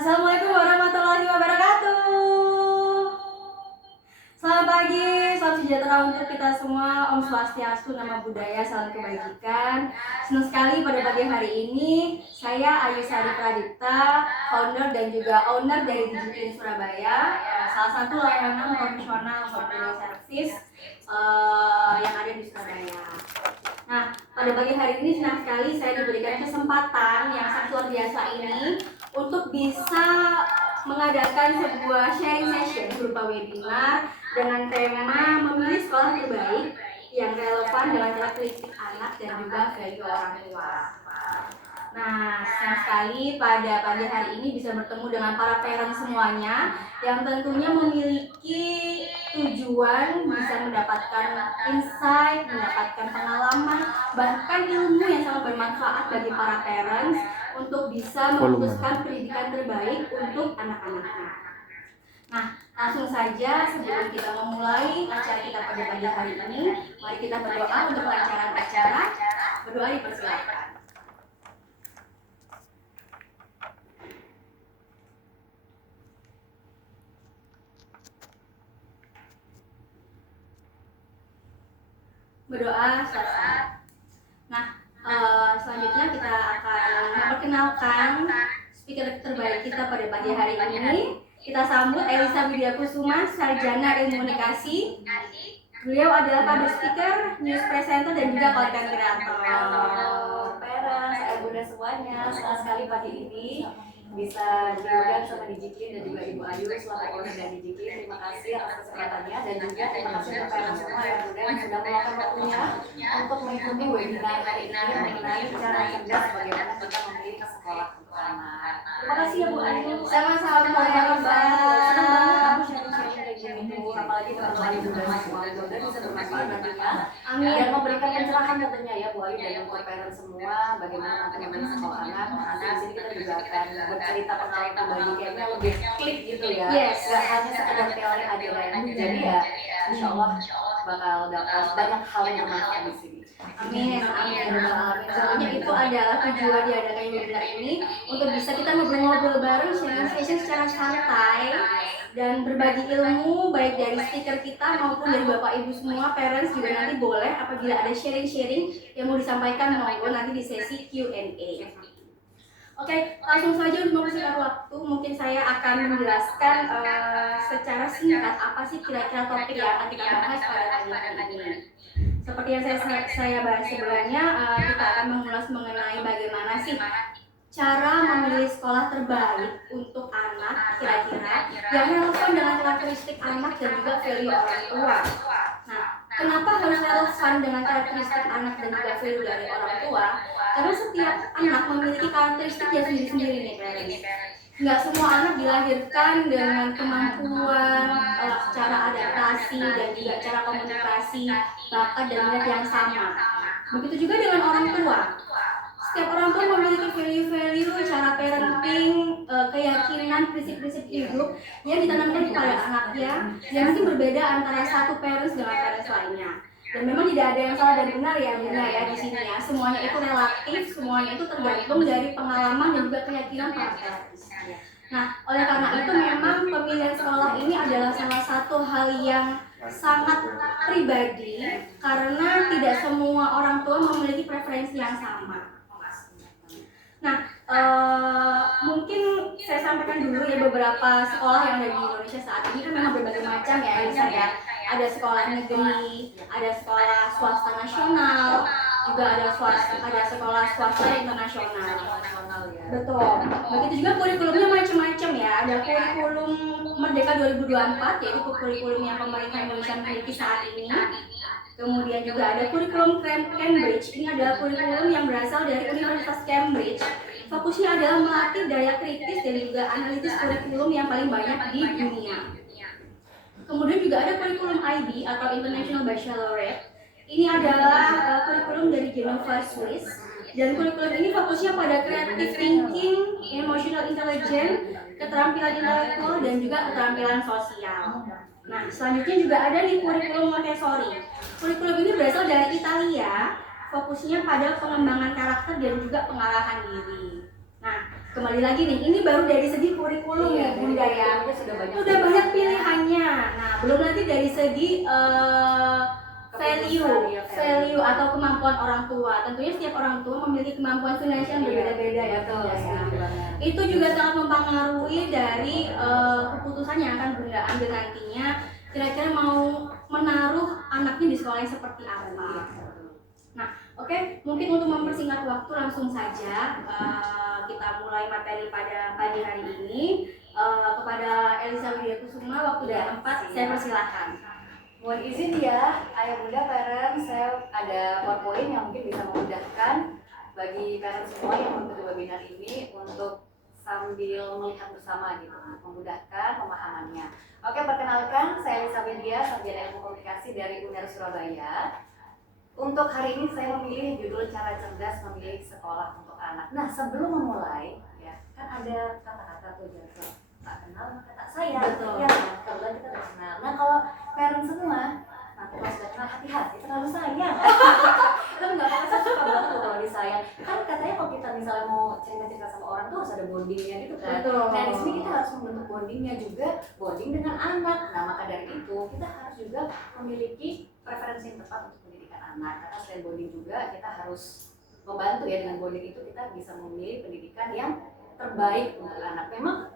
Assalamualaikum warahmatullahi wabarakatuh. Selamat pagi, salam sejahtera untuk kita semua. Om Swastiastu, nama budaya, salam kebajikan. Senang sekali pada pagi hari ini saya Ayu Sari Pradipta, founder dan juga owner dari Digitin Surabaya, salah satu layanan profesional hotel service yang ada di Surabaya. Nah, pada pagi hari ini senang sekali saya diberikan kesempatan yang sangat luar biasa ini untuk bisa mengadakan sebuah sharing session berupa webinar dengan tema memilih sekolah terbaik yang relevan dengan karakteristik anak dan juga value orang tua. Nah, senang sekali pada pagi hari ini bisa bertemu dengan para parent semuanya yang tentunya memiliki tujuan bisa mendapatkan insight, mendapatkan pengalaman, bahkan ilmu yang sangat bermanfaat bagi para parents untuk bisa memutuskan pendidikan terbaik untuk anak-anaknya. Nah, langsung saja sebelum kita memulai acara kita pada pagi hari ini, mari kita berdoa untuk kelancaran acara. Berdoa dipersilakan. Berdoa selesai. Nah, selanjutnya kita akan memperkenalkan speaker terbaik kita pada pagi hari ini. Kita sambut Elisa Widyakusuma, Sarjana Ilmu Komunikasi. Beliau adalah public speaker, news presenter, dan juga content creator. Parents, saya bunda semuanya, senang sekali pagi ini bisa diundang sama Digitin dan juga Ibu Ayu selaku owner dari Digitin. Terima kasih atas kesempatannya dan juga terima kasih kepada parents semua yang sudah meluangkan waktunya untuk mengikuti webinar hari ini mengenai cara cerdas bagaimana kita memilih sekolah untuk anak. Terima kasih ya Bu Ayu. Sama-sama Bu Elisa. Senang banget kamu sharing-sharing kayak gini Bu, apalagi teman-teman Ibu dan semua dan bisa bermanfaat nantinya. Amin. Dan memberikan pencerahan tentunya ya Bu Ayu dan untuk parents semua bagaimana nanti memilih sekolah anak. Nanti di sini kita juga akan bercerita pengalaman pribadi kayaknya lebih klik gitu ya. Yes. Gak hanya sekedar teori aja kan. Jadi ya insya Allah bakal dapat banyak hal yang bermanfaat di sini. Amin, amin. Sebenarnya itu adalah tujuan diadakannya webinar ini untuk bisa kita ngobrol-ngobrol bareng, sharing session secara santai dan berbagi ilmu baik dari speaker kita maupun dari Bapak Ibu semua. Parents juga nanti boleh apabila ada sharing-sharing yang mau disampaikan maupun nanti di sesi Q&A. Oke, langsung saja untuk mempersingkat waktu, mungkin saya akan menjelaskan secara singkat apa sih kira-kira topik yang akan kita bahas pada pagi hari ini. Seperti yang saya bahas sebelumnya, kita akan mengulas mengenai bagaimana sih cara memilih sekolah terbaik untuk anak kira-kira yang relevan dengan karakteristik anak dan juga value orang tua. Nah, kenapa harus relevan dengan karakteristik anak dan juga value dari orang tua? Karena setiap anak memiliki karakteristiknya sendiri-sendiri nih parents. Nggak semua anak dilahirkan dengan kemampuan cara adaptasi dan juga cara komunikasi, bakat dan minat yang sama. Begitu juga dengan orang tua. Setiap orang tua memiliki value-value, cara parenting, keyakinan, prinsip-prinsip hidup yang ditanamkan kepada anaknya yang mungkin berbeda antara satu parents dengan parents lainnya. Dan memang tidak ada yang salah dan benar ya Bunda ya di sini ya. Semuanya itu relatif, semuanya itu tergantung dari pengalaman dan juga keyakinan para parents. Nah, oleh karena itu memang pemilihan sekolah ini adalah salah satu hal yang sangat pribadi karena tidak semua orang tua memiliki preferensi yang sama. Nah, mungkin saya sampaikan dulu ya beberapa sekolah yang ada di Indonesia saat ini kan memang berbagai macam ya Elisa ya. Ada sekolah negeri, ada sekolah swasta nasional, juga ada sekolah swasta internasional. Betul. Begitu juga kurikulumnya macam-macam ya. Ada kurikulum Merdeka 2024 yaitu kurikulum yang pemerintah Indonesia miliki saat ini. Kemudian juga ada kurikulum Cambridge. Ini adalah kurikulum yang berasal dari Universitas Cambridge. Fokusnya adalah melatih daya kritis dan juga analisis kurikulum yang paling banyak di dunia. Kemudian juga ada kurikulum IB atau International Baccalaureate. Ini adalah kurikulum dari Geneva, Swiss. Dan kurikulum ini fokusnya pada creative thinking, emotional intelligence, keterampilan intelektual, dan juga keterampilan sosial. Nah, selanjutnya juga ada di kurikulum Montessori. Kurikulum ini berasal dari Italia, fokusnya pada pengembangan karakter dan juga pengarahan diri. Nah, kembali lagi nih, ini baru dari segi kurikulum ya Bunda ya. Sudah banyak pilihannya. Nah, belum nanti dari segi value atau kemampuan orang tua. Tentunya setiap orang tua memiliki kemampuan finansial yang berbeda-beda ya Bunda ya. Itu juga sangat mempengaruhi dari keputusan yang akan Bunda ambil nantinya. Kira-kira mau menaruh anaknya di sekolah yang seperti apa. Nah, oke, mungkin untuk mempersingkat waktu langsung saja kita mulai materi pada pagi hari ini. Kepada Elisa Widya Kusuma, waktu dan tempat saya persilahkan. Mohon izin ya, ayah bunda parents, saya ada PowerPoint yang mungkin bisa memudahkan bagi parents semua yang mengikuti webinar ini untuk sambil melihat bersama gitu, memudahkan pemahamannya. Oke, perkenalkan, saya Elisa Widya, Sarjana Ilmu Komunikasi dari UNER Surabaya. Untuk hari ini saya memilih judul Cara Cerdas Memilih Sekolah untuk Anak. Nah, sebelum memulai, ya kan ada kata-kata tuh jasa tak kenal maka tak sayang. Betul. Ya, kebetulan kita udah kenal. Nah, kalau parents semua, nanti kalau sudah kenal hati-hati terlalu sayang. Tapi nggak apa-apa, saya suka banget loh kalau disayang. Kan katanya kalau kita misalnya mau cerita-cerita sama orang tuh harus ada bondingnya gitu kan. Betul. Nah, di sini kita harus membentuk bondingnya juga, bonding dengan anak. Nah, maka dari itu kita harus juga memiliki preferensi yang tepat untuk pendidikan anak. Karena selain bonding juga kita harus membantu ya, dengan bonding itu kita bisa memilih pendidikan yang terbaik untuk anak. Memang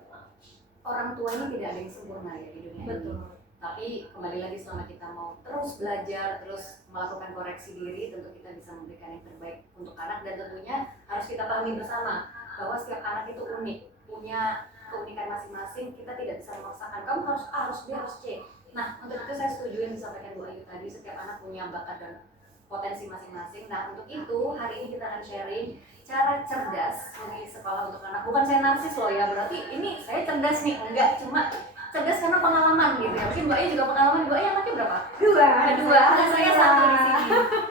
orang tua ini tidak ada yang sempurna ya di dunia ini. Tapi kembali lagi selama kita mau terus belajar, terus melakukan koreksi diri, tentu kita bisa memberikan yang terbaik untuk anak. Dan tentunya harus kita pahami bersama bahwa setiap anak itu unik, punya keunikan masing-masing. Kita tidak bisa memaksakan kamu harus B harus C. Nah, untuk itu saya setuju yang disampaikan Bu Ayu tadi, setiap anak punya bakat dan potensi masing-masing. Nah, untuk itu hari ini kita akan sharing cara cerdas memilih sekolah untuk anak. Bukan saya narsis loh ya, berarti ini saya cerdas nih, enggak, cuma cerdas karena pengalaman gitu ya. Mungkin Mbak Ayu juga pengalaman. Mbak Ayu anaknya berapa? Dua. Dan saya satu di sini.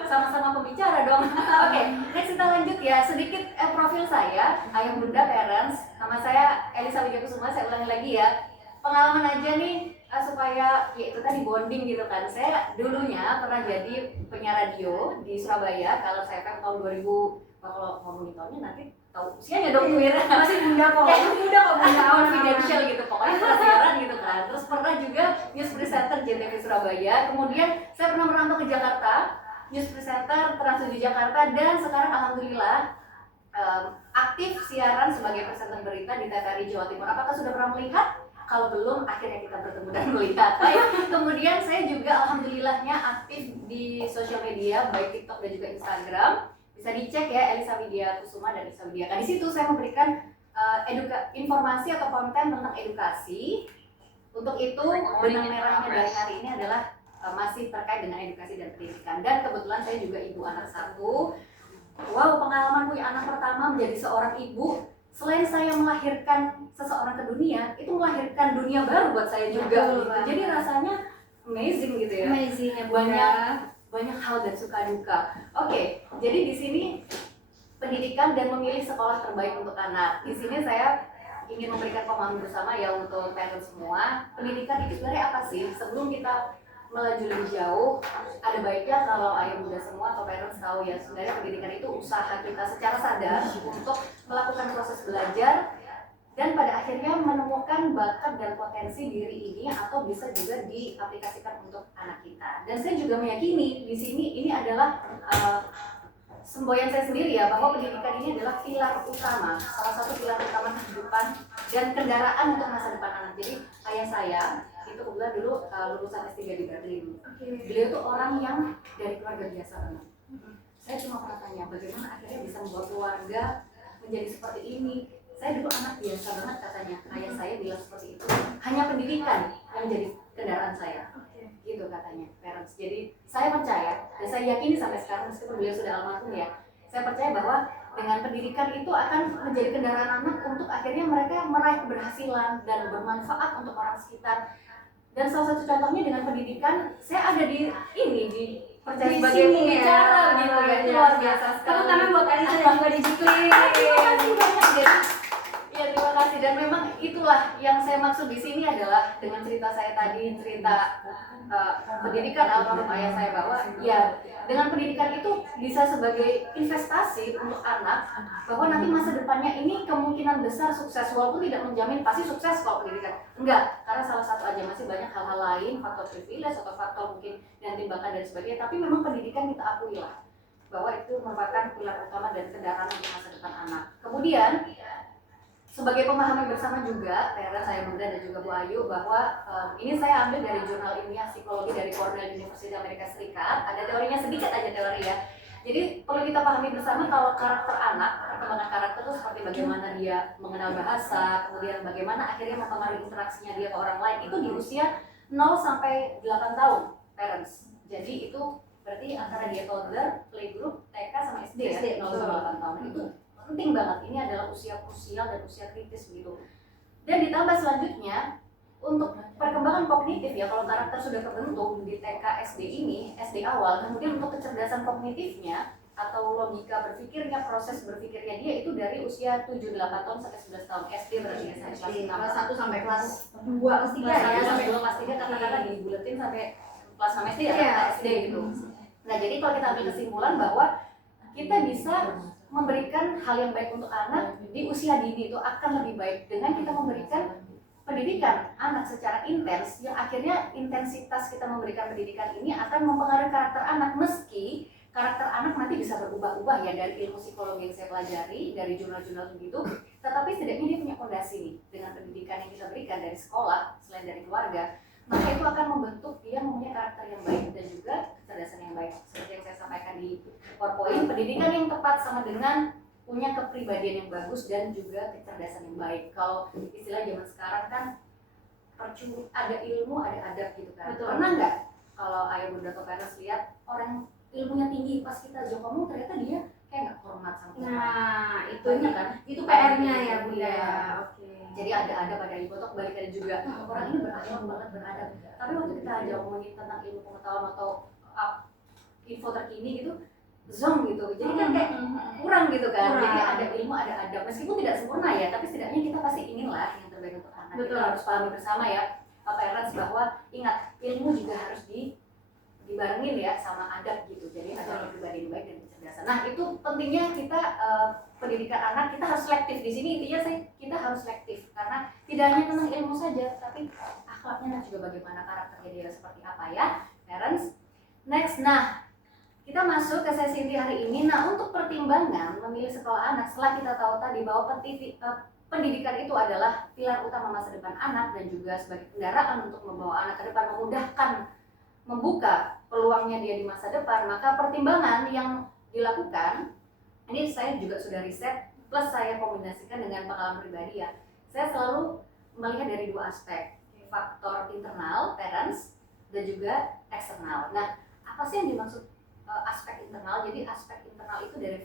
Sama-sama pembicara dong. Oke, next kita lanjut ya. Sedikit profil saya, ayah bunda parents. Nama saya Elisa Widya Kusuma. Saya ulangi lagi ya. Pengalaman aja nih supaya ya itu tadi bonding gitu kan. Saya dulunya pernah jadi penyiar radio di Surabaya. Kalau saya kan tahun 2000, kalau ngomongin tahunnya nanti tahu usianya dong Wira. Masih muda kok. Muda kok, bunda confidential gitu. Pokoknya pernah siaran gitu kan. Terus pernah juga news presenter JTV Surabaya. Kemudian saya pernah merantau ke Jakarta, news presenter Trans 7 Jakarta, dan sekarang alhamdulillah aktif siaran sebagai presenter berita di TVRI Jawa Timur. Apakah sudah pernah melihat? Kalau belum, akhirnya kita bertemu dan melihat. Baik. Kemudian saya juga alhamdulillahnya aktif di sosial media, baik TikTok dan juga Instagram. Bisa dicek ya, Elisa Widya Kusuma dan Elisa Widya. Di situ saya memberikan informasi atau konten tentang edukasi. Untuk itu benang merahnya dari hari ini adalah masih terkait dengan edukasi dan pendidikan. Dan kebetulan saya juga ibu anak satu. Wow, pengalamanku yang anak pertama menjadi seorang ibu. Selain saya melahirkan seseorang ke dunia, itu melahirkan dunia baru buat saya juga. Gitu. Jadi rasanya amazing gitu ya. Amazing ya, banyak hal dan suka duka. Oke, jadi di sini pendidikan dan memilih sekolah terbaik untuk anak. Di sini saya ingin memberikan pemahaman bersama ya untuk parents semua. Pendidikan itu sebenarnya apa sih? Sebelum kita melaju lebih jauh, ada baiknya kalau ayah bunda semua atau parents tahu ya, sebenarnya pendidikan itu usaha kita secara sadar untuk melakukan proses belajar dan pada akhirnya menemukan bakat dan potensi diri ini atau bisa juga diaplikasikan untuk anak kita. Dan saya juga meyakini di sini ini adalah semboyan saya sendiri ya, bahwa pendidikan ini adalah pilar utama, salah satu pilar utama kehidupan dan kendaraan untuk masa depan anak. Jadi ayah saya itu kebetulan dulu lulusan S3 di Berlin. Beliau tuh orang yang dari keluarga biasa banget. Saya cuma pernah tanya bagaimana akhirnya bisa membuat keluarga menjadi seperti ini. Saya dulu anak biasa banget katanya. Ayah saya bilang seperti itu. Hanya pendidikan yang menjadi kendaraan saya. Gitu katanya parents. Jadi saya percaya dan saya yakini sampai sekarang meskipun beliau sudah almarhum ya. Saya percaya bahwa dengan pendidikan itu akan menjadi kendaraan anak untuk akhirnya mereka meraih keberhasilan dan bermanfaat untuk orang sekitar. Dan salah satu contohnya dengan pendidikan, saya ada di ini di percaya sebagai pembicara gitu ya, luar biasa sekali. Tepuk tangan buat Elisa dan juga di Jikli. Terima kasih banyak. Jadi Ya, terima kasih. Dan memang itulah yang saya maksud di sini adalah dengan cerita saya tadi, cerita pendidikan almarhum ayah saya, bahwa ya dengan pendidikan itu bisa sebagai investasi untuk anak, bahwa nanti masa depannya ini kemungkinan besar sukses, walaupun tidak menjamin pasti sukses kalau pendidikan. Enggak, karena salah satu aja, masih banyak hal-hal lain, faktor privilege atau faktor mungkin yang timbangan dan sebagainya, tapi memang pendidikan kita akui lah bahwa itu merupakan pilar utama dan kendaraan untuk masa depan anak. Kemudian sebagai pemahaman bersama juga, Tera, saya Bunda dan juga Bu Ayu, bahwa ini saya ambil dari jurnal ilmiah psikologi dari Cornell University Amerika Serikat. Ada teorinya, sedikit aja teori ya. Jadi perlu kita pahami bersama kalau karakter anak, perkembangan karakter itu seperti bagaimana dia mengenal bahasa, kemudian bagaimana akhirnya mempengaruhi interaksinya dia ke orang lain, itu di usia 0 sampai 8 tahun, parents. Jadi itu berarti antara dia toddler, playgroup, TK sama SD ya, 0 sampai 8 tahun. Itu penting banget, ini adalah usia krusial dan usia kritis begitu. Dan ditambah selanjutnya untuk perkembangan kognitif ya, kalau karakter sudah terbentuk di TK SD ini, SD awal, kemudian untuk kecerdasan kognitifnya atau logika berpikirnya, proses berpikirnya dia itu dari usia 7-8 tahun sampai 11 tahun. SD berarti ya, kelas 1 sampai kelas 2, kelas 3 ya, sampai 2 kelas 3 kata-kata dibuletin sampai kelas 6 SD ya, SD gitu. Nah, jadi kalau kita ambil kesimpulan bahwa kita bisa memberikan hal yang baik untuk anak di usia dini itu akan lebih baik dengan kita memberikan pendidikan anak secara intens, yang akhirnya intensitas kita memberikan pendidikan ini akan mempengaruhi karakter anak, meski karakter anak nanti bisa berubah-ubah ya dari ilmu psikologi yang saya pelajari, dari jurnal-jurnal begitu, tetapi setidaknya dia punya fondasi nih dengan pendidikan yang kita berikan dari sekolah, selain dari keluarga, maka itu akan membentuk dia mempunyai karakter yang baik dan juga kecerdasan yang baik. Seperti yang saya sampaikan di PowerPoint, pendidikan yang tepat sama dengan punya kepribadian yang bagus dan juga kecerdasan yang baik. Kalau istilah zaman sekarang kan percuma ada ilmu ada adab gitu kan. Betul. Pernah nggak kalau ayah bunda atau parents lihat orang ilmunya tinggi pas kita jauh ngomong ternyata dia kayak nggak hormat sama kita. Nah, itu kan itu PR-nya ya Bunda. Iya. Oke. Jadi ada pada ibu atau kebalikannya juga, orang ini berakhlak banget, beradab, tapi waktu kita aja ngomongin tentang ilmu pengetahuan atau info terkini gitu, zong gitu, jadi kan kayak kurang gitu kan. Jadi ada ilmu ada adab, meskipun tidak sempurna ya, tapi setidaknya kita pasti ingin lah yang terbaik untuk anak. Betul. Kita harus pahami bersama ya, parents, bahwa ingat ilmu juga harus dibarengin ya sama adab gitu. Jadi ada pribadi yang baik dan kecerdasan. Nah, itu pentingnya kita pendidikan anak, kita harus selektif di sini. Intinya kita harus selektif karena tidak hanya tentang ilmu saja, tapi akhlaknya dan juga bagaimana karakternya dia seperti apa ya, parents. Next, nah kita masuk ke sesi inti hari ini. Nah, untuk pertimbangan memilih sekolah anak, setelah kita tahu tadi bahwa pendidikan itu adalah pilar utama masa depan anak dan juga sebagai kendaraan untuk membawa anak ke depan, memudahkan membuka peluangnya dia di masa depan, maka pertimbangan yang dilakukan ini saya juga sudah riset plus saya kombinasikan dengan pengalaman pribadi ya. Saya selalu melihat dari dua aspek, faktor internal parents dan juga eksternal. Nah, apa sih yang dimaksud aspek internal? Jadi aspek internal itu dari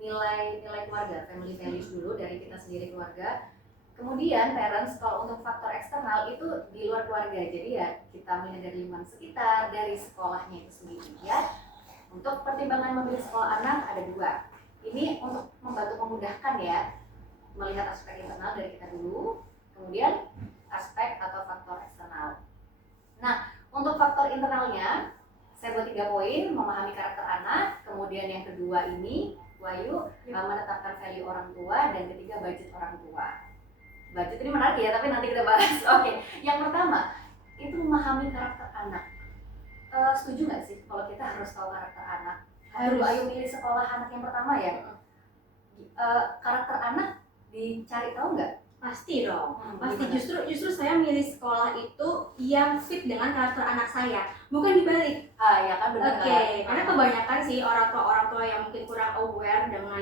nilai keluarga, family values dulu dari kita sendiri keluarga. Kemudian parents, kalau untuk faktor eksternal itu di luar keluarga, jadi ya kita melihat dari lingkungan sekitar, dari sekolahnya itu sendiri ya. Untuk pertimbangan memilih sekolah anak ada dua. Ini untuk membantu memudahkan ya, melihat aspek internal dari kita dulu, kemudian aspek atau faktor eksternal. Nah, untuk faktor internalnya saya buat 3 poin: memahami karakter anak, kemudian yang kedua ini Wahyu menetapkan value orang tua, dan ketiga budget orang tua. Budget ini menarik ya, tapi nanti kita bahas. Oke, yang pertama itu memahami karakter anak. Setuju nggak sih kalau kita harus tahu karakter anak? Harus. Ayo milih sekolah anak yang pertama ya. Karakter anak dicari tahu nggak? Pasti dong. Pasti. Justru saya milih sekolah itu yang fit dengan karakter anak saya, bukan dibalik. Ya kan, benar. Oke. Karena kebanyakan sih orang tua yang mungkin kurang aware dengan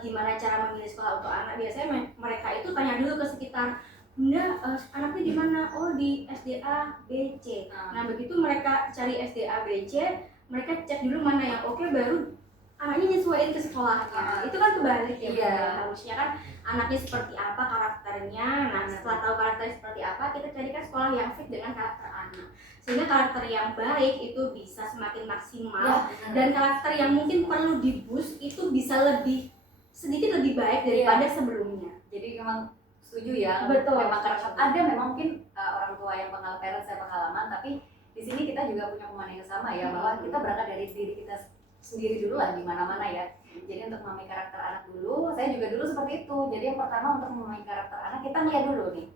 gimana cara memilih sekolah untuk anak, biasanya mereka itu tanya dulu ke sekitar, Bunda, anaknya di mana? Oh, di SDA B C. Nah, begitu mereka cari SDA B C, mereka cek dulu mana yang oke, baru anaknya nyesuaiin ke sekolahnya. Itu kan kebalik ya. Harusnya kan anaknya seperti apa karakternya. Nah, setelah tahu karakternya seperti apa, kita carikan sekolah yang fit dengan karakter anak, sehingga karakter yang baik itu bisa semakin maksimal, dan karakter yang mungkin perlu di boost itu bisa lebih sedikit lebih baik daripada sebelumnya. Jadi memang setuju ya. Betul. Memang ada memang mungkin orang tua yang parents saya pengalaman, tapi di sini kita juga punya pemahaman yang sama ya, bahwa kita berangkat dari diri kita sendiri dulu lah di mana-mana ya. Jadi untuk memahami karakter anak dulu, saya juga dulu seperti itu. Jadi yang pertama untuk memahami karakter anak kita lihat dulu nih.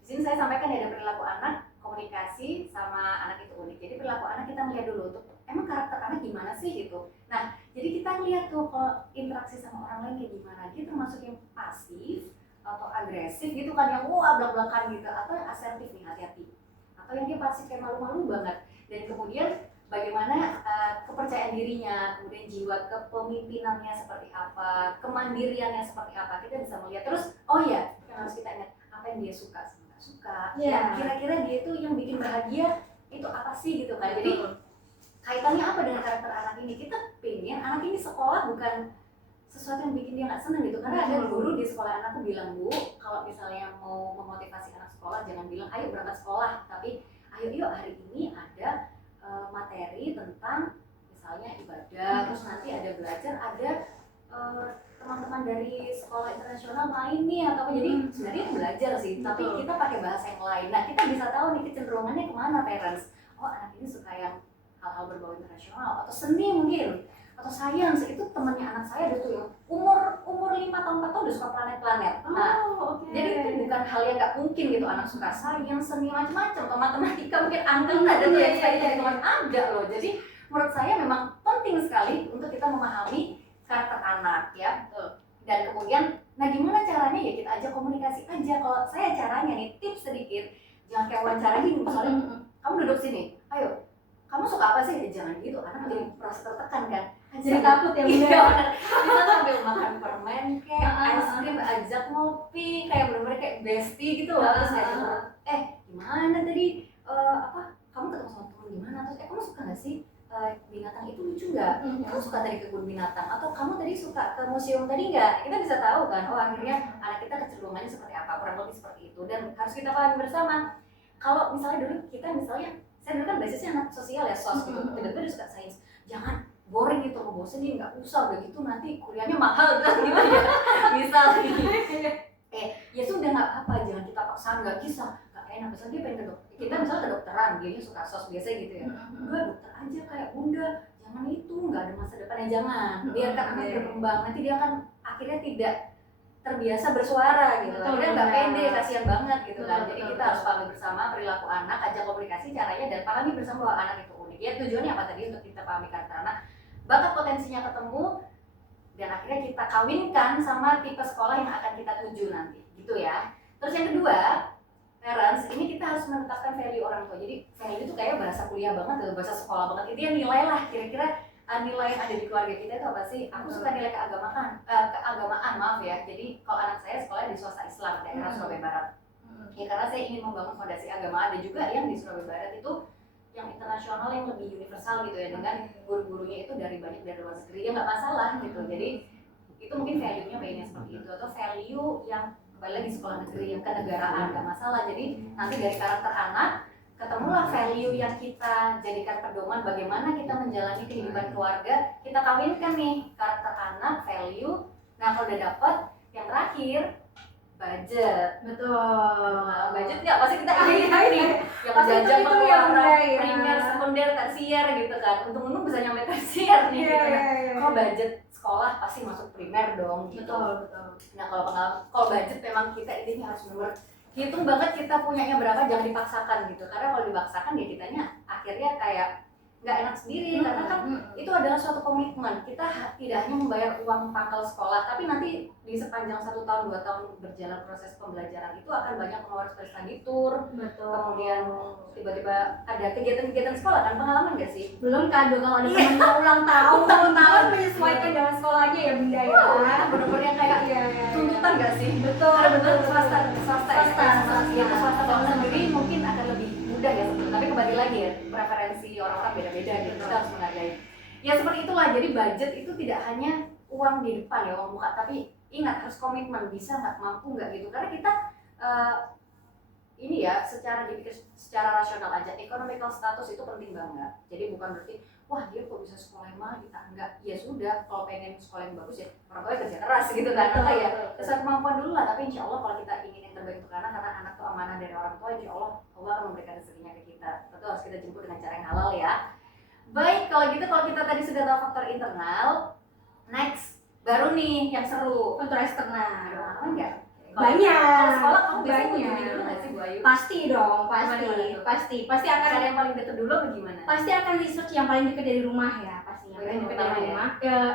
Di sini saya sampaikan ya, ada perilaku anak, komunikasi sama anak itu unik. Jadi perilaku anak kita lihat dulu tuh, emang karakter anak gimana sih gitu. Nah, jadi kita lihat tuh kalau interaksi sama orang lain kayak gimana. Dia termasuk yang pasif atau agresif gitu kan, yang blak-blakan gitu, atau yang asertif nih, hati-hati. Atau yang dia pasif kayak malu-malu banget. Dan kemudian bagaimana kepercayaan dirinya, kemudian jiwa kepemimpinannya seperti apa, kemandiriannya seperti apa, kita bisa melihat. Terus, oh ya, yang harus kita ingat, apa yang dia suka sama nggak suka, yang kira-kira dia itu yang bikin bahagia itu apa sih gitu kan. Jadi kaitannya apa dengan karakter anak ini? Kita pengen anak ini sekolah bukan sesuatu yang bikin dia nggak seneng gitu. Karena ada guru di sekolah anakku bilang, Bu, kalau misalnya mau memotivasi anak sekolah, jangan bilang ayo berangkat sekolah, tapi ayo yuk hari ini ada materi tentang misalnya ibadah, terus nanti ada belajar, ada teman-teman dari sekolah internasional main nih atau apa. Jadi sebenarnya belajar sih, tapi kita pakai bahasa yang lain. Nah, kita bisa tahu nih kecenderungannya kemana parents. Oh, anak ini suka yang hal-hal berbau internasional atau seni mungkin, atau sains. Itu temannya anak saya ada tuh yang umur 5 tahun 4 tahun udah suka planet-planet. Nah, jadi itu bukan hal yang nggak mungkin gitu, anak suka sains, seni, macam-macam, atau matematika mungkin angka ada tuh yang suka hitung-hitungan, ada loh. Jadi menurut saya memang penting sekali untuk kita memahami karakter anak ya. Dan kemudian, nah gimana caranya ya, kita ajak komunikasi aja. Kalau saya caranya nih, tips sedikit, jangan kayak wawancara gini, misalnya kamu duduk sini, ayo kamu suka apa sih? Jangan gitu, anak jadi merasa tertekan kan. Jadi takut ya. Iya, kita sambil makan permen kayak es krim, ajak ngopi, kayak bener-bener kayak bestie gitu loh. Terus kayak gimana tadi kamu ketemu sama teman gimana? Terus kamu suka nggak sih binatang itu lucu nggak? Kamu suka tadi ke kebun binatang, atau kamu tadi suka ke museum tadi nggak? Kita bisa tahu kan, oh akhirnya anak kita kecenderungannya seperti apa, kurang lebih seperti itu. Dan harus kita pahami bersama. Kalau misalnya dulu kita saya dulu kan basisnya anak sosial ya, sos gitu, tiba-tiba dia suka sains, jangan boring gitu, ngebosenin, nggak usah, udah gitu nanti kuliahnya mahal gitu ya, misal ya sudah nggak apa, jangan kita paksa, nggak kisah, nggak enak, misalnya dia pengen ke dokter, kita misalnya kedokteran, dia suka sos biasa gitu ya, udah dokter aja kayak bunda, jangan itu, nggak ada masa depannya, jangan, biarkan anak berkembang, nanti dia akan akhirnya tidak terbiasa bersuara gitu kan, kita nggak pede, kasihan banget gitu kan. Jadi kita harus pahami bersama perilaku anak, ajak komunikasi caranya, dan pahami bersama bahwa anak itu unik. Ya tujuannya apa tadi? Untuk kita pahami karakter anak, bakat potensinya ketemu, dan akhirnya kita kawinkan sama tipe sekolah yang akan kita tuju nanti, gitu ya. Terus yang kedua, parents, ini kita harus menetapkan value orang tua. Jadi value itu kayak bahasa kuliah banget, bahasa sekolah banget. Itu yang nilai lah, kira-kira nilai yang ada di keluarga kita itu apa sih? Aku suka nilai keagamaan, maaf ya. Jadi kalau anak saya sekolah di swasta Islam daerah Surabaya Barat. Ya karena saya ingin membangun fondasi agama. Ada juga yang di Surabaya Barat itu yang internasional, yang lebih universal gitu ya, dengan guru-gurunya itu dari luar negeri. Ya nggak masalah gitu. Jadi itu mungkin value-nya mainnya seperti itu, atau value yang kembali lagi sekolah negeri yang kenegaraan, nggak masalah. Jadi nanti dari karakter anak ketemulah value yang kita jadikan pedoman bagaimana kita menjalani kehidupan keluarga, kita kawinkan nih karakter anak, value. Nah kalau udah dapat, yang terakhir budget. Betul. Budget nggak pasti kita ini yang jajan pengeluaran primer, sekunder, tersier gitu kan. Untung-untung bisa nyampe tersier nih gitu kan. Kalau budget sekolah pasti masuk primer dong gitu. Betul. Nah kalau budget memang kita intinya harus hitung banget kita punyanya berapa, jangan dipaksakan gitu. Karena kalau dipaksakan ya kitanya akhirnya kayak nggak enak sendiri, karena kan itu adalah suatu komitmen. Kita tidak hanya membayar uang pangkal sekolah, tapi nanti di sepanjang 1 tahun 2 tahun berjalan proses pembelajaran itu akan banyak mengeluarkan study tour. Kemudian tiba-tiba ada kegiatan-kegiatan sekolah kan, pengalaman nggak sih? Belum kado kalau ada temennya ulang tahun menyesuaikan dengan sekolahnya ya bunda ya. Bener-bener yang kayak tuntutan nggak sih? Betul. Swasta yang swasta bangun sendiri mungkin akan lebih mudah ya sebetulnya, tapi kembali lagi ya, preferensi orang-orang beda-beda gitu, kita harus menghargai. Ya seperti itulah, jadi budget itu tidak hanya uang di depan ya, uang muka, tapi ingat harus komitmen, bisa nggak, mampu nggak gitu. Karena kita ini ya secara dipikir secara rasional aja, economical status itu penting banget. Jadi bukan berarti wah dia kok bisa sekolah yang mahal kita enggak. Ya sudah, kalau pengen sekolah yang bagus ya orang tua kerja keras gitu kan, atau ya sesuai kemampuan dulu lah. Tapi insya Allah kalau kita ingin yang terbaik untuk anak, karena anak tuh amanah dari orang tua, insya Allah Allah akan memberikan rezekinya ke kita. Tentu harus kita jemput dengan cara yang halal ya. Baik, kalau gitu kalau kita tadi sudah tahu faktor internal, next baru nih yang seru, faktor eksternal. ada pengalaman nggak? Banyak. Kalau sekolah kamu biasanya Banyak. kunjungi dulu nggak sih Bu Ayu? Pasti dong, Gimana tuh? pasti akan Cari yang paling dekat dulu apa gimana? pasti akan research yang paling dekat dari rumah ya, pastinya paling dekat dari rumah.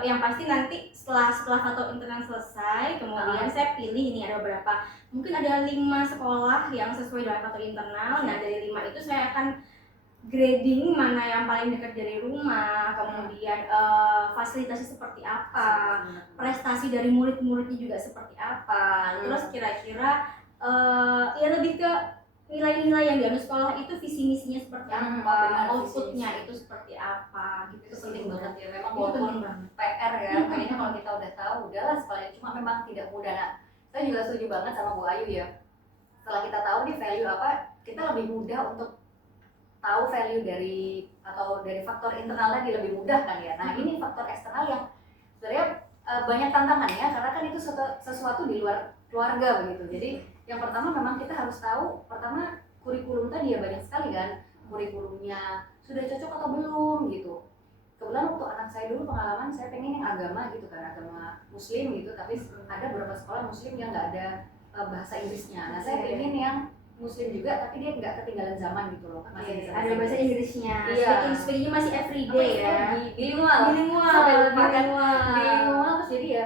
Yang pasti nanti setelah faktor internal selesai, kemudian saya pilih ini ada beberapa, mungkin ada 5 sekolah yang sesuai dengan faktor internal. Nah dari 5 itu saya akan grading mana yang paling dekat dari rumah, kemudian fasilitasnya seperti apa, prestasi dari murid-muridnya juga seperti apa, terus kira-kira ya lebih ke nilai-nilai yang diambil sekolah itu visi misinya seperti apa, outputnya itu seperti apa, gitu. Itu penting banget ya, memang Itu penting walaupun banget. PR ya, kayaknya kalau kita udah tahu udahlah sekolahnya, cuma memang tidak mudah. Nah, saya juga setuju banget sama Bu Ayu ya. Setelah kita tahu nih value apa, kita lebih mudah untuk tahu value dari faktor internal tadi, lebih mudah kan ya. Nah ini faktor eksternal yang sebenarnya banyak tantangannya, karena kan itu sesuatu di luar keluarga begitu. Jadi yang pertama memang kita harus tahu, pertama kurikulum tadi ya, banyak sekali kan kurikulumnya sudah cocok atau belum gitu. Kebetulan waktu anak saya dulu pengalaman, saya pengen yang agama gitu kan, agama muslim gitu, tapi ada beberapa sekolah muslim yang nggak ada bahasa Inggrisnya. Nah saya pengen yang muslim juga tapi dia nggak ketinggalan zaman gitu loh, masih bisa ada bahasa Inggrisnya, speakingnya masih everyday ya, bilingual bilingual, terus jadi ya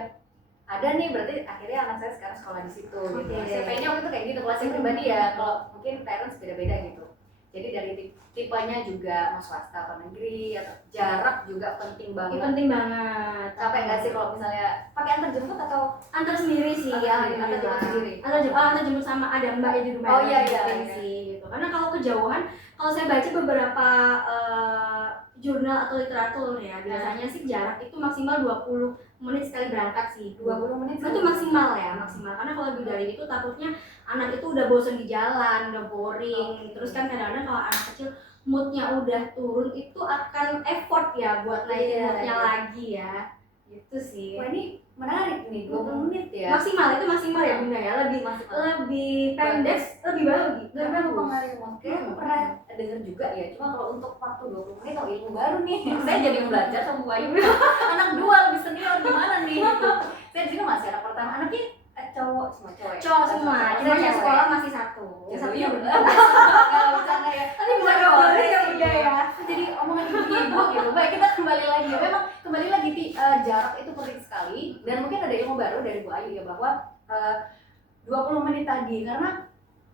ada nih, berarti akhirnya anak saya sekarang sekolah di situ gitu. Saya pengennya waktu itu kayak gitu, kelasnya pribadi ya, kalau mungkin parents beda-beda gitu. Jadi dari tipenya juga mau swasta atau negeri, atau jarak juga penting banget. Penting banget. Capek nggak sih kalau misalnya pakai antar jemput atau antar sendiri sih? Antar jemput sendiri. Antar jemput sama ada mbaknya di rumah. Oh iya sih gitu. Karena kalau kejauhan, kalau saya baca beberapa jurnal atau literatur ya, biasanya sih jarak itu maksimal 20 menit sekali berangkat sih. 20 menit itu maksimal ya, maksimal. Karena kalau lebih dari itu takutnya anak itu udah bosan di jalan, udah boring. Terus kan kadang-kadang kalau anak kecil moodnya udah turun, itu akan effort ya buat naikin moodnya lagi ya. Gitu sih. Wah ini menarik nih, 20 menit ya. Maksimal, itu maksimal ya Bunda ya. Lebih pendek, lebih bagus. Lebih mempengaruhi mood. Kayak aku pernah dengar juga ya, cuma kalau untuk waktu 20 menit kalau ilmu baru nih. Saya jadi belajar sama Bu Ayu. Anak dua lebih senior gimana nih gitu. Saya di sini masih anak pertama, anaknya cowok semua, cewek. Cowok semua, cuma yang sekolah masih satu. Satunya benar. Enggak bercanda ya. Tapi bukan boleh ya Bunda ya. Jadi omongan ibu gitu. Baik, kita kembali lagi ya. Memang kembali lagi jarak itu penting sekali, dan mungkin ada ilmu baru dari Bu Ayu ya, bahwa 20 menit tadi, karena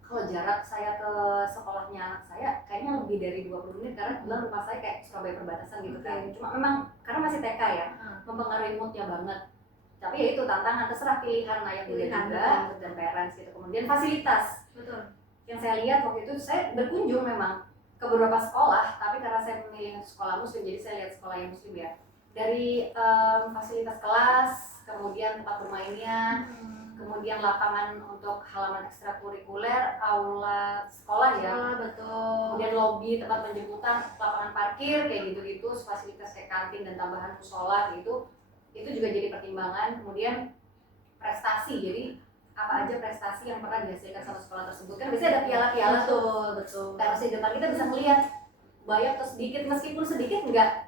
kalau jarak saya ke sekolahnya anak saya kayaknya lebih dari 20 menit, karena kebetulan rumah saya kayak Surabaya perbatasan gitu kan. Cuma memang karena masih TK ya, mempengaruhi moodnya banget. Tapi ya itu tantangan, terserah pilihan ayah bunda juga dan parents gitu. Kemudian fasilitas. Betul. Yang saya lihat waktu itu, saya berkunjung memang ke beberapa sekolah, tapi karena saya memilih sekolah muslim, jadi saya lihat sekolah yang muslim ya. Dari fasilitas kelas, kemudian tempat bermainnya, kemudian lapangan untuk halaman ekstrakurikuler, aula sekolah ya, betul. kemudian lobi tempat penjemputan, lapangan parkir kayak gitu-gitu, fasilitas kayak kantin dan tambahan musola gitu, itu juga jadi pertimbangan. Kemudian prestasi, jadi apa aja prestasi yang pernah dihasilkan sama sekolah tersebut, kan biasanya ada piala-piala tuh. Betul. Terus di depan kita bisa melihat banyak atau sedikit, meskipun sedikit enggak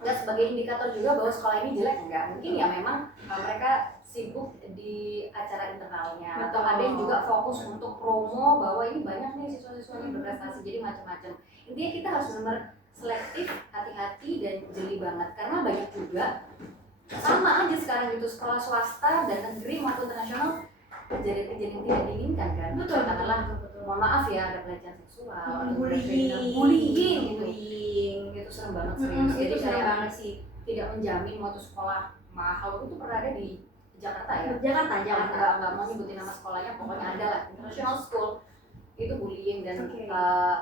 sebagai indikator juga bahwa sekolah ini jelek, enggak. Mungkin ya memang mereka sibuk di acara internalnya. Atau ada yang juga fokus untuk promo bahwa ini banyak nih siswa-siswa yang berprestasi, jadi macam-macam. Intinya kita harus benar selektif, hati-hati dan jeli banget, karena banyak juga sama aja sekarang gitu, sekolah swasta dan negeri maupun internasional kejadian-kejadian yang tidak diinginkan kan. Betul. Katakanlah, mohon maaf ya, ada pelecehan seksual, bullying gitu. Itu serem banget serius. Jadi Itu serem saya banget sih. tidak menjamin waktu sekolah mahal itu pernah ada di Jakarta ya. Jakarta. Nggak mau nyebutin nama sekolahnya, pokoknya ada lah, international school itu bullying dan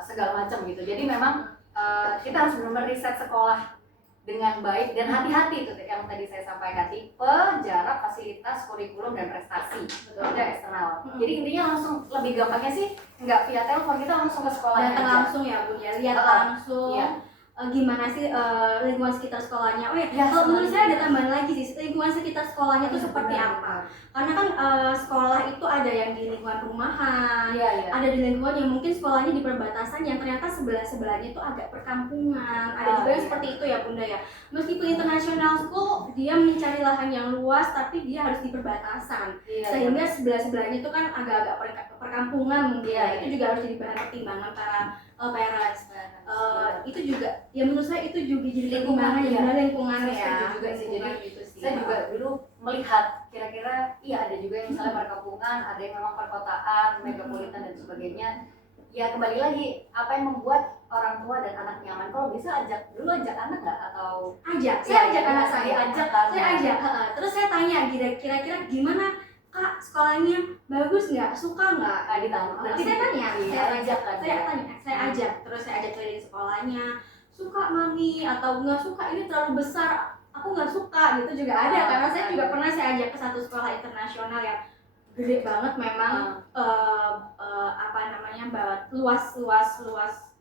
segala macam gitu. Jadi memang kita harus benar-benar riset sekolah dengan baik dan hati-hati itu yang tadi saya sampaikan, tipe, jarak, fasilitas, kurikulum dan prestasi. Betul. Ada eksternal. Jadi intinya langsung lebih gampangnya sih nggak via telepon, kita langsung ke sekolah. Datang langsung ya Bu ya, lihat langsung. Iya. gimana sih lingkungan sekitar sekolahnya. Oh ya, Ya, kalau menurut saya ada sebenarnya. tambahan lagi sih, lingkungan sekitar sekolahnya itu seperti apa. Karena kan sekolah itu ada yang di lingkungan perumahan, Iya, iya. ada di lingkungan yang mungkin sekolahnya di perbatasan yang ternyata sebelah-sebelahnya itu agak perkampungan. Ada juga yang seperti itu ya Bunda ya. Meskipun international school, dia mencari lahan yang luas tapi dia harus di perbatasan. Iya, Sehingga sebelah-sebelahnya itu kan agak-agak perkampungan mungkin. Iya, Itu juga harus jadi bahan pertimbangan para parents. Itu juga ya menurut saya itu juga jadi Lingkungan, lingkungannya saya ya. juga sih. Jadi Gitu sih. saya juga dulu melihat kira-kira iya ada juga yang misalnya perkampungan, ada yang memang perkotaan, metropolitan dan sebagainya. Ya kembali lagi apa yang membuat orang tua dan anak nyaman. Kalau bisa ajak anak nggak atau saya ajak anak saya, ajak kan? saya ajak. Terus saya tanya kira-kira gimana Kak, sekolahnya bagus nggak, suka nggak? Berarti Saya tanya, saya ajak kan? saya ajak, terus saya ajak keliling sekolahnya. Suka mami atau nggak suka, ini terlalu besar, aku nggak suka gitu juga ada. Karena saya juga pernah saya ajak ke satu sekolah internasional yang gede banget memang, apa namanya, luas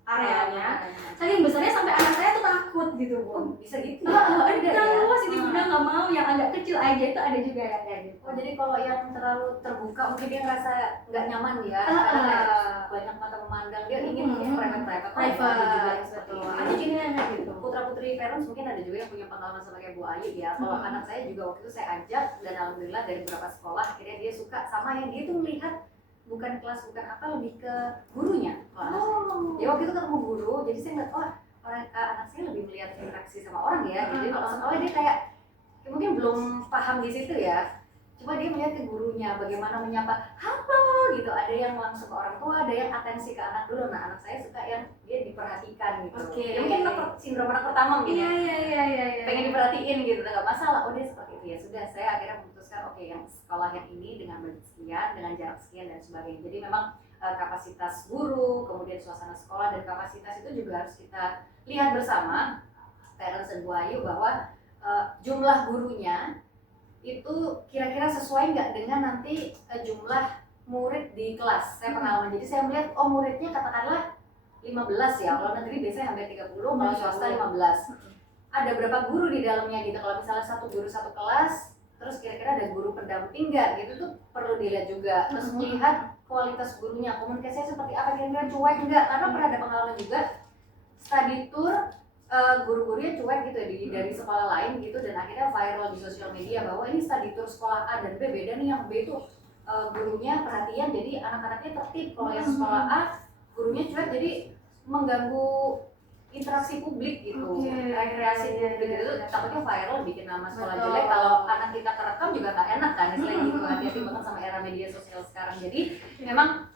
areanya. Saking besarnya sampai anak saya tuh takut gitu Bu. Oh, bisa gitu. Ini terlalu luas, ini Bunda nggak mau, yang agak kecil aja itu ada juga yang kayak gitu. Oh, jadi kalau yang terlalu terbuka mungkin dia ngerasa nggak nyaman ya, karena kayak banyak mata memandang, dia ingin mungkin private juga betul. ini. Ada juga yang kayak gitu. Putra putri parents mungkin ada juga yang punya pengalaman sama kayak Bu Ayu ya. Kalau anak saya juga waktu itu saya ajak dan alhamdulillah dari beberapa sekolah akhirnya dia suka sama yang dia tuh melihat bukan kelas bukan apa, lebih ke gurunya. Ya waktu itu ketemu guru, jadi saya ngeliat anak saya lebih melihat interaksi sama orang ya. Jadi kalau sekolah dia kayak mungkin belum paham di situ ya. Cuma dia melihat ke gurunya bagaimana menyapa halo gitu. Ada yang langsung ke orang tua, ada yang atensi ke anak dulu. Nah anak saya suka yang dia diperhatikan gitu. Ya, mungkin sindrom anak pertama mungkin ya. Iya. Pengen diperhatiin gitu, nggak masalah. Oh dia seperti itu ya sudah. Saya akhirnya memutuskan oke, yang sekolah yang ini dengan budget sekian, dengan jarak sekian dan sebagainya. Jadi memang kapasitas guru, kemudian suasana sekolah dan kapasitas itu juga harus kita lihat bersama parents dan Bu Ayu bahwa jumlah gurunya itu kira-kira sesuai nggak dengan nanti jumlah murid di kelas. Saya pengalaman, jadi saya melihat muridnya katakanlah 15 ya, kalau negeri biasanya hampir 30, kalau swasta 15. Ada berapa guru di dalamnya gitu, kalau misalnya satu guru satu kelas, terus kira-kira ada guru pendamping nggak gitu tuh perlu dilihat juga. Terus melihat kualitas gurunya, komunikasinya seperti apa, kira-kira cuek nggak, karena pernah ada pengalaman juga study tour guru-gurunya cuek gitu ya dari sekolah lain gitu, dan akhirnya viral di sosial media bahwa ini study tour sekolah A dan B beda nih, yang B itu gurunya perhatian jadi anak-anaknya tertib, kalau yang sekolah A gurunya cuek jadi mengganggu interaksi publik gitu, rekreasi publik gitu, takutnya viral bikin nama sekolah jelek. Kalau anak kita kerekam juga nggak enak kan, selain gitu. Hati-hati banget sama era media sosial sekarang. Jadi memang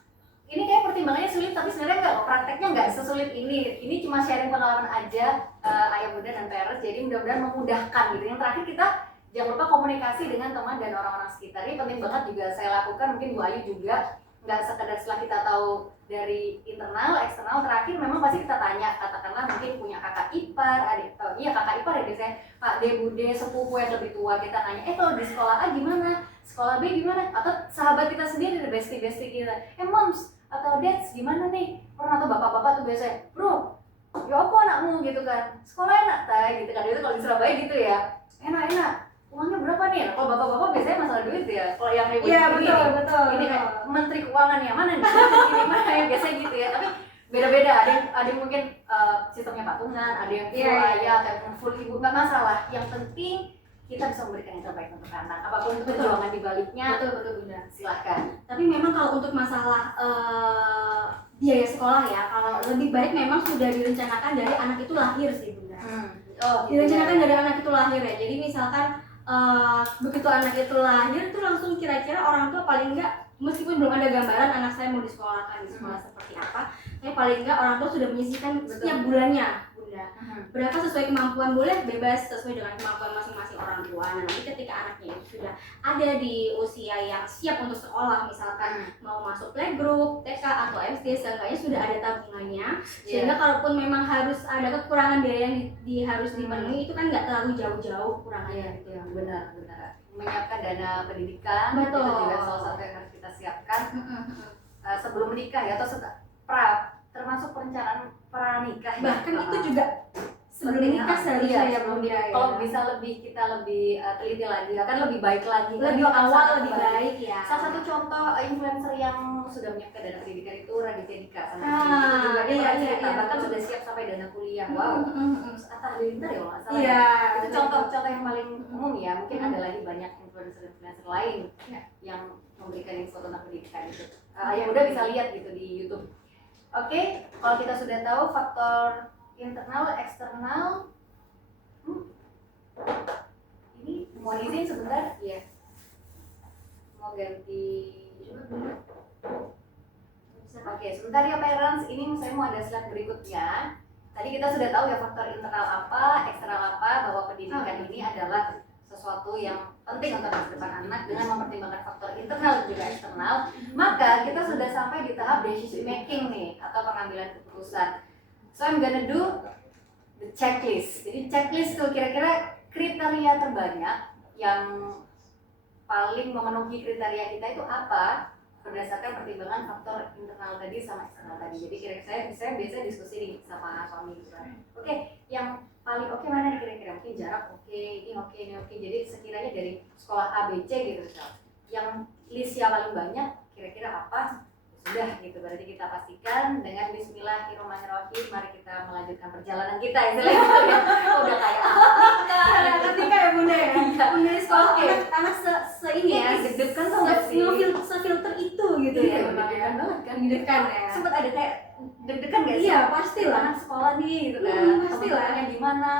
ini kayak pertimbangannya sulit, tapi sebenarnya nggak, prakteknya nggak sesulit ini. Ini cuma sharing pengalaman aja, ayah bunda dan parents. Jadi mudah-mudahan memudahkan gitu. Yang terakhir kita jangan lupa komunikasi dengan teman dan orang-orang sekitar. Ini penting banget juga saya lakukan, mungkin Bu Ayu juga. Nggak sekedar setelah kita tahu dari internal, eksternal, terakhir memang pasti kita tanya, katakanlah mungkin punya kakak ipar, kakak ipar ya biasanya, Pak De, Bude, sepupu yang lebih tua, kita nanya, kalau di sekolah A gimana, sekolah B gimana, atau sahabat kita sendiri, bestie kita, moms atau dads gimana nih, pernah tuh bapak-bapak tuh biasanya, bro, ya apa anakmu gitu kan, sekolah enak tay gitu kan, itu kalau di Surabaya gitu ya, enak, uangnya berapa nih? Kalau bapak-bapak biasanya masalah duit ya. Kalau yang ibu betul. Ini kayak menteri keuangan yang mana nih? Ini mana yang biasanya gitu ya. Tapi beda-beda. Ada yang mungkin sistemnya patungan, ada yang full ayah, ada yang full ibu, nggak masalah. Yang penting kita bisa memberikan yang terbaik untuk anak. Apapun itu perjuangan di baliknya. Betul Bunda. Silahkan. Tapi memang kalau untuk masalah biaya sekolah ya, kalau lebih baik memang sudah direncanakan dari anak itu lahir sih Bunda. Direncanakan dari anak itu lahir ya. Jadi misalkan begitu anak itu lahir itu langsung kira-kira orang tua paling enggak, meskipun belum ada gambaran anak saya mau disekolahkan di sekolah seperti apa, tapi paling enggak orang tua sudah menyisihkan setiap bulannya Bunda. Berapa sesuai kemampuan, boleh bebas sesuai dengan kemampuan masing-masing orang tua. Nah, nanti ketika anaknya itu sudah ada di usia yang siap untuk sekolah, misalkan mau masuk playgroup, TK atau SD, seenggaknya sudah ada tabungannya. Sehingga kalaupun memang harus ada kekurangan biaya yang harus dipenuhi, itu kan nggak terlalu jauh-jauh kekurangannya gitu ya. Benar. Menyiapkan dana pendidikan, betul, itu juga salah satu yang harus kita siapkan sebelum menikah ya, atau termasuk perencanaan pranikah. Bahkan itu juga sebelum Penting, nikah seharusnya ya sebelum Bunda nikah. ya. Kalau bisa kita lebih teliti lagi, akan lebih baik lagi. Lebih Karena awal sangat lebih baik. baik ya. Salah satu contoh influencer yang sudah menyiapkan dana pendidikan itu Raditya Dika sama Ah, itu juga dia iya, pernah iya, cerita, iya, bahkan betul. sudah siap sampai dana kuliah. Wow. Terus Atta Halilintar ya kalau nggak salah. Iya. Itu contoh-contoh yang paling umum ya. Mungkin ada lagi banyak influencer lain yang memberikan info tentang pendidikan itu. Yang udah bisa lihat gitu di YouTube. Oke, kalau kita sudah tahu faktor internal, eksternal, ini mau izin sebentar? Iya. Mau ganti. Oke, sebentar ya parents. Ini saya mau ada slide berikutnya. Tadi kita sudah tahu ya faktor internal apa, eksternal apa, bahwa pendidikan ini adalah sesuatu yang penting untuk masa depan anak dengan mempertimbangkan faktor internal dan juga eksternal. Maka kita sudah sampai di tahap decision making nih atau pengambilan keputusan. So I'm gonna do the checklist. Jadi checklist tuh kira-kira kriteria terbanyak yang paling memenuhi kriteria kita itu apa berdasarkan pertimbangan faktor internal tadi sama eksternal tadi. Jadi kira-kira saya biasa diskusi nih sama suami gitu kan. Oke, yang paling oke mana nih kira-kira? Mungkin jarak oke, ini oke, ini oke. Jadi sekiranya dari sekolah A, B, C gitu misal. Yang listnya paling banyak kira-kira apa? Sudah gitu, berarti kita pastikan dengan Bismillahirrahmanirrahim. Mari kita melanjutkan perjalanan kita istilahnya gitu ya. Udah kayak Ketika ya Bunda ya. Bunda di sekolah Oke. anak se ini ya. deg-degan tuh nggak sih? Sefilter itu gitu ya. Iya, Memang ya. deg-degan banget kan. Deg-degan ya. Sempet ada kayak deg-degan gak sih? Iya, pasti lah. Anak sekolah nih gitu kan. Pasti lah. Teman-temannya gimana?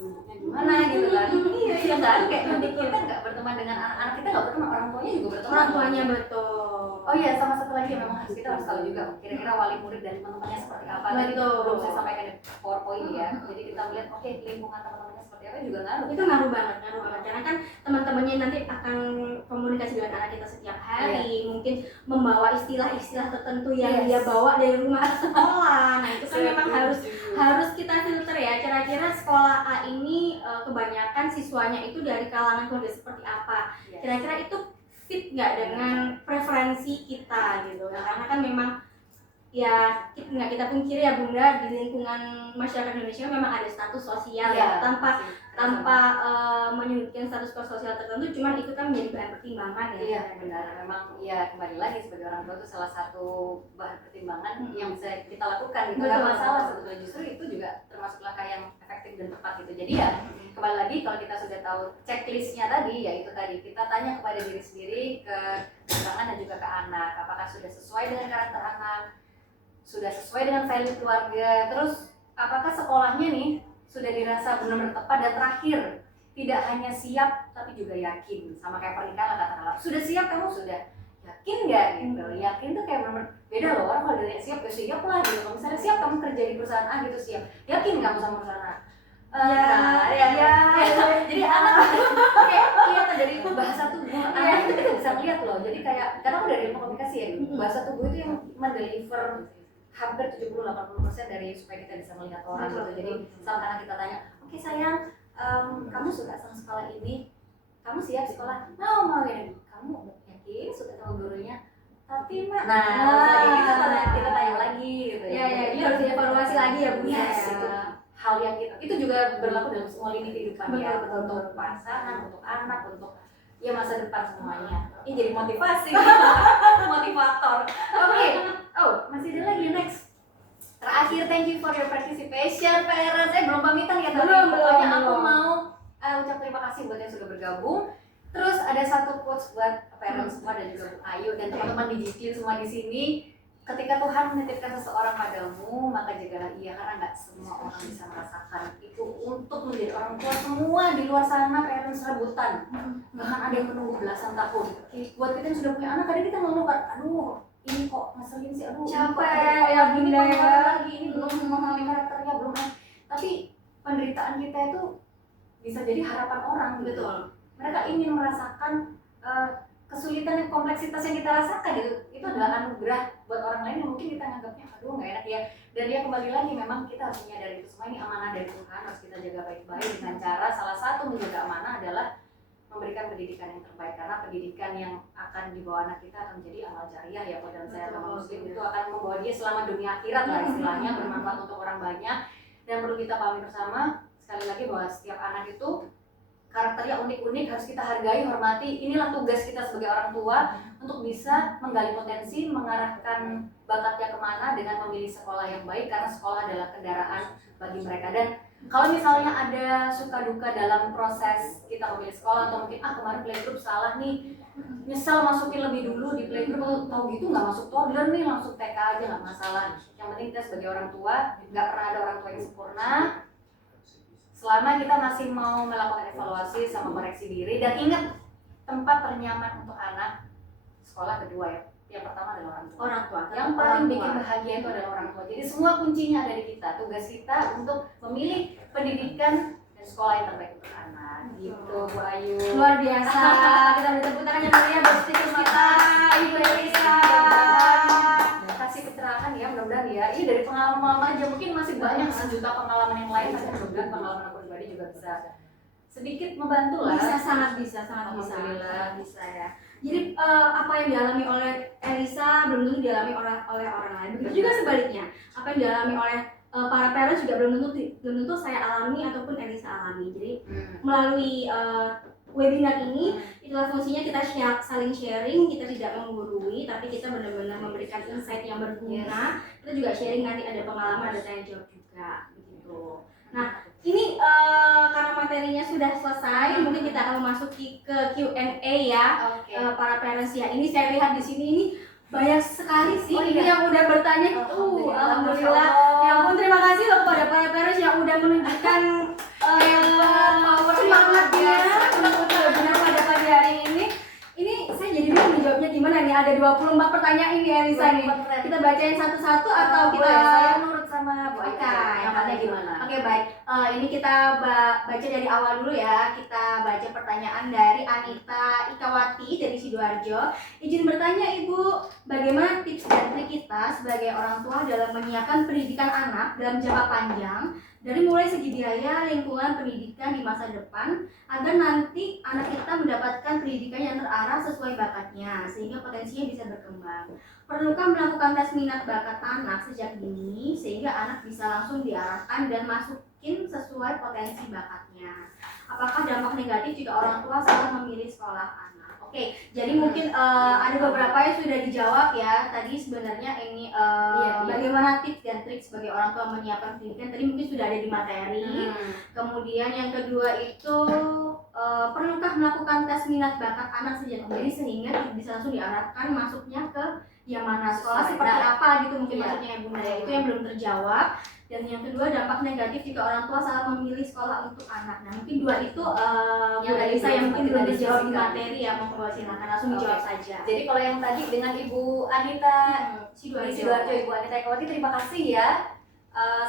Ibu-ibunya gimana gitu kan. Iya, Iya kan? Kayak betul, nanti betul. kita nggak berteman dengan anak-anak kita nggak berteman, orang tuanya juga berteman. Orang tuanya betul. Oh iya, sama satu lagi yang memang kita harus tahu juga kira-kira wali murid dan teman-temannya seperti apa. Tadi Betul. belum saya sampaikan di PowerPoint ya. Jadi kita melihat oke lingkungan teman-temannya seperti apa juga ngaruh. Itu ngaruh banget karena kan teman-temannya nanti akan komunikasi dengan anak kita setiap hari, mungkin membawa istilah-istilah tertentu yang dia bawa dari rumah ke sekolah. Nah itu kan memang harus kita filter ya, kira-kira sekolah A ini kebanyakan siswanya itu dari kalangan keluarga seperti apa, kira-kira itu fit nggak dengan preferensi kita gitu. Nah, karena kan memang ya nggak kita pungkiri ya Bunda, di lingkungan masyarakat Indonesia memang ada status sosial ya, tanpa menyebutkan status sosial tertentu, cuman itu kan menjadi bahan pertimbangan ya. Iya benar, memang ya kembali lagi sebagai orang tua itu salah satu bahan pertimbangan yang bisa kita lakukan gitu. Nggak masalah sebetulnya, justru itu juga termasuk langkah yang efektif dan tepat gitu. Jadi ya kembali lagi kalau kita sudah tahu checklistnya tadi, ya itu tadi kita tanya kepada diri sendiri, ke pasangan dan juga ke anak, apakah sudah sesuai dengan karakter anak, sudah sesuai dengan value keluarga, terus apakah sekolahnya nih sudah dirasa benar-benar tepat, dan terakhir tidak hanya siap tapi juga yakin. Sama kayak pernikahan katakanlah, sudah siap kamu sudah yakin nggak gitu. Yakin tuh kayak benar-benar beda loh, orang kalau dari siap ya siap lah gitu. Kalau misalnya siap kamu kerja di perusahaan A gitu, siap yakin kamu sama perusahaan A. Jadi anak kayak kelihatan dari bahasa tubuh anak itu kita bisa lihat loh. Jadi kayak karena aku dari ilmu komunikasi ya, bahasa tubuh itu yang mendeliver hampir 70-80% dari supaya kita bisa melihat orang gitu. Jadi saat anak kita tanya, oke sayang, kamu suka sama sekolah ini, kamu siap sekolah? Mau ya. Kamu yakin suka sama gurunya? Tapi mak, kita tanya lagi gitu ya. Ini harus dievaluasi lagi ya Bu. Itu hal yang itu juga berlaku dalam semua lini kehidupan ya, Betul. untuk pasangan, untuk anak, untuk ya masa depan semuanya. Ini jadi motivasi, motivator. Oke. Oh, masih ada lagi next. Terakhir, thank you for your participation, parents. Belum pamitan ya, tapi pokoknya aku mau ucap terima kasih buat yang sudah bergabung. Terus ada satu quotes buat parents semua dan juga Bu Ayu dan teman-teman di Jiklin semua di sini. Ketika Tuhan menitipkan seseorang padamu, maka jagalah ia, karena nggak semua orang bisa merasakan itu. Untuk menjadi orang tua semua di luar sana parents rebutan, bahkan ada yang menunggu belasan tahun. Buat kita yang sudah punya anak, kadang kita ngeluh kan, aduh ini kok ngeselin sih, aduh capek ya Bunda ya, lagi ini belum memahami karakternya, belum. Tapi penderitaan kita itu bisa jadi harapan orang. Betul. Mereka ingin merasakan kesulitan dan kompleksitas yang kita rasakan gitu. Itu adalah anugerah buat orang lain yang mungkin kita nganggapnya aduh nggak enak ya. Dan dia kembali lagi, memang kita harus menyadari itu semua ini amanah dari Tuhan, harus kita jaga baik-baik dengan cara salah satu menjaga amanah adalah memberikan pendidikan yang terbaik, karena pendidikan yang akan dibawa anak kita akan menjadi amal jariah ya. Kalau dalam saya agama muslim itu akan membawa dia selama dunia akhirat lah istilahnya, bermanfaat untuk orang banyak. Dan perlu kita pahami bersama, sekali lagi bahwa setiap anak itu karakternya unik-unik, harus kita hargai, hormati. Inilah tugas kita sebagai orang tua untuk bisa menggali potensi, mengarahkan bakatnya kemana dengan memilih sekolah yang baik, karena sekolah adalah kendaraan bagi mereka. Dan kalau misalnya ada suka duka dalam proses kita memilih sekolah, atau mungkin kemarin playgroup salah nih, misal masukin lebih dulu di playgroup, tahu gitu nggak masuk toddler nih, langsung TK aja nggak masalah. Yang penting kita sebagai orang tua, nggak pernah ada orang tua yang sempurna. Selama kita masih mau melakukan evaluasi sama koreksi diri, dan ingat, tempat ternyaman untuk anak sekolah kedua ya. Yang pertama adalah orang tua. Orang tua. Yang paling bikin bahagia itu adalah orang tua. Jadi semua kuncinya ada di kita. Tugas kita untuk memilih pendidikan dan sekolah yang terbaik untuk anak. Gitu, Bu Ayu. Luar biasa. Kita beri tepuk tangan yang meriah buat speaker kita, Ibu Elisa. Kasih pencerahan ya, mudah-mudahan ya. Ini dari pengalaman aja, mungkin masih banyak sejuta pengalaman yang lain, tapi mudah-mudahan pengalaman aku pribadi juga bisa sedikit membantu lah. Bisa, sangat bisa. Alhamdulillah. Bisa ya. Jadi apa yang dialami oleh Elisa belum tentu dialami oleh orang lain. Begitu juga sebaliknya. Apa yang dialami oleh para parents juga belum tentu saya alami ataupun Elisa alami. Jadi melalui webinar ini itulah fungsinya, kita saling sharing, kita tidak menggurui, tapi kita benar-benar memberikan insight yang berguna. Kita juga sharing, nanti ada pengalaman, ada tanya jawab juga begitu. Nah, ini karena materinya sudah selesai, mungkin kita akan memasuki ke Q&A ya. Para parents ya. Ini saya lihat di sini ini banyak sekali sih ini yang udah bertanya. Alhamdulillah. Ya ampun, terima kasih loh kepada para parents yang udah menunjukkan semangatnya untuk webinar pada pagi hari ini. Ini saya jadi bingung menjawabnya gimana nih, ada 24 pertanyaan ini Elisa nih. Kita bacain satu-satu atau kita saya nurut sama Bu Ayu. yang Yang gimana? Oke, baik. Ini kita baca dari awal dulu ya. Kita baca pertanyaan dari Anita Ikawati dari Sidoarjo. Izin bertanya Ibu, bagaimana tips dan trik kita sebagai orang tua dalam menyiapkan pendidikan anak dalam jangka panjang, dari mulai segi biaya, lingkungan pendidikan di masa depan, agar nanti anak kita mendapatkan pendidikan yang terarah sesuai bakatnya, sehingga potensinya bisa berkembang. Perlukah melakukan tes minat bakat anak sejak dini, sehingga anak bisa langsung diarahkan dan masukin sesuai potensi bakatnya? Apakah dampak negatif jika orang tua salah memilih sekolah anak? Oke, jadi mungkin ada beberapa yang sudah dijawab ya. Tadi sebenarnya ini bagaimana tips dan trik sebagai orang tua menyiapkan pendidikan, tadi mungkin sudah ada di materi. Kemudian yang kedua itu perlukah melakukan tes minat bakat anak sejak dini sehingga bisa langsung diarahkan masuknya ke yang mana sekolah seperti apa gitu, mungkin maksudnya yang Bunda ya. Itu yang belum terjawab. Dan yang kedua, dampak negatif jika orang tua salah memilih sekolah untuk anak. Nah, mungkin dua itu Bu Elisa yang mungkin belum dijawab di materi ya, mau silakan langsung dijawab saja. Jadi kalau yang tadi dengan Ibu Anita Sidoarjo, Ibu Anita Ikawati, terima kasih ya.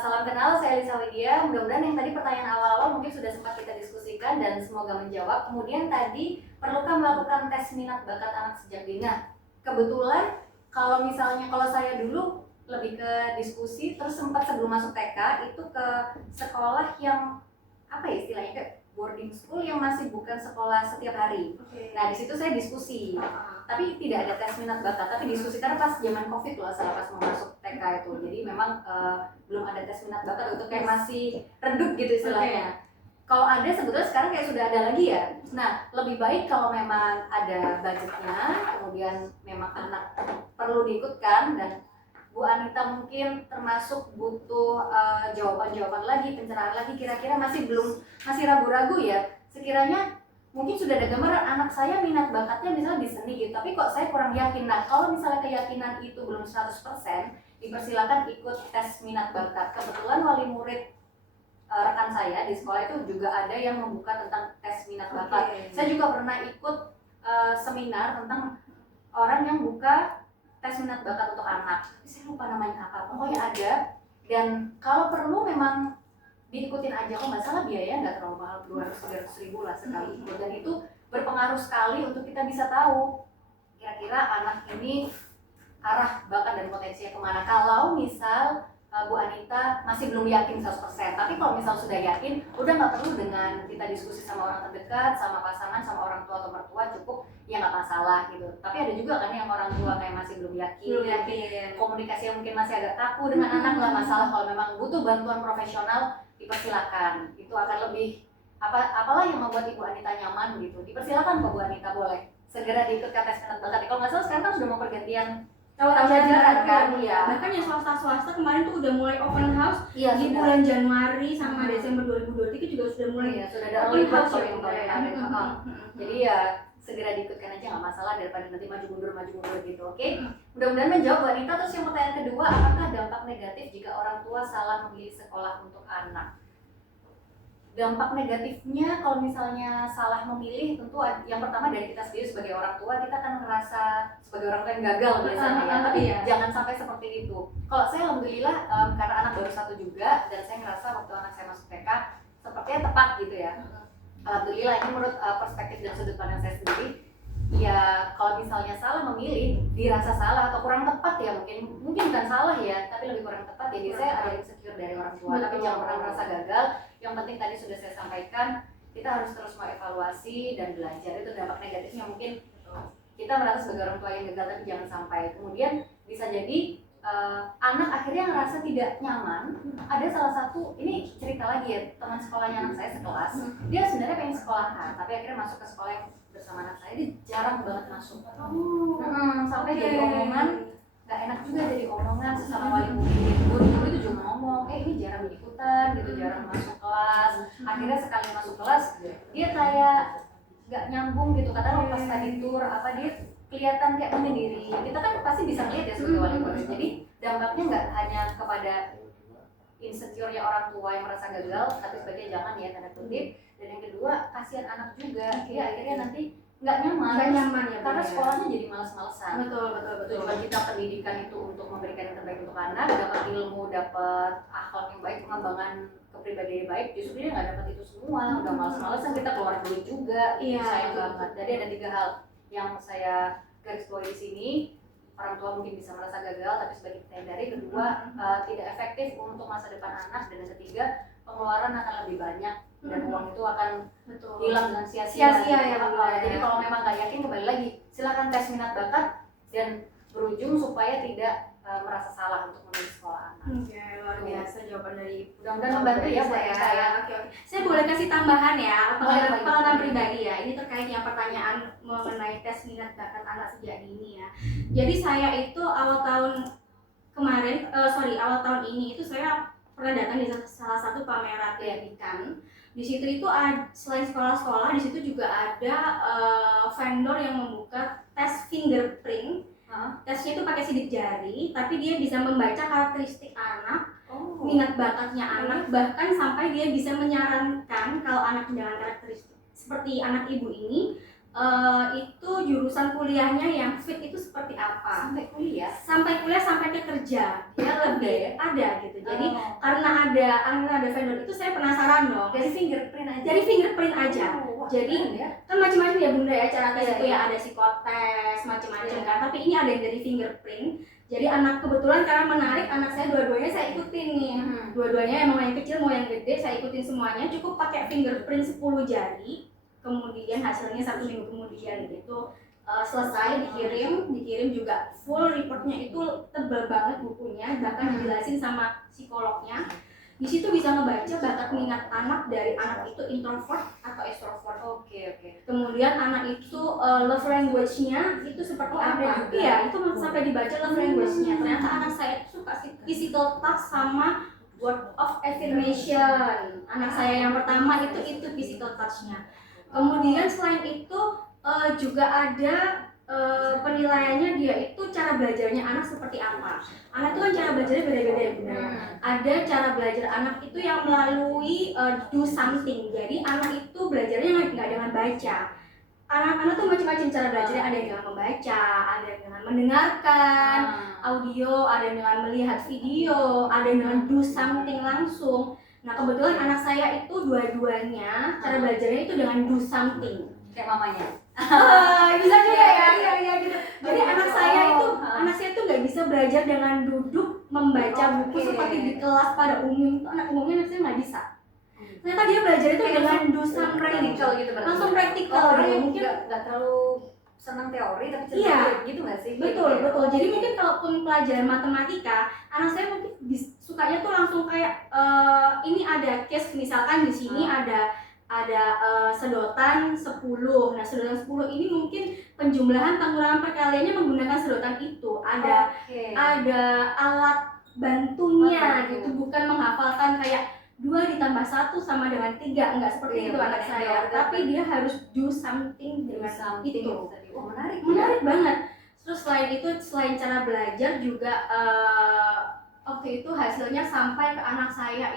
Salam kenal, saya Elisa Widya. Mudah-mudahan yang tadi pertanyaan awal-awal mungkin sudah sempat kita diskusikan dan semoga menjawab. Kemudian tadi, perlukah melakukan tes minat bakat anak sejak dini? Nah, kebetulan kalau saya dulu lebih ke diskusi, terus sempat sebelum masuk TK itu ke sekolah yang apa ya istilahnya, kayak boarding school yang masih bukan sekolah setiap hari. Nah, di situ saya diskusi. Tapi tidak ada tes minat bakat, tapi diskusi karena pas zaman Covid loh, pas mau masuk TK itu. Jadi memang belum ada tes minat bakat, itu kayak masih redup gitu istilahnya. Kalau ada sebetulnya sekarang kayak sudah ada lagi ya. Nah, lebih baik kalau memang ada budgetnya, kemudian memang anak perlu diikutkan, dan Bu Anita mungkin termasuk butuh jawaban-jawaban lagi, pencerahan lagi, kira-kira masih ragu-ragu ya. Sekiranya mungkin sudah ada gambaran anak saya minat bakatnya misalnya di seni gitu, tapi kok saya kurang yakin. Nah, kalau misalnya keyakinan itu belum 100%, dipersilakan ikut tes minat bakat. Kebetulan wali murid rekan saya di sekolah itu juga ada yang membuka tentang tes minat bakat. Saya juga pernah ikut seminar tentang orang yang buka tes minat bakat untuk anak. Saya lupa namanya apa, pokoknya ada. Dan kalau perlu memang diikutin aja, kok nggak salah biaya nggak terlalu mahal, 200-300 ribu lah sekali ikut. Dan itu berpengaruh sekali untuk kita bisa tahu kira-kira anak ini arah bakat dan potensinya kemana. Kalau misal Bu Anita masih belum yakin 100%. Tapi kalau misal sudah yakin, udah nggak perlu dengan kita diskusi sama orang terdekat, sama pasangan, sama orang tua atau mertua, cukup ya nggak masalah gitu. Tapi ada juga kan yang orang tua kayak masih belum yakin, komunikasi yang mungkin masih agak kaku dengan anak, nggak masalah. Kalau memang butuh bantuan profesional, dipersilakan. Itu akan lebih apalah yang membuat Ibu Anita nyaman gitu. Dipersilakan kok Bu Anita, boleh segera diikutkan tes minat bakat. Kalau nggak salah sekarang kan sudah mau pergantian tahun ajaran kan, ya. Bahkan yang swasta kemarin tuh udah mulai open house Iya, di bulan Januari sama Desember 2023 juga sudah mulai sudah ada open house yang kemarin. Jadi ya segera diikutkan aja, nggak masalah daripada nanti maju mundur gitu. Oke? Mudah-mudahan menjawab wanita. Terus yang pertanyaan kedua, apakah dampak negatif jika orang tua salah memilih sekolah untuk anak? Dampak negatifnya kalau misalnya salah memilih, tentu yang pertama dari kita sendiri sebagai orang tua, kita akan merasa sebagai orang tua yang gagal biasanya ya. Tapi jangan sampai seperti itu. Kalau saya alhamdulillah karena anak baru 1 juga, dan saya ngerasa waktu anak saya masuk TK sepertinya tepat gitu ya. Alhamdulillah, ini menurut perspektif dan sudut pandang saya sendiri. Ya kalau misalnya salah memilih, dirasa salah atau kurang tepat ya, mungkin bukan salah ya, tapi lebih kurang tepat ya, biasanya ada insecure dari orang tua. Tapi jangan pernah merasa gagal. Yang penting tadi sudah saya sampaikan, kita harus terus mengevaluasi dan belajar. Itu dampak negatifnya, mungkin kita merasa sebagai orang tua yang gagal, tapi jangan sampai. Kemudian bisa jadi anak akhirnya ngerasa tidak nyaman. Ada salah satu, ini cerita lagi ya, teman sekolahnya anak saya sekelas, dia sebenarnya pengen sekolahan, tapi akhirnya masuk ke sekolah yang bersama anak saya, dia jarang banget masuk. Sampai jadi omongan, gak enak juga jadi omongan sesama wali murid. Guru itu juga ngomong, ini jarang ikutan gitu, jarang masuk kelas. Akhirnya sekali masuk kelas, dia kayak gak nyambung gitu. Kadang pas tadi tur apa, dia kelihatan kayak menyendiri. Kita kan pasti bisa lihat ya sebagai wali murid. Jadi dampaknya nggak hanya kepada insecure-nya orang tua yang merasa gagal, tapi sebagai jangan ya, tanda kutip. Dan yang kedua, kasihan anak juga. Dia akhirnya nanti nggak nyaman ya, karena sekolahnya jadi malas-malesan. Betul. Tujuan kita pendidikan itu untuk memberikan yang terbaik untuk anak, dapat ilmu, dapat akhlak yang baik, pengembangan kepribadian yang baik. Justru dia nggak dapat itu semua, udah malas-malesan, kita keluar duit juga. Sayang banget. Jadi ada 3 hal yang saya garis bawahi di sini. Orang tua mungkin bisa merasa gagal, tapi sebagai kita hindari. Kedua, tidak efektif untuk masa depan anak. Dan yang ketiga, pengeluaran akan lebih banyak dan uang itu akan hilang dengan sia-sia ya. Jadi kalau memang nggak yakin, kembali lagi silakan tes minat bakat dan berujung supaya tidak merasa salah untuk memilih sekolah anak. Luar biasa jawaban dari Ibu. Mudah-mudahan membantu ya buat saya. Oke. Saya boleh kasih tambahan ya, pengalaman pribadi ya. Ini terkait yang pertanyaan mengenai tes minat bakat anak sejak dini ya. Jadi saya itu awal tahun ini itu saya pernah datang di salah satu pameran pendidikan. Di situ itu selain sekolah-sekolah, di situ juga ada vendor yang membuka tes fingerprint. Tesnya itu pakai sidik jari, tapi dia bisa membaca karakteristik anak, minat bakatnya anak, bahkan sampai dia bisa menyarankan kalau anak dengan karakteristik seperti anak ibu ini, itu jurusan kuliahnya yang fit itu seperti apa. Sampai kuliah sampai ke kerja, dia lebih ada gitu. Jadi karena ada vendor itu, saya penasaran dong. Dari fingerprint aja. Jadi kan macam-macam ya Bunda ya cara tes itu ya, ada psikotes macam-macam kan. Tapi ini ada yang dari fingerprint. Jadi anak kebetulan karena menarik, anak saya dua-duanya saya ikutin nih. Dua-duanya emang yang kecil mau yang gede saya ikutin semuanya. Cukup pakai fingerprint 10 jari. Kemudian hasilnya 1 minggu kemudian gitu selesai dikirim juga full reportnya, itu tebal banget bukunya, bahkan dijelasin sama psikolognya. Di situ bisa ngebaca bakat minat anak, dari anak itu introvert atau extrovert. Oke. Kemudian anak itu love language-nya itu seperti apa? Iya, itu sampai dibaca love language-nya. Ternyata anak saya itu suka physical touch sama word of affirmation. Anak saya yang pertama itu physical touch-nya. Kemudian selain itu juga ada penilaiannya, dia itu cara belajarnya anak seperti apa. Anak itu kan cara belajarnya beda-beda ya Bunda. Ada cara belajar anak itu yang melalui do something. Jadi anak itu belajarnya nggak dengan baca. Anak-anak tuh macam-macam cara belajarnya, ada yang dengan membaca, ada yang dengan mendengarkan audio, ada yang dengan melihat video, ada yang dengan do something langsung. Nah kebetulan anak saya itu dua-duanya cara belajarnya itu dengan do something. Kayak mamanya. Bisa juga ya. Iya gitu. Jadi anak saya itu nggak bisa belajar dengan duduk membaca buku seperti di kelas pada umum itu anak umumnya saya nggak bisa. Ternyata dia belajar itu dengan dosen praktikal gitu berarti. langsung praktikal Orang yang mungkin nggak terlalu senang teori tapi cenderung iya, gitu nggak sih? betul Gitu. betul. Jadi mungkin kalaupun pelajaran matematika, anak saya mungkin sukanya tuh langsung kayak ini ada case misalkan di sini ada sedotan 10. Nah, sedotan 10 ini mungkin penjumlahan pengurangan perkaliannya menggunakan sedotan itu. Ada alat bantunya gitu, bukan menghafalkan kayak 2 ditambah 1 sama dengan 3, enggak seperti itu anak saya, tapi dia harus do something dengan itu. Menarik banget. Terus selain cara belajar juga waktu itu hasilnya sampai ke anak saya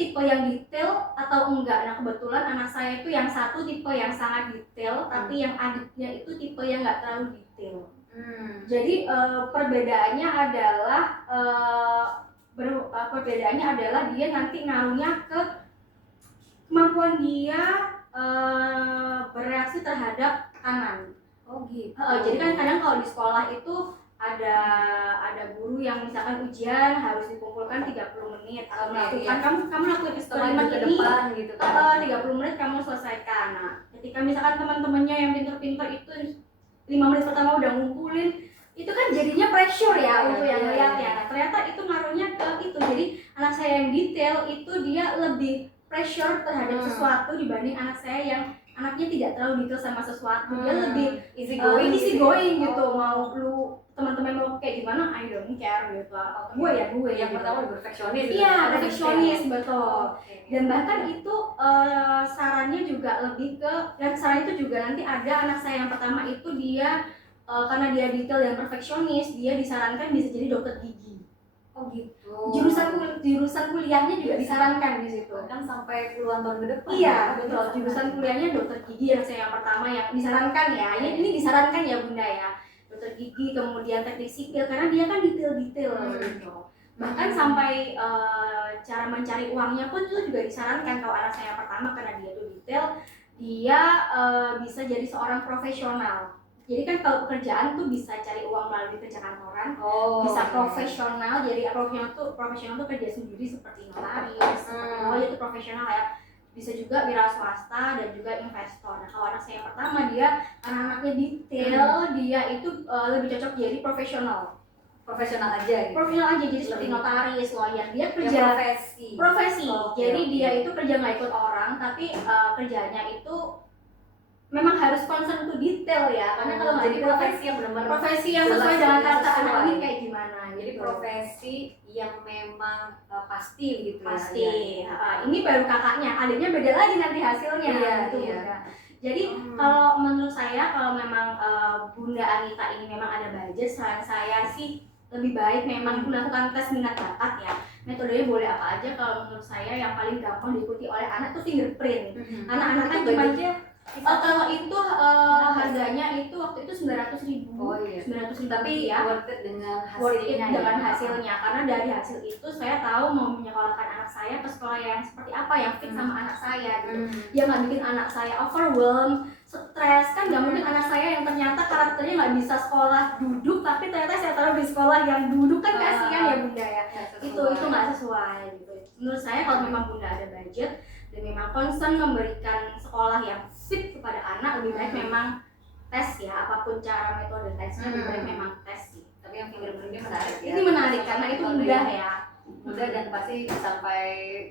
tipe yang detail atau enggak. Nah, kebetulan anak saya itu yang satu tipe yang sangat detail, tapi yang adiknya itu tipe yang enggak terlalu detail. Jadi perbedaannya adalah dia nanti ngaruhnya ke kemampuan dia bereaksi terhadap tekanan. Oh gitu. Jadi kan kadang kalau di sekolah itu ada guru yang misalkan ujian harus dikumpulkan 30 menit atau melakukan kamu lakukan eksperimen ke ini depan gitu kan. 30 menit kamu selesaikan. Nah, ketika misalkan teman-temannya yang pintar-pintar itu 5 menit pertama udah ngumpulin, itu kan jadinya pressure ya untuk yang lihat ya. Nah, ternyata itu ngaruhnya ke itu. Jadi anak saya yang detail itu dia lebih pressure terhadap sesuatu dibanding anak saya yang anaknya tidak terlalu detail sama sesuatu. Dia lebih easy going gitu. Mau lu teman-teman mau kayak gimana, I don't care gitu. Gue yang gitu. pertama perfeksionis. Iya, perfeksionis betul. Dan bahkan itu sarannya juga lebih ke, dan saran itu juga nanti ada anak saya yang pertama itu dia karena dia detail dan perfeksionis, dia disarankan bisa jadi dokter gigi. Oh gitu. Jurusan kuliahnya juga disarankan di situ. Kan sampai puluhan tahun ke depan. Iya, betul. Jurusan kuliahnya dokter gigi yang saya yang pertama yang disarankan ya. Ini disarankan ya Bunda ya. Dokter gigi, kemudian teknik sipil karena dia kan detail-detail gitu. Bahkan sampai cara mencari uangnya pun itu juga disarankan kalau anak saya yang pertama karena dia tuh detail, dia bisa jadi seorang profesional. Jadi kan kalau pekerjaan tuh bisa cari uang melalui kerja kantoran, bisa profesional. Jadi profesional tuh kerja sendiri seperti notaris, seperti lawyer itu profesional ya. Bisa juga wira swasta dan juga investor. Nah, kalau anak saya yang pertama dia anak-anaknya detail, dia itu lebih cocok jadi profesional aja gitu. Jadi seperti notaris, lawyer, dia kerja profesi. Jadi dia itu kerja nggak ikut orang, tapi kerjanya itu memang harus concern to detail ya, karena kalau nggak jadi profesi yang benar-benar profesi yang sesuai dengan kata anak ini kayak gimana. Jadi profesi yang memang pasti gitu. Pasti. Ini baru kakaknya, adiknya beda lagi nanti hasilnya. Iya. Jadi kalau menurut saya kalau memang Bunda Anita ini memang ada budget, saran saya sih lebih baik memang melakukan tes minat bakat ya. Metodenya boleh apa aja. Kalau menurut saya yang paling gampang diikuti oleh anak itu fingerprint. Anak-anak kan cuma kalau itu harganya itu waktu itu 900.000. 900.000 tapi ya. Worth it dengan hasilnya karena dari hasil itu saya tahu mau menyekolahkan anak saya ke sekolah yang seperti apa yang fit sama anak saya gitu. Dia nggak bikin anak saya overwhelmed, stres kan nggak mungkin anak saya yang ternyata karakternya nggak bisa sekolah duduk tapi ternyata saya taruh di sekolah yang duduk kan kasihan ya Bunda ya. Itu nggak sesuai gitu. Menurut saya kalau memang Bunda ada budget dan memang concern memberikan sekolah yang fit kepada anak, lebih baik memang tes ya, apapun cara metode tesnya lebih baik memang tes sih. Tapi yang fingerprint ini menarik ya. Ini menarik karena itu mudah ya. Mudah dan pasti sampai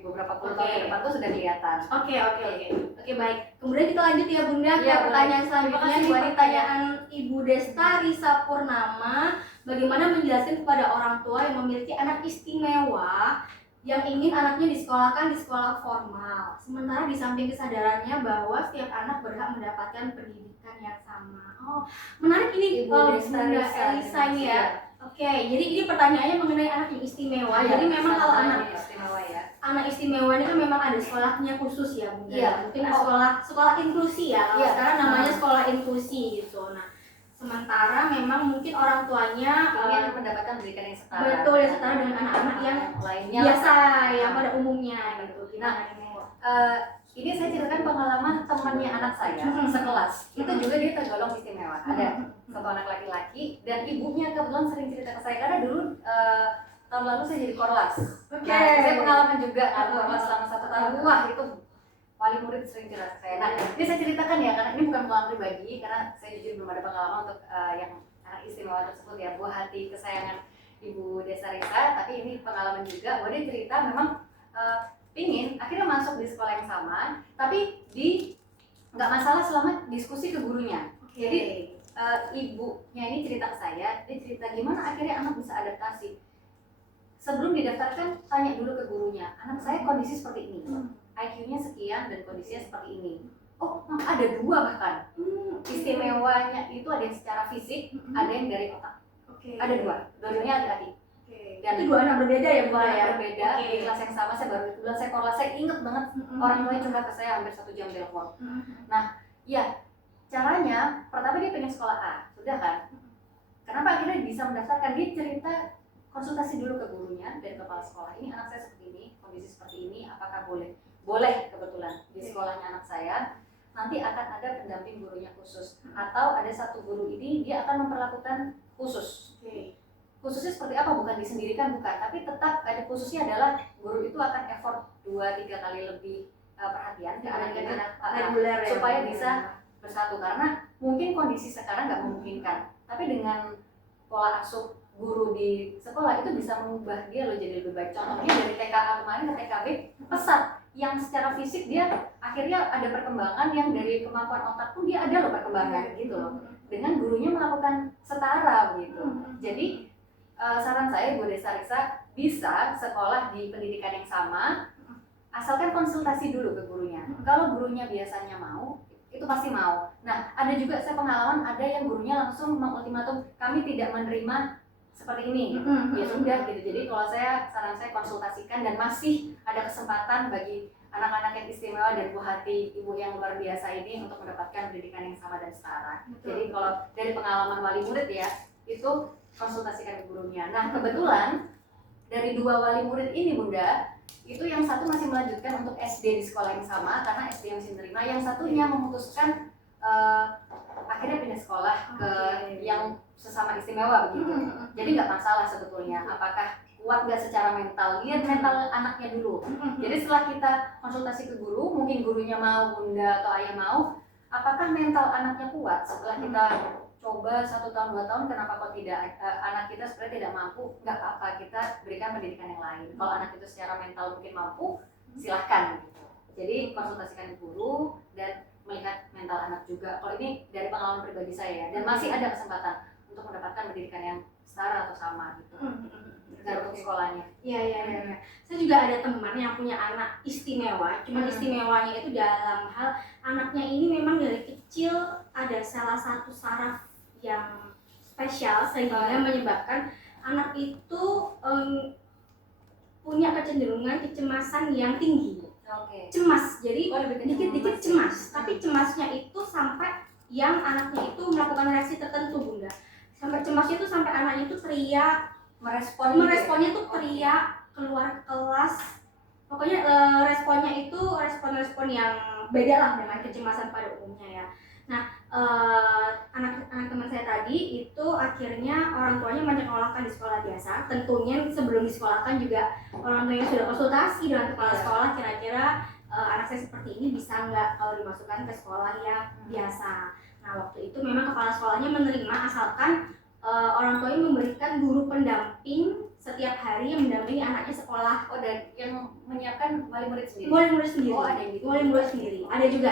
beberapa puluh tahun ke depan tuh sudah kelihatan. Oke, baik. Kemudian kita lanjut ya Bunda ke pertanyaan selanjutnya. Ini pertanyaan Ibu Desta Risa Purnama. Bagaimana menjelaskan kepada orang tua yang memiliki anak istimewa yang ingin anaknya disekolahkan di sekolah formal, sementara di samping kesadarannya bahwa setiap anak berhak mendapatkan pendidikan yang sama. Menarik ini Bunda Elisa ini ya. Oke, jadi ini pertanyaannya mengenai anak yang istimewa. Jadi memang kalau anak istimewa ini kan memang ada sekolahnya khusus ya Bunda. Mungkin sekolah inklusi ya. Sekarang namanya sekolah inklusi gitu. Nah, sementara memang mungkin orang tuanya ingin mendapatkan pendidikan yang setara. Betul, yang setara dengan anak-anak yang lainnya biasa yang pada umumnya gitu. ini saya ceritakan pengalaman temannya anak saya sekelas. Itu juga dia tergolong istimewa. Ada satu anak laki-laki dan ibunya kebetulan sering cerita ke saya karena dulu tahun lalu saya jadi korlas. Nah, saya pengalaman juga kan korlas selama 1 tahun. Wah, itu wali murid sering cerita ke saya. Nah, ini saya ceritakan ya karena ini bukan pengalaman pribadi karena saya jujur belum ada pengalaman untuk yang anak istimewa tersebut ya, buah hati kesayangan Ibu Desa Risa. Tapi ini pengalaman juga bahwa dia cerita memang pingin akhirnya masuk di sekolah yang sama, tapi nggak masalah selama diskusi ke gurunya. Jadi ibunya ini cerita ke saya, dia cerita gimana akhirnya anak bisa adaptasi. Sebelum didaftarkan tanya dulu ke gurunya, anak saya kondisi seperti ini, IQ-nya sekian dan kondisinya seperti ini. Oh, ada 2 bahkan. Istimewanya itu ada yang secara fisik, ada yang dari otak. Ada 2, dua-duanya laki-laki. Dan itu 2 anak berbeda ya, Bu ya? Berbeda, di kelas yang sama. Saya baru bilang saya korlas, saya inget banget orang tuanya curhat ke saya hampir 1 jam telepon. Nah, ya caranya pertama dia pengen sekolah A, sudah kan? Kenapa akhirnya bisa mendaftarkan? Dia cerita konsultasi dulu ke gurunya dan kepala sekolah. Ini anak saya seperti ini, kondisi seperti ini, apakah boleh? Boleh kebetulan di sekolahnya anak saya. Nanti akan ada pendamping gurunya khusus atau ada satu guru ini dia akan memperlakukan khusus. Khususnya seperti apa? Bukan disendirikan, bukan, tapi tetap ada khususnya adalah guru itu akan effort 2-3 kali lebih perhatian ke anak-anak reguler supaya bisa bersatu karena mungkin kondisi sekarang nggak memungkinkan. Tapi dengan pola asuh guru di sekolah itu bisa mengubah dia loh jadi lebih baik. Contohnya dari TKA kemarin ke TKB pesat yang secara fisik dia akhirnya ada perkembangan yang dari kemampuan otak pun dia ada loh perkembangan gitu loh. Dengan gurunya melakukan setara gitu. Jadi saran saya Bu Desa Risa bisa sekolah di pendidikan yang sama asalkan konsultasi dulu ke gurunya. Kalau gurunya biasanya mau, itu pasti mau. Nah, ada juga saya pengalaman ada yang gurunya langsung mengultimatum kami tidak menerima seperti ini. Ya sudah gitu. Jadi kalau saran saya konsultasikan dan masih ada kesempatan bagi anak-anak yang istimewa dan buah hati ibu yang luar biasa ini untuk mendapatkan pendidikan yang sama dan setara. Jadi kalau dari pengalaman wali murid ya, itu konsultasikan ke gurunya. Nah, kebetulan dari 2 wali murid ini Bunda, itu yang satu masih melanjutkan untuk SD di sekolah yang sama karena SD yang masih menerima, yang satunya memutuskan akhirnya pindah sekolah ke yang sesama istimewa begitu. Jadi nggak masalah sebetulnya apakah kuat nggak secara mental, lihat mental anaknya dulu. Jadi setelah kita konsultasi ke guru, mungkin gurunya mau, Bunda atau Ayah mau, apakah mental anaknya kuat setelah kita coba 1 tahun 2 tahun, kenapa kok tidak anak kita sebenarnya tidak mampu, nggak apa-apa, kita berikan pendidikan yang lain. Kalau anak itu secara mental mungkin mampu, silahkan gitu. Jadi konsultasikan guru dan melihat mental anak juga. Kalau ini dari pengalaman pribadi saya dan masih ada kesempatan untuk mendapatkan pendidikan yang setara atau sama gitu. Untuk sekolahnya. Iya. Saya juga ada teman yang punya anak istimewa. Cuma istimewanya itu dalam hal anaknya ini memang dari kecil ada salah satu saraf yang spesial sehingga menyebabkan anak itu punya kecenderungan kecemasan yang tinggi. Cemas, jadi dikit-dikit cemas. Tapi cemasnya itu sampai yang anaknya itu melakukan reaksi tertentu Bunda. Sampai cemasnya itu sampai anaknya itu teriak, meresponnya tuh teriak, keluar kelas. Pokoknya responnya itu respon-respon yang beda lah dengan kecemasan pada umumnya ya. Nah, anak teman saya tadi itu akhirnya orang tuanya menyekolahkan di sekolah biasa. Tentunya sebelum disekolahkan juga orang tuanya sudah konsultasi dengan kepala sekolah kira-kira anak saya seperti ini bisa nggak kalau dimasukkan ke sekolah yang biasa. Nah, waktu itu memang kepala sekolahnya menerima asalkan orang tuanya memberikan guru pendamping setiap hari yang mendampingi anaknya sekolah. Oh, dan yang menyiapkan wali murid sendiri? Wali murid sendiri. Oh, ada yang gitu? Wali murid sendiri. Ada juga.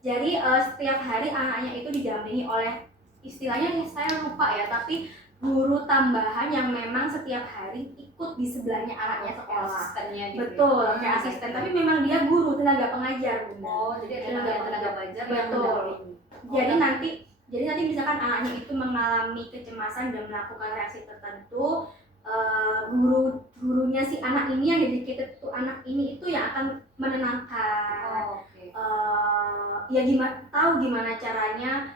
Jadi setiap hari anaknya itu didampingi oleh istilahnya saya lupa ya, tapi guru tambahan yang memang setiap hari ikut di sebelahnya anaknya sekolah. Asistennya gitu. Betul, kayak asisten. Tapi memang dia guru, tenaga pengajar Bunda. Oh, jadi ada tenaga pengajar yang mendampingi. Jadi nanti misalkan anaknya itu mengalami kecemasan dan melakukan reaksi tertentu, gurunya si anak ini yang dedicated to anak ini itu yang akan menenangkan. Ya tahu gimana caranya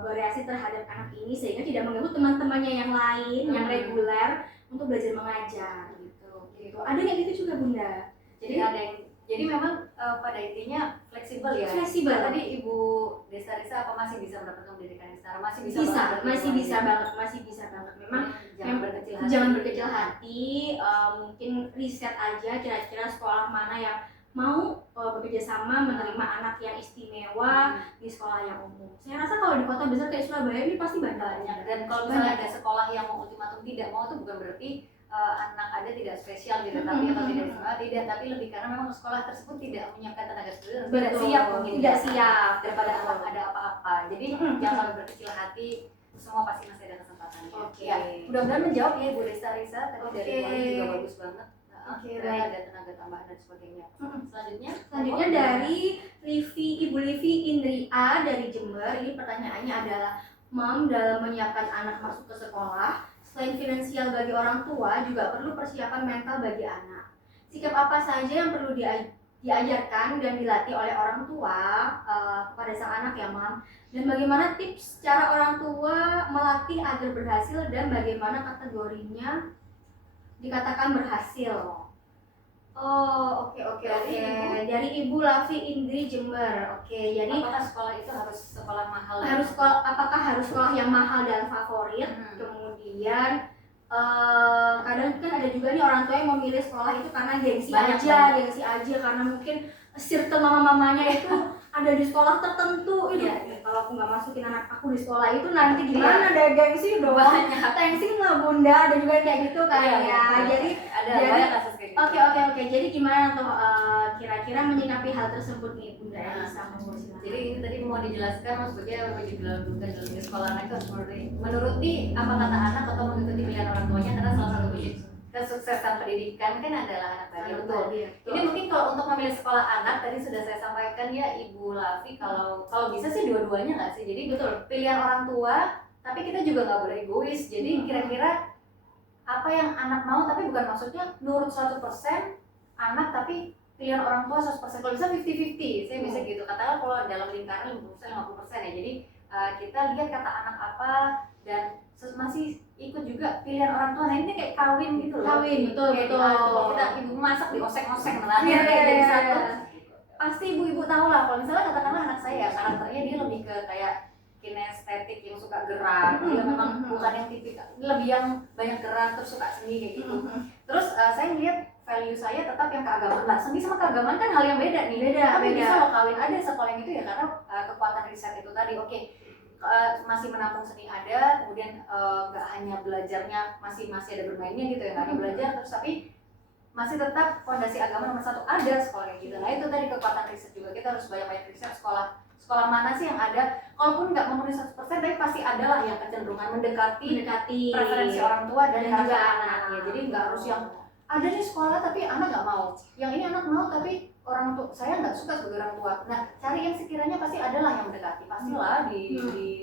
bereaksi terhadap anak ini sehingga tidak mengganggu teman-temannya yang lain yang reguler untuk belajar mengajar gitu. Ada yang gitu juga Bunda. Jadi ada Jadi memang pada intinya fleksibel ya. Fleksibel. Nah, tadi Ibu Desa Risa apa masih bisa mendapatkan pendidikan yang setara? Masih bisa. Masih bisa banget. Memang jangan berkecil hati. Mungkin riset aja kira-kira sekolah mana yang mau bekerja sama menerima anak yang istimewa di sekolah yang umum. Saya rasa kalau di kota besar kayak Surabaya ini pasti banyak. Dan kalau misalnya ada sekolah yang mau ultimatum tidak mau, itu bukan berarti anak ada tidak spesial gitu, tapi atau tidak sekolah tidak, tapi lebih karena memang sekolah tersebut tidak menyiapkan tenaga pendidik, tidak siap mungkin, tidak siap daripada anak ada apa-apa. Jadi jangan terlalu berkecil hati, semua pasti masih ada kesempatannya. Ya, mudah-mudahan menjawab ya Ibu Risa tadi dari Wali juga bagus banget. Baik. Ada tenaga tambahan dan sebagainya. Selanjutnya dari Ibu Livi Indria dari Jember. Ini pertanyaannya adalah, Mom, dalam menyiapkan anak masuk ke sekolah, selain finansial bagi orang tua, juga perlu persiapan mental bagi anak. Sikap apa saja yang perlu diajarkan dan dilatih oleh orang tua kepada sang anak ya, Mom? Dan bagaimana tips cara orang tua melatih agar berhasil dan bagaimana kategorinya dikatakan berhasil? Oh, oke. Dari Ibu Lavi Indri Jember. Oke, jadi apakah sekolah itu harus sekolah mahal? Apakah harus sekolah yang mahal dan favorit? Kemudian kadang kan ada juga nih orang tua yang memilih sekolah itu karena gengsi aja karena mungkin circle mama-mamanya itu ada di sekolah tertentu itu. Kalau aku nggak masukin anak aku di sekolah itu nanti gimana? Ada gengsi doang. Tensin lah bunda, ada juga kayak gitu kan ya. Jadi banyak kasus kayak gitu. Oke. Jadi gimana tuh kira-kira menyikapi hal tersebut nih Bunda Elisa? Jadi ini tadi mau dijelaskan maksudnya dilakukan dalam sekolah anak itu harus menuruti apa kata anak atau mengikuti pilihan orang tuanya, karena salah satu kunci kesuksesan pendidikan kan adalah anak tadi. Betul. Ini mungkin kalau untuk memilih sekolah anak tadi sudah saya sampaikan ya Ibu Lavi, kalau bisa sih dua-duanya nggak sih. Jadi betul pilihan orang tua, tapi kita juga nggak boleh egois. Jadi kira-kira apa yang anak mau, tapi bukan maksudnya nurut 100% anak, tapi pilihan orang tua 100%. Kalau bisa 50-50, saya bisa gitu. Katakan kalau dalam lingkaran 50% ya. Jadi kita lihat kata anak apa dan masih ikut juga pilihan orang tua. Nah ini kayak kawin gitu loh. Betul. Kalau kita ibu masak diosek-osek menangnya jadi satu. Pasti ibu-ibu tahu lah. Kalau misalnya katakanlah anak saya karakternya dia lebih ke kayak kinestetik yang suka gerak, dia memang bukan yang tipikal, lebih yang banyak gerak terus suka seni kayak gitu. Terus saya lihat value saya tetap yang keagamaan lah. Seni sama keagamaan kan hal yang beda nih. Tapi bisa lo kawin ada sekolah yang itu ya karena kekuatan riset itu tadi. Masih menampung seni ada, kemudian nggak hanya belajarnya masih ada bermainnya gitu ya, nggak hanya belajar terus tapi masih tetap fondasi agama nomor 1 ada sekolah kayak gitu. Nah itu tadi kekuatan riset juga, kita harus banyak riset sekolah mana sih yang ada, kalaupun nggak memenuhi 100% tapi pasti ada lah yang kecenderungan mendekati preferensi orang tua dan juga anaknya. Jadi nggak harus yang ada nih sekolah tapi anak nggak mau, yang ini anak mau tapi orang tua saya nggak suka sebagai orang tua. Nah cari yang sekiranya pasti ada lah yang mendekati, pastilah di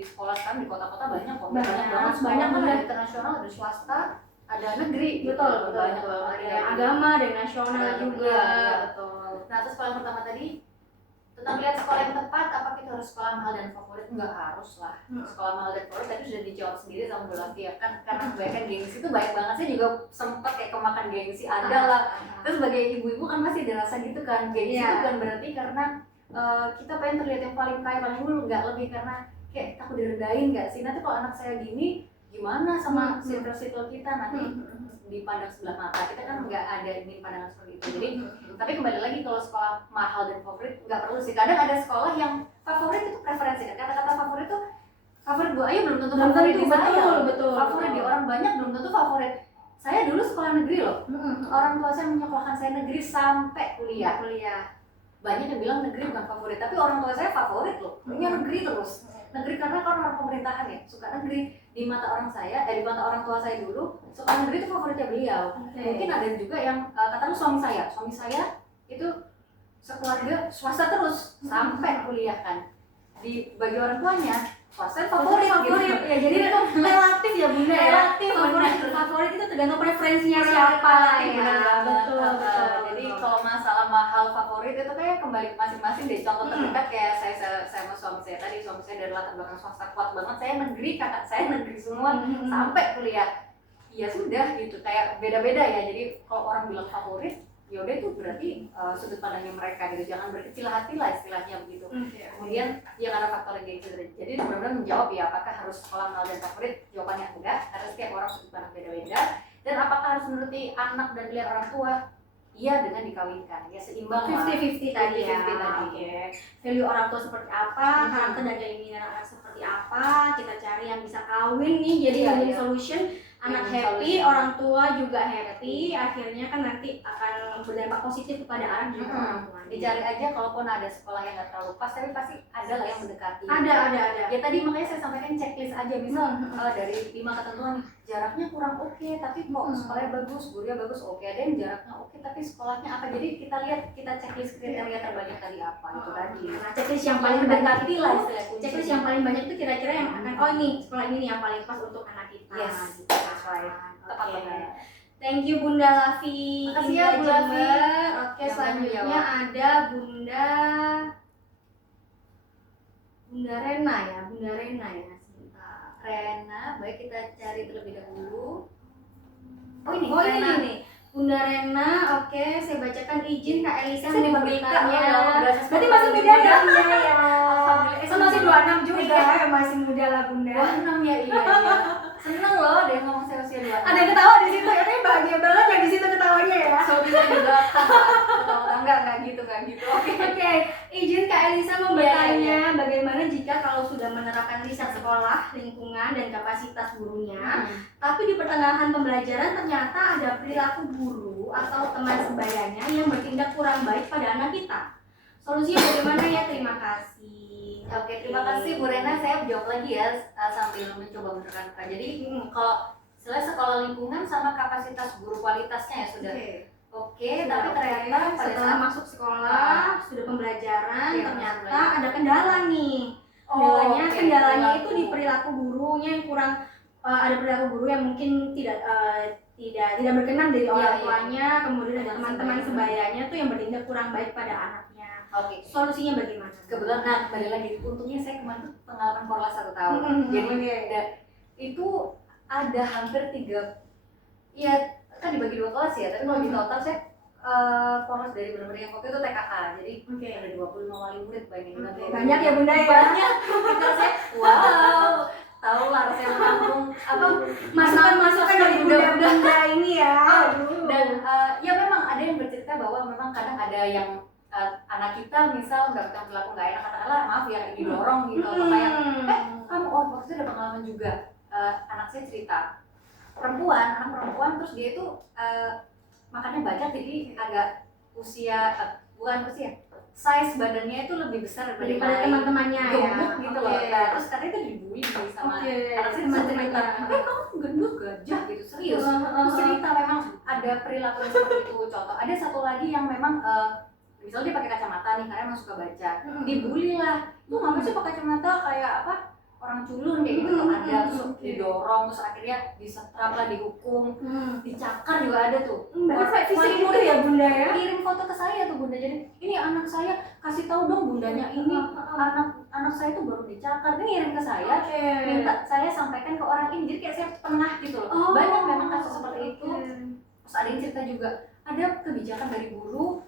sekolah sekarang di kota-kota banyak kok, banyak banget sekolah kan, ada internasional, ada swasta, ada negeri. Betul. Ada yang agama, ada yang nasional juga. Betul. Nah terus poin pertama tadi tentang lihat sekolah yang tepat, apa kita harus sekolah mahal dan favorit? Enggak harus lah. Sekolah mahal dan favorit tadi sudah dijawab sendiri sama Bu Lavi ya kan, karena kebanyakan gengsi itu baik banget. Saya juga sempat kayak kemakan gengsi ada lah. Terus sebagai ibu-ibu kan masih dirasa gitu kan, gengsi itu bukan berarti karena kita pengen terlihat yang paling kaya, paling dulu, enggak, lebih karena kayak takut direndahin nggak sih, nanti kalau anak saya gini gimana sama circle kita nanti dipandang sebelah mata. Kita kan nggak ada ini pandangan seperti itu. Jadi tapi kembali lagi kalau sekolah mahal dan favorit nggak perlu sih. Kadang ada sekolah yang favorit itu preferensi kan, kata-kata favorit itu favorit Bu Ayu belum tentu favorit di saya. Betul. Favorit di orang banyak belum tentu favorit. Saya dulu sekolah negeri loh. Orang tua saya menyekolahkan saya negeri sampai kuliah. Banyak yang bilang negeri bukan favorit, tapi orang tua saya favorit loh. Punya negeri terus. Negeri karena kan orang pemerintahan ya, suka negeri. Di mata orang saya, di mata orang tua saya dulu, sekolah negeri itu favoritnya beliau. Mungkin ada juga yang katakan suami saya itu sekeluarga swasta terus sampai kuliah kan. Bagi orang tuanya swasta favorit gitu. Ya, jadi itu relatif ya Bunda ya. Favorit itu tergantung preferensinya siapa ya. Betul. Jadi kalau masalah mahal favorit itu kayak kembali ke masing-masing deh. Contoh terdekat kayak saya sama suami saya tadi, suami saya dari latar belakang swasta kuat banget, saya negeri, kakak saya negeri semua sampai kuliah. Ya sudah gitu, kayak beda-beda ya. Jadi kalau orang bilang favorit ya udah itu berarti sudut pandangnya mereka gitu, jangan berkecil hati lah istilahnya begitu. Kemudian ya karena faktor engagement tadi, jadi benar-benar menjawab ya apakah harus sekolah mengenal dan favorit, jawabannya enggak, karena setiap orang sudut pandang beda-beda. Dan apakah harus menuruti anak dan pilihan orang tua? Iya, dengan dikawinkan, ya seimbang lah. 50-50 tadi ya. 50-50 tadi. Oke. Value orang tua seperti apa, karakter dan keinginan anak seperti apa, kita cari yang bisa kawin nih, jadi win solution. Anak happy, orang tua juga happy, akhirnya kan nanti akan berdampak positif kepada anak juga orang tua. Dicari aja, kalaupun ada sekolah yang nggak terlalu pas, tapi pasti ada lah yang mendekati. Ada. Ya tadi makanya saya sampaikan checklist aja, misal dari 5 ketentuan nih, jaraknya kurang oke, tapi kok sekolahnya bagus, gurunya bagus, oke. Ada yang jaraknya oke, tapi sekolahnya apa? Jadi kita lihat, kita checklist kriteria terbanyak tadi apa, itu tadi. Nah, checklist yang paling banyak itu, lah checklist yang paling banyak itu kira-kira yang akan, oh ini sekolah ini nih yang paling pas untuk anak kita. Yes, gitu. that's right. Tepat banget. Thank you Bunda Lavi. Makasih ya Bu Lavi. Oke, selanjutnya ada Bunda Rena ya, sebentar. Rena, baik kita cari terlebih dahulu. Oh ini ini. Bunda Rena, oke, saya bacakan izin Kak Elisa saya dipanggil Kak ya. Berarti masih muda ya? Iya ya. Alhamdulillah. Masih 26 juga ya, masih muda lah Bunda. 26 ya, iya. Seneng loh ada yang ngomong saya usia 26. Ada yang ketawa di situ, katanya bahagia banget yang di situ ketawanya ya. Suaminya di belakang. Enggak gitu. Oke, izin Kak Elisa mau bertanya bagaimana jika kalau sudah menerapkan riset sekolah, lingkungan, dan kapasitas gurunya, tapi di pertengahan pembelajaran ternyata ada perilaku guru atau teman sebayanya yang bertindak kurang baik pada anak kita. Solusinya bagaimana ya? Terima kasih. Oke, terima kasih Bu Rena. Saya jawab lagi ya sambil mencoba menerangkan. Jadi kalau selain sekolah lingkungan sama kapasitas guru kualitasnya ya sudah. Oke, tapi ternyata pada setelah saat masuk sekolah, sudah pembelajaran, ya, ternyata ada kendala nih. Kendalanya kendalanya itu di perilaku gurunya yang kurang, ada perilaku guru yang mungkin tidak berkenan dari orang tuanya, kemudian ada teman-teman sebayanya tuh yang bertindak kurang baik pada anaknya. Oke. Solusinya bagaimana? Kebetulan, nah kembali lagi, untungnya saya kemarin tuh pengalaman korlas 1 tahun. Jadi itu ada hampir 3, ya kan dibagi 2 kelas ya, tapi kalau di total saya korlas dari benar-benar yang waktu itu TKA, jadi ada 25 wali murid, bayangin banyak ya Bunda ya? Banyak, kita saya wow, tahu lah rasanya menampung masukan dari bunda-bunda ini ya. Dan ya memang ada yang bercerita bahwa memang kadang ada yang anak kita misal mendapatkan perilaku nggak enak, katakanlah maaf ya didorong gitu, atau kayak kamu waktu itu ada pengalaman juga, anak saya cerita anak perempuan terus dia itu makannya banyak, jadi agak bukan usia, size badannya itu lebih besar daripada teman-temannya ya, gemuk gitu loh. Nah, terus katanya itu dibully sama anak saya, cerita, kamu gendut gajah gitu, serius. Terus cerita memang ada perilaku yang seperti itu. Contoh, ada satu lagi yang memang misalnya dia pakai kacamata nih karena emang suka baca, dibully lah, tuh ngapain sih pakai kacamata kayak apa, orang culun kayak gitu tuh ada, terus didorong, terus akhirnya disetrap lah, dihukum, dicakar juga ada tuh. Kayak fisik itu ya Bunda ya? Kirim foto ke saya tuh Bunda, jadi ini anak saya, kasih tahu dong bundanya ini anak saya tuh baru dicakar, ini ngirim ke saya, minta saya sampaikan ke orang ini, jadi kayak saya tengah gitu loh. Banyak memang kasus seperti itu. Terus ada yang cerita juga ada kebijakan dari guru,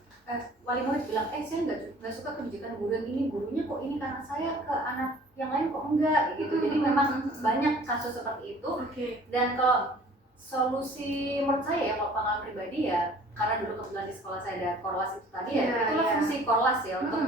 wali murid bilang, saya nggak suka kebijakan guru yang ini, gurunya kok ini karena saya ke anak yang lain kok enggak gitu. Jadi memang banyak kasus seperti itu. Dan kalau solusi menurut saya ya, kalau pengalaman pribadi ya, karena dulu kebetulan di sekolah saya ada korlas itu tadi ya, itulah fungsi korlas ya, untuk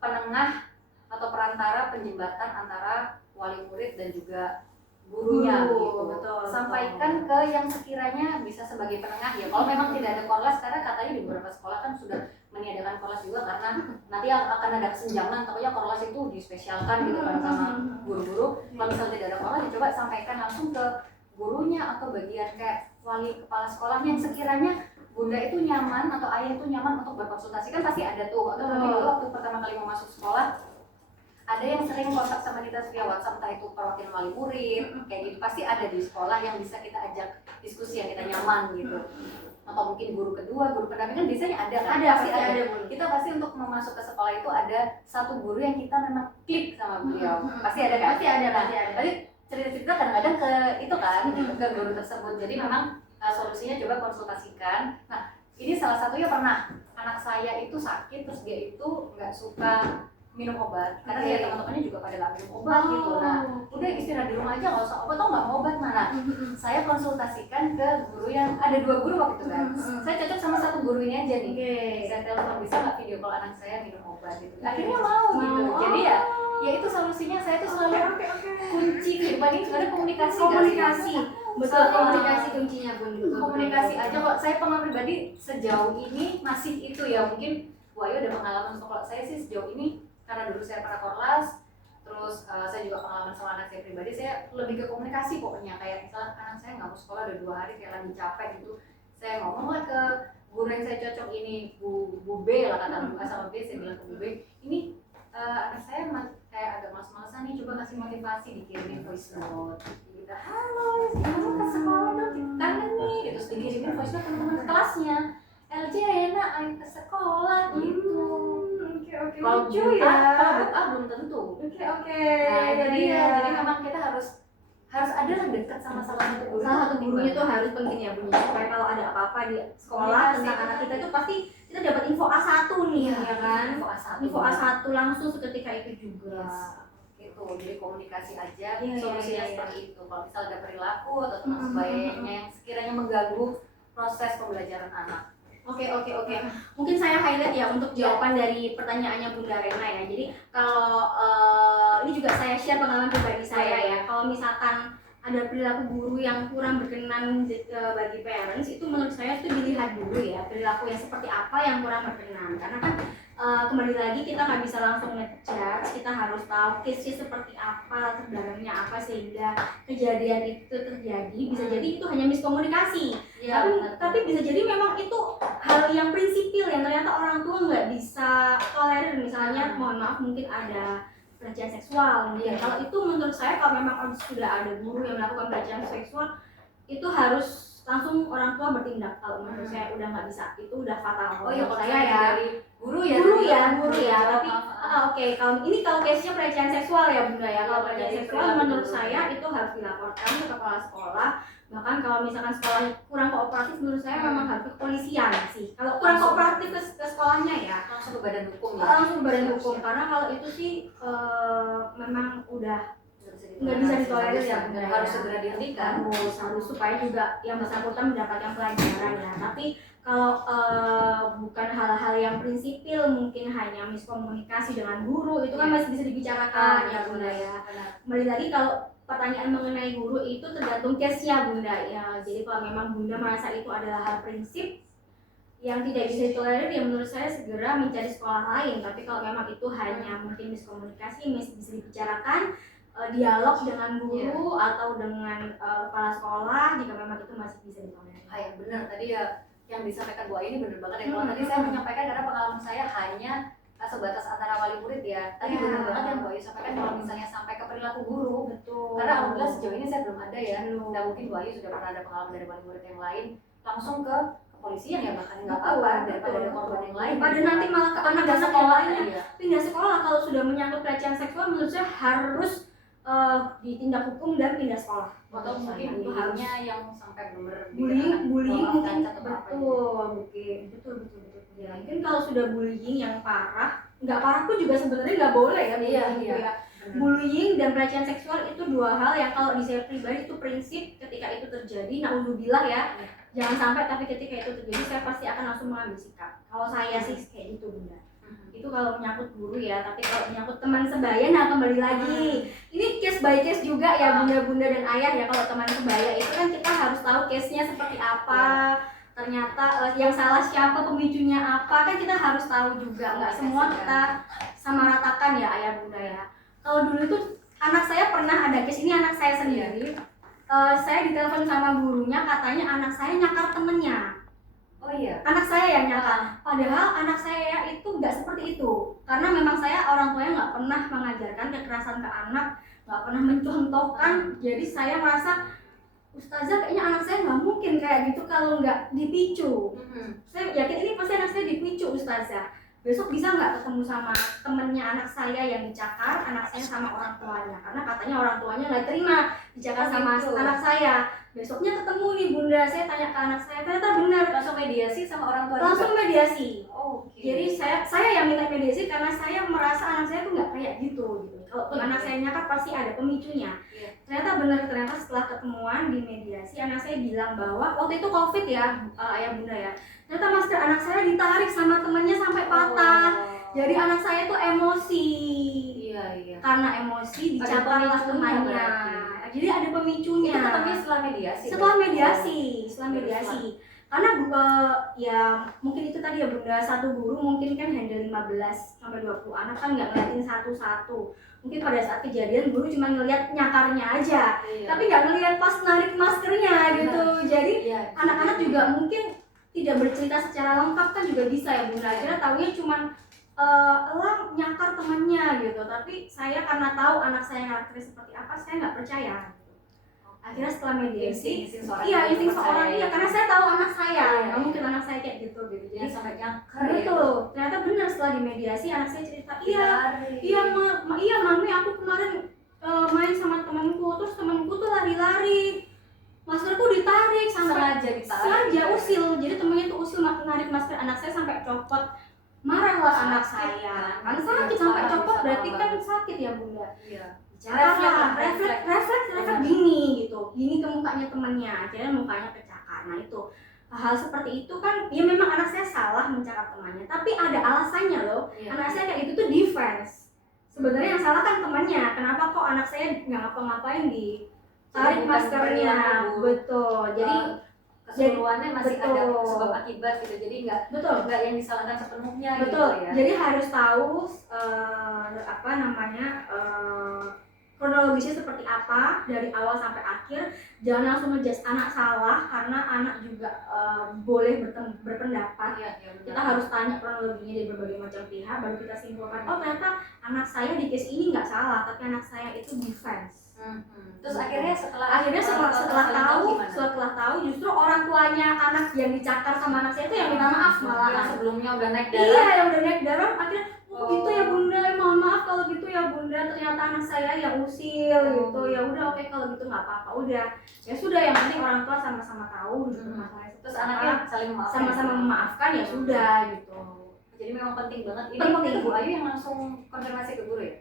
penengah atau perantara penjembatan antara wali murid dan juga gurunya gitu. Sampaikan ke yang sekiranya bisa sebagai penengah ya. Kalau memang tidak ada korlas, karena katanya di beberapa sekolah kan sudah meniadakan korlas juga karena nanti akan ada kesenjangan, takutnya korlas itu dispesialkan gitu kan sama guru-guru. Kalau misalnya tidak ada korlas, dicoba sampaikan langsung ke gurunya atau bagian kayak wali kepala sekolahnya yang sekiranya bunda itu nyaman atau ayah itu nyaman untuk berkonsultasi. Kan pasti ada tuh, atau mungkin dulu waktu pertama kali mau masuk sekolah ada yang sering kontak sama kita via WhatsApp, entah itu perwakilan wali murid kayak gitu, pasti ada di sekolah yang bisa kita ajak diskusi yang kita nyaman gitu. Atau mungkin guru kedua, guru pendampingan biasanya ada kan? Pasti ada. Kita pasti untuk masuk ke sekolah itu ada satu guru yang kita memang klik sama beliau. Pasti ada kan? Pasti ada. Jadi cerita-cerita kadang-kadang ke itu kan, ke guru tersebut. Jadi memang solusinya coba konsultasikan. Nah, ini salah satunya pernah anak saya itu sakit terus dia itu nggak suka minum obat karena Oke. ya teman-temannya juga pada nggak minum obat gitu. Nah udah istirahat di rumah aja nggak usah obat, nggak mau obat mana. Saya konsultasikan ke guru yang ada 2 guru waktu itu kan. Saya cocok sama satu guru ini aja nih. Oke. Saya telepon, bisa nggak video call anak saya minum obat gitu. Akhirnya mau gitu. Jadi ya itu solusinya. Saya tuh selalu kunci kehidupan ini sebenarnya komunikasi. Komunikasi. Betul, Soalnya- komunikasi kuncinya Bun. Betul, Komunikasi betul. aja kok. Saya pengalaman pribadi sejauh ini masih itu ya, mungkin Wahyu ada pengalaman. Kalau saya sih sejauh ini karena dulu saya pernah korlas, terus saya juga pengalaman sama anak saya pribadi, saya lebih ke komunikasi pokoknya. Kayak misalnya anak saya nggak mau sekolah udah 2 hari kayak lagi capek gitu, saya ngomong lah ke guru yang saya cocok ini, Bu B lah, kata Bu A sama B, saya bilang ke Bu B, ini anak saya kayak agak males-malesan nih, coba kasih motivasi, dikirimin voice note gitu. Halo, kamu ke sekolah dong, kangen nih, terus dikirimin voice note teman-teman kelasnya. LJ enak, ayo ke sekolah gitu. Oke, Kalau lucu Bu A, ya. kalau Bu A belum tentu. Oke. Nah itu dia, jadi memang kita harus ada lah dekat sama salah satu guru. Salah satu gurunya tuh harus penting ya Bun, supaya kalau ada apa-apa di sekolah Komunikasi. tentang anak kita itu pasti kita dapat info A1 nih, Iya, ya kan? info A1. Info A1 langsung seketika itu juga. Yes. Gitu, jadi komunikasi aja, Iya, solusinya iya. seperti itu. Kalau misalnya ada perilaku atau teman Mm-mm. sebayanya yang sekiranya mengganggu proses pembelajaran anak. Oke. Mungkin saya highlight ya untuk jawaban dari pertanyaannya Bunda Rena ya. Jadi kalau ini juga saya share pengalaman pribadi saya ya. Kalau misalkan ada perilaku guru yang kurang berkenan bagi parents, itu menurut saya itu dilihat dulu ya perilaku yang seperti apa yang kurang berkenan. Karena kan kembali lagi kita nggak bisa langsung ngejudge, kita harus tahu case-nya seperti apa, latar belakangnya apa sehingga kejadian itu terjadi. Bisa jadi itu hanya miskomunikasi. Ya, Tapi bisa jadi memang itu hal yang prinsipil yang ternyata orang tua nggak bisa tolerir. Misalnya mohon maaf mungkin ada pelecehan seksual mungkin. Iya. Kalau itu menurut saya kalau memang sudah ada guru yang melakukan pelecehan seksual itu harus langsung orang tua bertindak. Kalau menurut saya udah nggak bisa, itu udah fatal. Oh ya, Menurut kalau saya ya dari guru ya. guru ya. Tapi oke, kalau kalau case-nya pelecehan seksual ya Bunda ya. Kalau pelecehan seksual menurut saya itu harus dilaporkan ke kepala sekolah. Bahkan kalau misalkan sekolahnya kurang kooperatif, menurut saya memang harus ke kepolisian sih. Kalau kurang kooperatif ke sekolahnya ya langsung ke badan hukum ya. langsung ke badan hukum, karena kalau itu sih memang udah nggak bisa ditolerir ya Bunda, harus ya. segera dihentikan. harus supaya juga yang bersangkutan mendapatkan pelajaran ya. Tapi kalau bukan hal-hal yang prinsipil, mungkin hanya miskomunikasi dengan guru, itu kan masih bisa dibicarakan ya Bunda ya. Kembali lagi kalau pertanyaan mengenai guru itu tergantung case-nya Bunda ya. Jadi kalau memang Bunda merasa itu adalah hal prinsip yang tidak bisa ditolerir, ya menurut saya segera mencari sekolah lain. Tapi kalau memang itu hanya mungkin miskomunikasi, bisa dibicarakan, dialog dengan guru atau dengan kepala sekolah jika memang itu masih bisa ditolerir. Ya benar, tadi ya yang disampaikan Bu Ayu ini benar banget ya. Kalau tadi saya menyampaikan karena pengalaman saya hanya sebatas antara wali murid ya. Tadi benar banget yang Bu Ayu sampaikan kalau misalnya sampai ke perilaku guru. Betul. Karena alhamdulillah sejauh ini saya belum ada ya. Belum. Dan mungkin Bu Ayu sudah pernah ada pengalaman dari wali murid yang lain, langsung ke kepolisian ya, bahkan nggak apa-apa daripada ada korban yang lain. Pada nanti malah ke anak pindah sekolahnya. ya. Pindah sekolah kalau sudah menyangkut pelecehan seksual, menurut saya harus ditindak hukum dan pindah sekolah. Atau mungkin itu harus bullyingnya yang sampai benar-benar bullying mungkin betul. betul ya. Mungkin kalau sudah bullying yang parah, nggak parah pun juga sebenarnya nggak boleh ya. Iya. Ya. Bullying dan pelecehan seksual itu dua hal yang kalau di saya pribadi itu prinsip ketika itu terjadi, naudzubillah ya, jangan sampai, tapi ketika itu terjadi saya pasti akan langsung mengambil sikap. Kalau saya sih kayak gitu Bunda. Itu kalau menyangkut guru ya. Tapi kalau menyangkut teman sebaya, nah kembali lagi ini case by case juga ya bunda-bunda dan ayah ya. Kalau teman sebaya itu kan kita harus tahu case-nya seperti apa, ternyata yang salah siapa, pemicunya apa, kan kita harus tahu juga. Nggak semua kita sama ratakan ya ayah bunda ya. Kalau dulu itu anak saya pernah ada case, ini anak saya sendiri, saya ditelepon sama gurunya, katanya anak saya nyakar temennya. Oh iya. Anak saya yang nyakar. Padahal anak saya itu nggak seperti itu. Karena memang saya orang tuanya nggak pernah mengajarkan kekerasan ke anak, nggak pernah mencontohkan. Jadi saya merasa Ustazah kayaknya anak saya nggak mungkin kayak gitu kalau nggak dipicu. Saya yakin ini pasti anak saya dipicu Ustazah. Besok bisa nggak ketemu sama temennya anak saya yang dicakar anak saya sama orang tuanya, karena katanya orang tuanya nggak terima dicakar sama anak saya. Besoknya ketemu nih bunda, saya tanya ke anak saya, ternyata benar, langsung mediasi sama orang tua mediasi. Oke. Jadi saya yang minta mediasi karena saya merasa anak saya tuh nggak kayak gitu. Kalau anak saya nyakar pasti ada pemicunya. Ternyata benar, ternyata setelah ketemuan di mediasi anak saya bilang bahwa waktu itu COVID ya, ayah bunda ya. Ternyata masker anak saya ditarik sama temannya sampai patah. Jadi anak saya tuh emosi. Iya. Karena emosi dicaparlah temannya. Jadi ada pemicunya. Itu ketemunya setelah mediasi. Setelah mediasi. Karena ya mungkin itu tadi ya bunda, satu guru mungkin kan handle 15 sampai 20 anak kan nggak ngeliatin satu-satu. Mungkin pada saat kejadian guru cuma ngeliat nyakarnya aja, tapi nggak ngeliat pas narik maskernya gitu. Jadi anak-anak juga mungkin tidak bercerita secara lengkap kan juga bisa ya bunda. Akhirnya taunya cuma elang nyakar temannya gitu. Tapi saya karena tahu anak saya karakternya seperti apa, saya nggak percaya. Akhirnya setelah mediasi, insting seorang karena saya tahu anak saya, nggak mungkin anak saya kayak gitu. Jadi sampai nyakar. Betul, ternyata benar setelah di mediasi anak saya cerita, iya mami aku kemarin main sama temanku, terus temanku tuh lari-lari, maskerku ditarik sampai sengaja usil, jadi temennya tuh usil narik masker anak saya sampai copot. Marahlah anak saya, kan sakit sampai copot berarti kan sakit ya bunda. Refleks gini gitu, gini ke mukanya temannya, akhirnya mukanya kecakar. Nah itu hal seperti itu kan, ya memang anak saya salah mencakar temannya, tapi ada alasannya loh. Anak saya kayak gitu tuh defense. Sebenarnya yang salah kan temannya, kenapa kok anak saya nggak ngapa-ngapain tarik maskernya, betul. Jadi keseluruhannya masih ada sebab akibat gitu, jadi nggak yang disalahkan sepenuhnya. Betul. Gitu ya. Jadi harus tahu kronologisnya seperti apa dari awal sampai akhir. Jangan langsung ngejudge anak salah karena anak juga boleh berpendapat. Kita harus tanya kronologinya dari berbagai macam pihak baru kita simpulkan, oh ternyata anak saya di case ini nggak salah, tapi anak saya itu defense. Terus akhirnya setelah tahu justru orang tuanya anak yang dicakar sama anak saya itu yang minta maaf malah. Yang sebelumnya udah naik darah. Iya, yang udah naik darah akhirnya gitu ya bunda, mohon maaf kalau gitu ya bunda, ternyata anak saya yang usil gitu. Ya udah oke, kalau gitu nggak apa-apa, udah ya sudah, yang penting orang tua sama-sama tahu gitu masalahnya. Terus anaknya saling memaafkan, sama-sama memaafkan ya sudah gitu. Jadi memang penting banget. Ini penting. Bu Ayu yang langsung konfirmasi ke guru ya?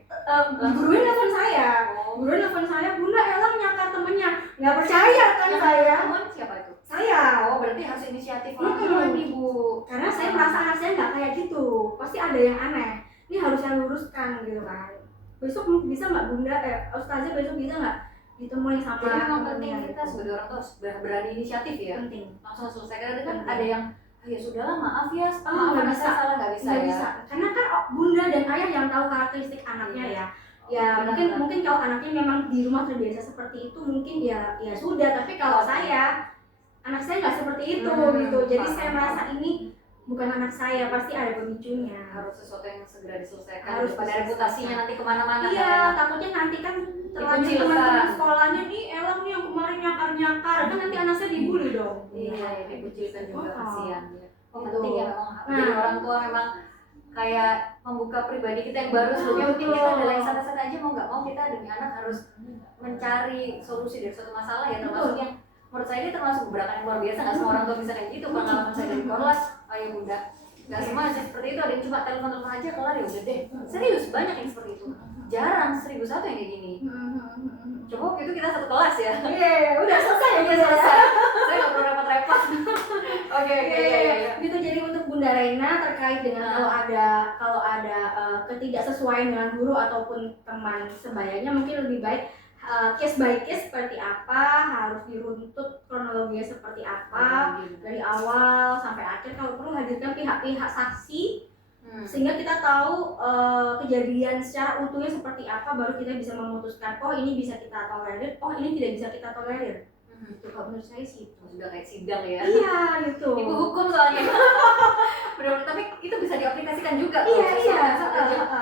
Gurunya nelfon saya. Gurunya nelfon saya, bunda elang nyakar temennya. Nggak percaya kan saya. Temen siapa itu? Saya. Oh berarti harus inisiatif orang tua nih Bu. Karena saya merasa anak saya nggak kayak gitu. Pasti ada yang aneh. Ini harus saya luruskan gitu kan. Besok bisa nggak bunda, ustazah besok bisa nggak ditemuin sama. Jadi memang penting kita sebagai orang tua berani inisiatif ya. Penting. Langsung selesai. Karena kan ada yang ya sudahlah maaf ya, nggak bisa, salah nggak bisa ya. Karena kan bunda dan ayah yang tahu karakteristik anaknya ya. Ya mungkin kalau anaknya memang di rumah terbiasa seperti itu mungkin ya sudah. Tapi kalau anak saya nggak seperti itu gitu. Jadi saya merasa ini bukan anak saya, pasti ada pemicunya. Harus sesuatu yang segera diselesaikan. Harus pada reputasinya nanti kemana-mana. Iya, takutnya nanti kan terlanjur teman-teman sekolahnya nih elang nih yang kemarin nyakar kan nanti anak saya dibully dong. Iya, dikucilkan juga, kasihan. Penting ya memang. Jadi orang tua memang kayak membuka pribadi kita yang baru. Sebelumnya mungkin kita adalah yang santai-santai aja, mau nggak mau kita demi anak harus mencari solusi dari suatu masalah ya. Termasuk yang menurut saya ini termasuk gebrakan yang luar biasa. Nggak semua orang tua bisa kayak gitu. Pengalaman saya dari Korlas, ayah bunda, nggak semua seperti itu. Ada yang cuma telepon aja kelar ya udah deh. Serius banyak yang seperti itu. Jarang 1001 yang kayak gini. Coba waktu itu kita satu kelas ya. Iya, udah selesai. Saya nggak perlu repot-repot. Oke. Gitu. Jadi untuk Bunda Reina terkait dengan kalau ada ketidaksesuaian dengan guru ataupun teman sebayanya, mungkin lebih baik case by case seperti apa, harus diruntut kronologinya seperti apa dari awal sampai akhir. Kalau perlu hadirkan pihak-pihak saksi sehingga kita tahu kejadian secara utuhnya seperti apa, baru kita bisa memutuskan oh ini bisa kita tolerir, oh ini tidak bisa kita tolerir. Itu kalau menurut saya sih itu sudah kayak sidang ya. Iya gitu. Ibu hukum soalnya. Benar-benar, tapi itu bisa diaplikasikan juga. Iya.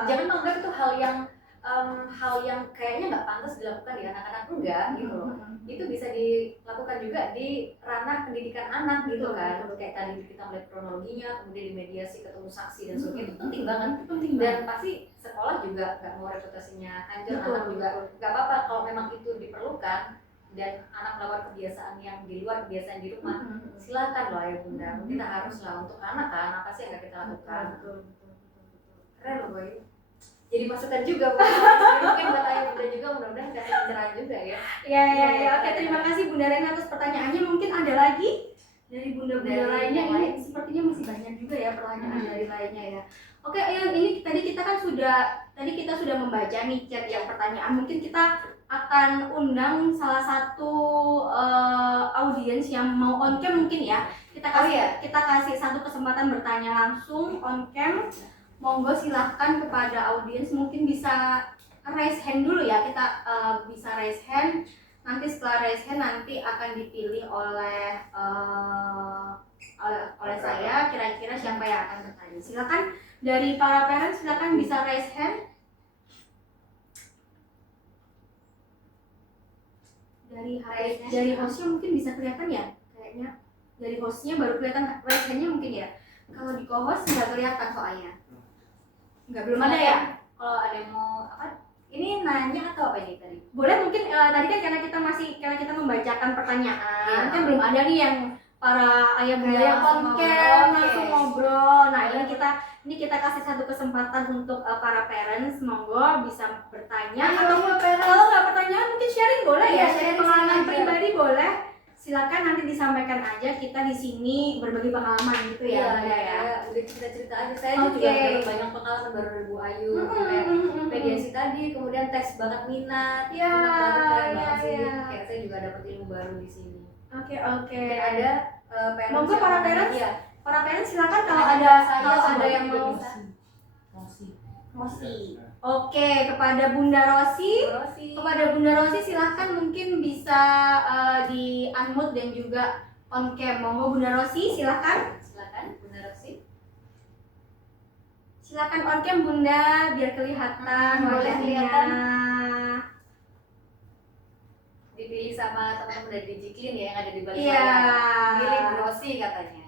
Jangan menganggap itu hal yang kayaknya nggak pantas dilakukan di anak-anak, enggak gitu loh. Itu bisa dilakukan juga di ranah pendidikan anak gitu kan. Kayak tadi kita melihat kronologinya, kemudian di mediasi ketemu saksi dan sebagainya, itu penting banget. Dan pasti sekolah juga nggak mau reputasinya hancur, anak juga nggak apa-apa kalau memang itu diperlukan. dan anak melakukan kebiasaan yang di luar kebiasaan di rumah, silakan loh ayah bunda. Kita harus lah untuk anak kan, apa sih yang nggak kita lakukan? Betul. Keren loh boy. Jadi masukan juga buat jadi mungkin buat ayah bunda juga, mudah-mudahan kasih pencerahan juga ya. Ya. Oke, terima kasih Bunda Rena atas pertanyaannya. Mungkin ada lagi dari bunda-bunda Dari lainnya. yang Ini lain. sepertinya masih banyak juga ya pertanyaan dari lainnya ya. Oke, ini tadi kita sudah membaca nih chat yang pertanyaan. Mungkin kita akan undang salah satu audiens yang mau on cam mungkin ya. Kita kasih satu kesempatan bertanya langsung on cam. Monggo silahkan kepada audiens, mungkin bisa raise hand dulu ya. Kita bisa raise hand. Nanti setelah raise hand nanti akan dipilih oleh saya kira-kira siapa yang akan bertanya. Silakan dari para parents, silakan bisa raise hand. Dari hostnya mungkin bisa kelihatan ya, kayaknya dari hostnya baru kelihatan raise handnya mungkin ya. Kalau di co-host nggak kelihatan soalnya. Belum ada ya. Kalau ada yang mau apa? Ini nanya atau apa ini tadi? Boleh mungkin tadi kan karena kita membacakan pertanyaan, kan belum ada nih yang para ayah bunda yang on cam langsung ngobrol. Nah, ini kita kasih satu kesempatan untuk para parents, monggo bisa bertanya atau kalau nggak pertanyaan mungkin sharing boleh ya, sharing pengalaman pribadi boleh. Silakan nanti disampaikan aja, kita di sini berbagi pengalaman gitu ya. Udah cerita aja. Saya juga dapat banyak pengalaman baru dari Bu Ayu, mediasi tadi, kemudian tes bakat minat. Keren banget sih. Kayak saya juga dapat ilmu baru di sini. Oke. Ada parents. Monggo para parents. Para parents silakan kalau ada yang mau. Rosi. Oke, kepada Bunda Rosi. Kepada Bunda Rosi silahkan mungkin bisa di unmute dan juga on cam. Monggo Bunda Rosi silahkan. Silakan Bunda Rosi. Silakan on cam Bunda biar kelihatan wajahnya. Dipilih sama teman-teman dari Digiklin ya yang ada di balik Iya. Pilih Bu Rosi katanya.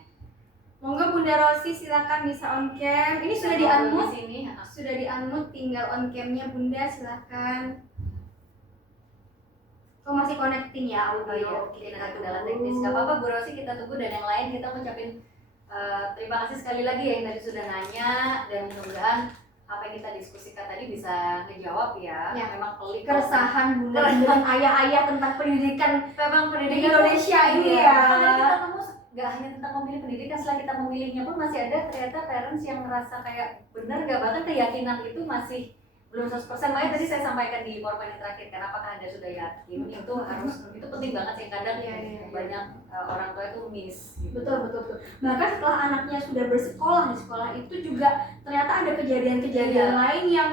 Monggo Bunda Rosi silakan bisa on cam. Ini sudah di unmute. Di sini. Sudah di unmute, tinggal on camnya Bunda silakan. Oh masih connecting ya audio. Kita kendala teknis. Gak apa-apa Bu Rosi, kita tunggu, dan yang lain kita ucapin terima kasih sekali lagi ya yang tadi sudah nanya, dan mudah-mudahan apa yang kita diskusikan tadi bisa ngejawab ya. Memang pelik keresahan Bunda dengan ayah-ayah tentang pendidikan pendidikan Indonesia ini ya. Karena kita temu gak hanya tentang memilih pendidikan, setelah kita memilihnya pun masih ada ternyata parents yang merasa kayak benar gak, bahkan keyakinan itu masih belum 100%. Makanya tadi saya sampaikan di PowerPoint yang terakhir, kan apakah Anda sudah yakin? Itu penting banget sih, kadang banyak orang tua itu miss gitu. Betul. Bahkan setelah anaknya sudah bersekolah di sekolah itu juga ternyata ada kejadian-kejadian lain yang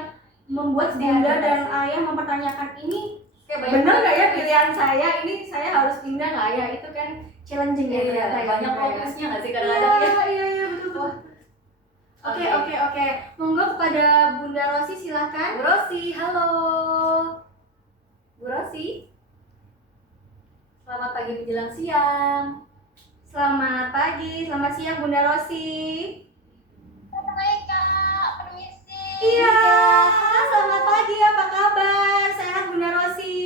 membuat Bunda dan ayah mempertanyakan ini benar nggak ya pilihan saya, ini saya harus pindah nggak ya? Itu kan challenging ya ternyata. Banyak fokusnya nggak sih kadang-kadang? Iya betul. Oke. Monggo kepada Bunda Rosi silahkan. Bu Rosi, halo. Bu Rosi. Selamat pagi menjelang siang. Selamat pagi, selamat siang Bunda Rosi. Baik Kak, permisi. Iya, selamat pagi, apa kabar? Sehat Bunda Rosi?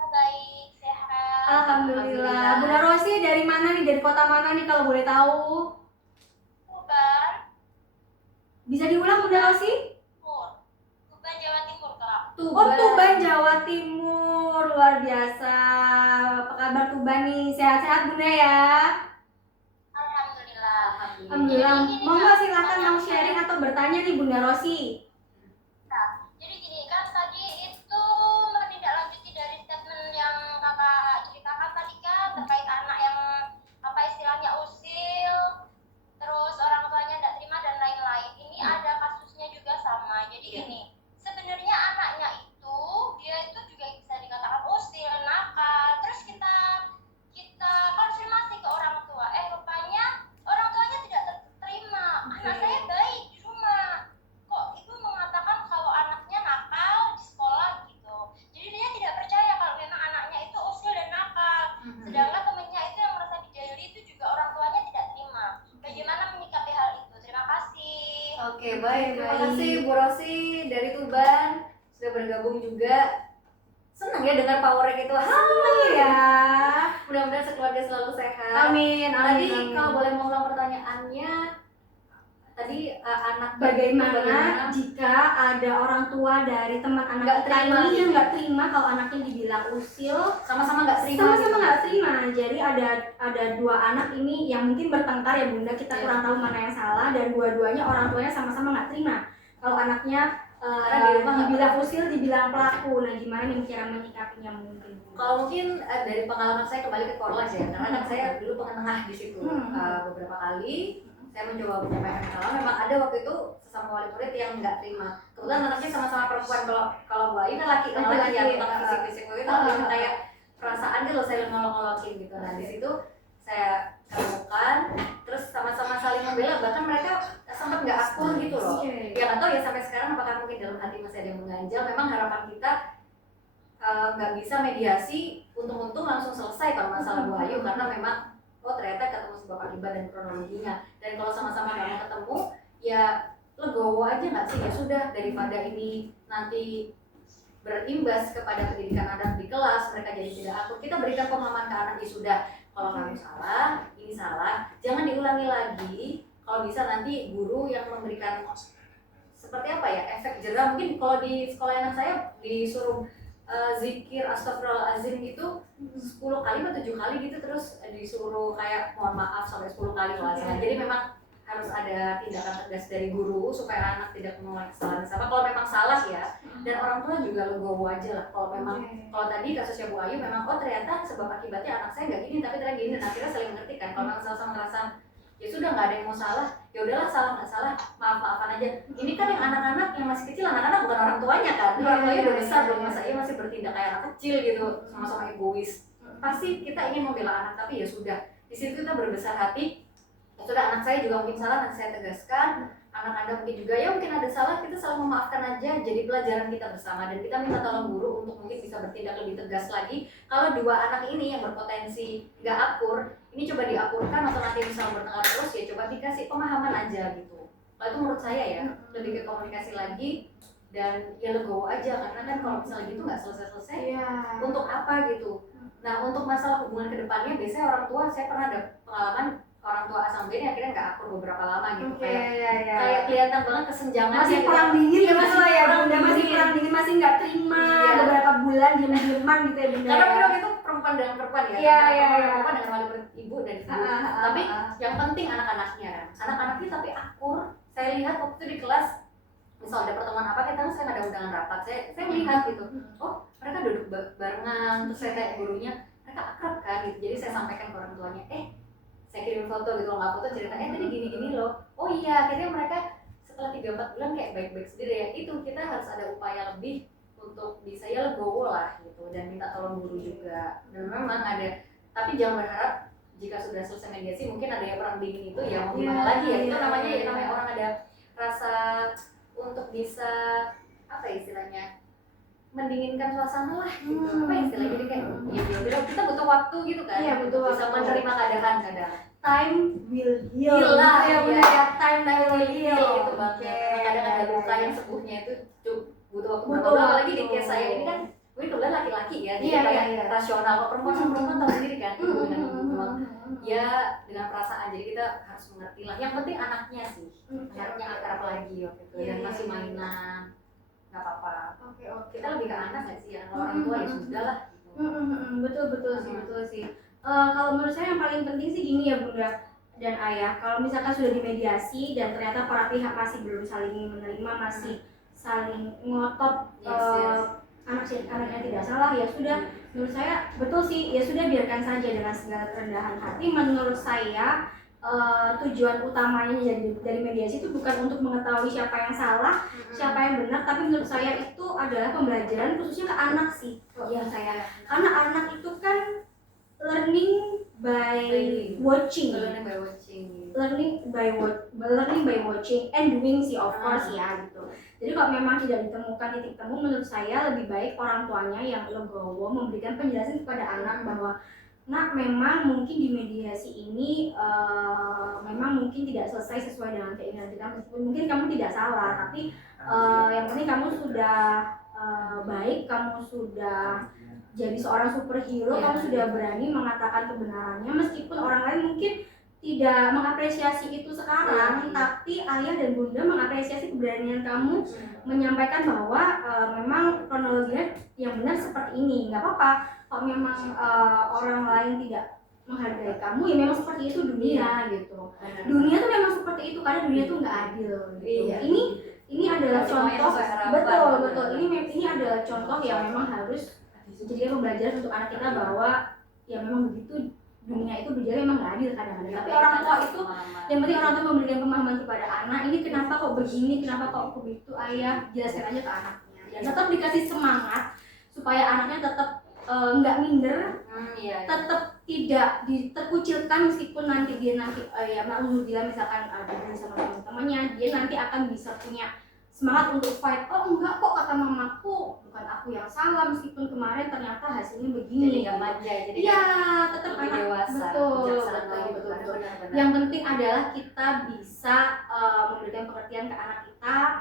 Baik, sehat. Alhamdulillah. Bunda Rosi dari mana nih? Dari kota mana nih kalau boleh tahu? Tuban. Bisa diulang Bunda Rosi? Tuban, Jawa Timur Kak. Oh, Tuban, Jawa Timur. Luar biasa. Apa kabar Tuban nih? Sehat-sehat Bunda ya? Alhamdulillah. Monggo silakan mau sharing atau bertanya nih Bunda Rosi. Nah, jadi gini kan tadi itu menindaklanjuti dari statement yang Kakak ceritakan tadi kan terkait anak yang apa istilahnya usil, terus orang tuanya tidak terima dan lain-lain. Ini ada kasusnya juga sama. Jadi gini, sebenarnya anaknya itu dia itu juga bisa dikatakan usil, nakal. Terus kita konfirmasi ke orang tua, rupanya orang tuanya tidak terima. Anak saya baik di rumah, kok ibu mengatakan kalau anaknya nakal di sekolah gitu. Jadi dia tidak percaya kalau memang anaknya itu usil dan nakal. Sedangkan temennya itu yang merasa dijahili itu juga orang tuanya tidak terima. Bagaimana menyikapi hal itu? Terima kasih. Oke, baik. Terima kasih Bu Rosi dari Tuban sudah bergabung juga. Senang seneng ya dengar powernya gitu. ya. Mudah-mudahan sekeluarga selalu sehat. Amin, Tadi amin. kalau boleh mengulang pertanyaannya, tadi anak Bagaimana jika ada orang tua dari teman Nggak anak kita terima ini yang gitu. nggak terima kalau anaknya dibilang usil, sama-sama nggak terima? sama-sama nggak terima. Jadi ada dua anak ini yang mungkin bertengkar ya bunda, kita Iya. kurang tahu mana yang salah, dan dua-duanya orang tuanya sama-sama nggak terima kalau anaknya Karena di rumah nggak dibilang usil, dibilang pelaku. Nah gimana nih cara menyikapinya mungkin? Kalau mungkin dari pengalaman saya kembali ke Korlas ya, karena kan saya dulu penengah di situ. Beberapa kali saya mencoba menyampaikan masalah, memang ada waktu itu sesama wali murid yang nggak terima. Kebetulan anaknya sama-sama perempuan, kalau Bu Ayu kan laki ya, tentang fisik-fisik itu kayak perasaan gitu loh, saya ngolok-ngolokin gitu. Nah di situ saya temukan, terus sama-sama saling membela, bahkan mereka sempat nggak akur gitu loh. Ya nggak tahu ya sampai sekarang apakah mungkin dalam hati masih ada yang mengganjal. Memang harapan kita nggak bisa mediasi untung-untung langsung selesai kalau masalah Bu Ayu, karena memang ternyata ketemu sebab akibat dan kronologinya. Dan kalau sama-sama nggak mau ketemu, ya legowo aja nggak sih? Ya sudah, daripada ini nanti berimbas kepada pendidikan anak di kelas, mereka jadi tidak akur. Kita berikan pemahaman ke anak, ya sudah, kalau kamu salah, ini salah, jangan diulangi lagi. Kalau bisa nanti guru yang memberikan seperti apa ya, efek jerah. Mungkin kalau di sekolah anak saya disuruh zikir astagfirullahaladzim gitu 10 kali atau 7 kali gitu, terus disuruh kayak mohon maaf sampai 10 kali kalau salah. Jadi memang harus ada tindakan tegas dari guru supaya anak tidak mengulangi kesalahan sama. Kalau memang salah ya, dan orang tua juga legowo aja lah. Kalau memang kalau tadi kasusnya Bu Ayu memang ternyata sebab akibatnya anak saya nggak gini tapi ternyata gini, dan akhirnya saling mengerti kan. Kalau memang sama-sama ngerasa ya sudah nggak ada yang mau salah, ya udahlah, salah nggak salah, maaf-maafan aja. Ini kan yang anak-anak yang masih kecil, anak-anak bukan orang tuanya kan, orang tuanya udah besar dong, masa ia masih bertindak kayak anak kecil gitu, sama-sama egois. Pasti kita ingin membela anak, tapi ya sudah, di situ kita berbesar hati. Ya sudah, anak saya juga mungkin salah, nanti saya tegaskan. Anak Anda mungkin juga ya mungkin ada salah, kita saling memaafkan aja, jadi pelajaran kita bersama. Dan kita minta tolong guru untuk mungkin bisa bertindak lebih tegas lagi. Kalau dua anak ini yang berpotensi nggak akur, ini coba diakurkan, atau nanti misalnya bertengkar terus, ya coba dikasih pemahaman aja gitu. Kalau itu menurut saya ya, lebih ke komunikasi lagi, dan ya legowo aja, karena kan kalau misalnya gitu nggak selesai-selesai, untuk apa gitu. Nah untuk masalah hubungan kedepannya, biasanya orang tua, saya pernah ada pengalaman orang tua asam ini akhirnya nggak akur beberapa lama gitu. Kayak kelihatan banget kesenjangan, masih gitu. perang dingin Ya, gitu ya bunda, masih perang dingin, masih nggak terima beberapa bulan diem-dieman gitu ya bunda. Karena memang itu perempuan dengan perempuan ya, perempuan dengan wali murid ibu dan ibu. Tapi yang penting anak-anaknya, anak-anaknya tapi akur. Saya lihat waktu itu di kelas, misal ada pertemuan apa, kita saya ada undangan rapat, saya melihat gitu, oh mereka duduk barengan, terus saya tanya gurunya, mereka akrab kan gitu. Jadi saya sampaikan ke orang tuanya, saya kirim foto gitu, nggak foto cerita, tadi gini-gini loh. Oh iya, akhirnya mereka setelah 3-4 bulan kayak baik-baik sendiri ya. Itu kita harus ada upaya lebih untuk bisa ya legowo lah gitu, dan minta tolong guru juga. Dan memang ada, tapi jangan berharap jika sudah selesai mediasi mungkin ada yang perang dingin itu ya mau gimana lagi ya. Itu namanya orang ada rasa untuk bisa apa ya istilahnya, mendinginkan suasana lah gitu. Apa istilahnya, jadi kayak ya kita butuh waktu gitu kan. Iya, butuh bisa waktu. menerima keadaan kadang. Time will heal. Lah ya bunda ya, time will heal. Itu banget. Kadang ada luka yang sembuhnya itu butuh waktu. Butuh waktu. Apalagi di case saya ini kan, gue kebetulan laki-laki ya, jadi kayak rasional. Kalau perempuan sama perempuan tahu sendiri kan, ibu dengan ibu ya dengan perasaan. Jadi kita harus mengerti lah. Yang penting anaknya sih, anaknya akrab lagi waktu itu dan masih mainan, nggak apa-apa. Kita lebih ke anak nggak sih ya, kalau orang tua ya sudah lah. Betul sih. Kalau menurut saya yang paling penting sih gini ya bunda dan ayah, kalau misalkan sudah dimediasi dan ternyata para pihak masih belum saling menerima, masih saling ngotot anaknya tidak salah, ya sudah, menurut saya betul sih, ya sudah biarkan saja dengan segala kerendahan hati. Menurut saya tujuan utamanya dari mediasi itu bukan untuk mengetahui siapa yang salah, siapa yang benar, tapi menurut saya itu adalah pembelajaran khususnya ke anak sih. Karena anak itu kan learning by watching and doing sih, of course ya gitu. Jadi kalau memang tidak ditemukan titik temu, menurut saya lebih baik orang tuanya yang legowo memberikan penjelasan kepada anak bahwa nak, memang mungkin di mediasi ini memang mungkin tidak selesai sesuai dengan keinginan kita, meskipun mungkin kamu tidak salah, tapi yang penting kamu sudah baik, kamu sudah jadi seorang superhero, kamu sudah berani mengatakan kebenarannya meskipun orang lain mungkin tidak mengapresiasi itu sekarang, tapi ayah dan bunda mengapresiasi keberanian kamu menyampaikan bahwa memang kronologinya yang benar seperti ini. Nggak apa-apa kalau memang orang lain tidak menghargai kamu, ya memang seperti itu dunia gitu. Dunia tuh memang seperti itu karena dunia tuh nggak adil gitu. Ini adalah contoh, betul. Ini adalah contoh yang memang harus dijadikan pembelajaran untuk anak kita bahwa ya memang begitu, dunia itu berjalan memang nggak adil kadang-kadang. Tapi orang tua itu yang penting orang tua memberikan pemahaman kepada anak, ini kenapa kok begini, kenapa kok begitu, ayah jelaskan aja ke anaknya dan tetap dikasih semangat supaya anaknya tetap nggak minder, tetap tidak terkucilkan meskipun nanti dia ya dia misalkan ada sama teman-temannya, dia nanti akan bisa punya semangat untuk fight. Oh enggak kok, kata mamaku bukan aku yang salah meskipun kemarin ternyata hasilnya begini. Jadi nggak manja, jadi ya tetap anak dewasa, betul. Yang penting adalah kita bisa memberikan pengertian ke anak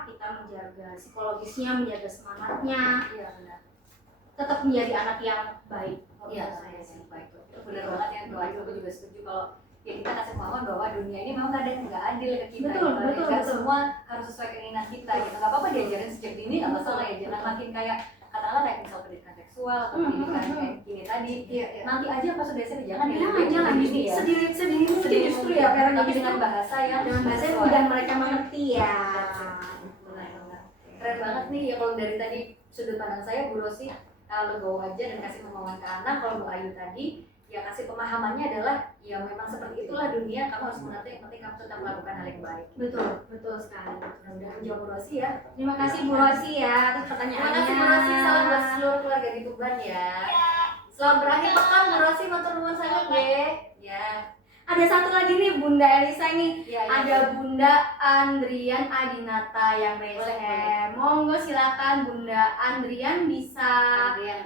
kita menjaga psikologisnya, menjaga semangatnya, tetap menjadi anak yang baik. Saya sih baik. Benar banget yang doa itu, aku juga setuju kalau ya kita kasih pemahaman bahwa dunia ini memang kadang nggak adil ke kita. Betul. Semua harus sesuai keinginan kita gitu. Nggak apa-apa diajarin sejak dini, nggak masalah ya. Jangan makin kayak katakanlah kayak misal pendidikan seksual atau pendidikan kayak gini tadi. Nanti aja pas sudah SMP jangan gini ya. Sedini mungkin justru ya, karena tapi dengan bahasa yang mudah mereka mengerti ya. Keren banget nih ya kalau dari tadi sudut pandang saya, Bu Rosi legowo aja dan kasih pemahaman ke anak. Kalau Bu Ayu tadi ya kasih pemahamannya adalah ya memang seperti itulah dunia, kamu harus mengerti, yang penting kamu tetap melakukan hal yang baik. Betul sekali. Mudah-mudahan menjawab Bu Rosi ya. Terima kasih Bu Rosi ya atas pertanyaannya. Terima kasih Bu Rosi, salam buat seluruh keluarga di Tuban ya. Selamat berakhir pekan Bu Rosi, matur nuwun sangat ya. Ada satu lagi nih Bunda Elisa nih. Ya. Ada Bunda Andrian Adinata yang raise hand. Monggo silakan Bunda Andrian bisa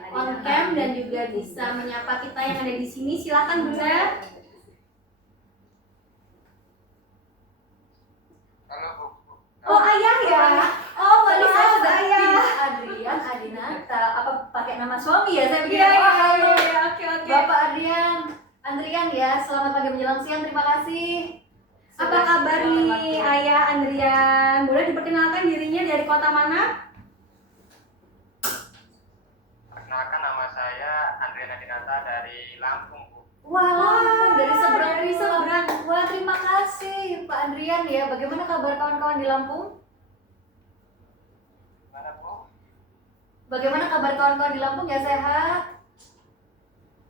on cam dan juga bisa menyapa kita yang ada di sini. Silakan Bunda. Halo Bu. Oh ayah ya. Oh Tadi saya sudah ayah. Adrian Adinata. Apa pakai nama suami ya? Saya pikir Iya. Oke. Bapak Andrian ya, selamat pagi menjelang siang, terima kasih. Apa kabar nih Ayah Andrian? Boleh diperkenalkan dirinya dari kota mana? Perkenalkan, nama saya Andrian Adinata dari Lampung, Bu. Wah, dari seberang. Wah, terima kasih Pak Andrian ya. Bagaimana kabar kawan-kawan di Lampung? Gimana, Bu? Bagaimana kabar kawan-kawan di Lampung, ya sehat?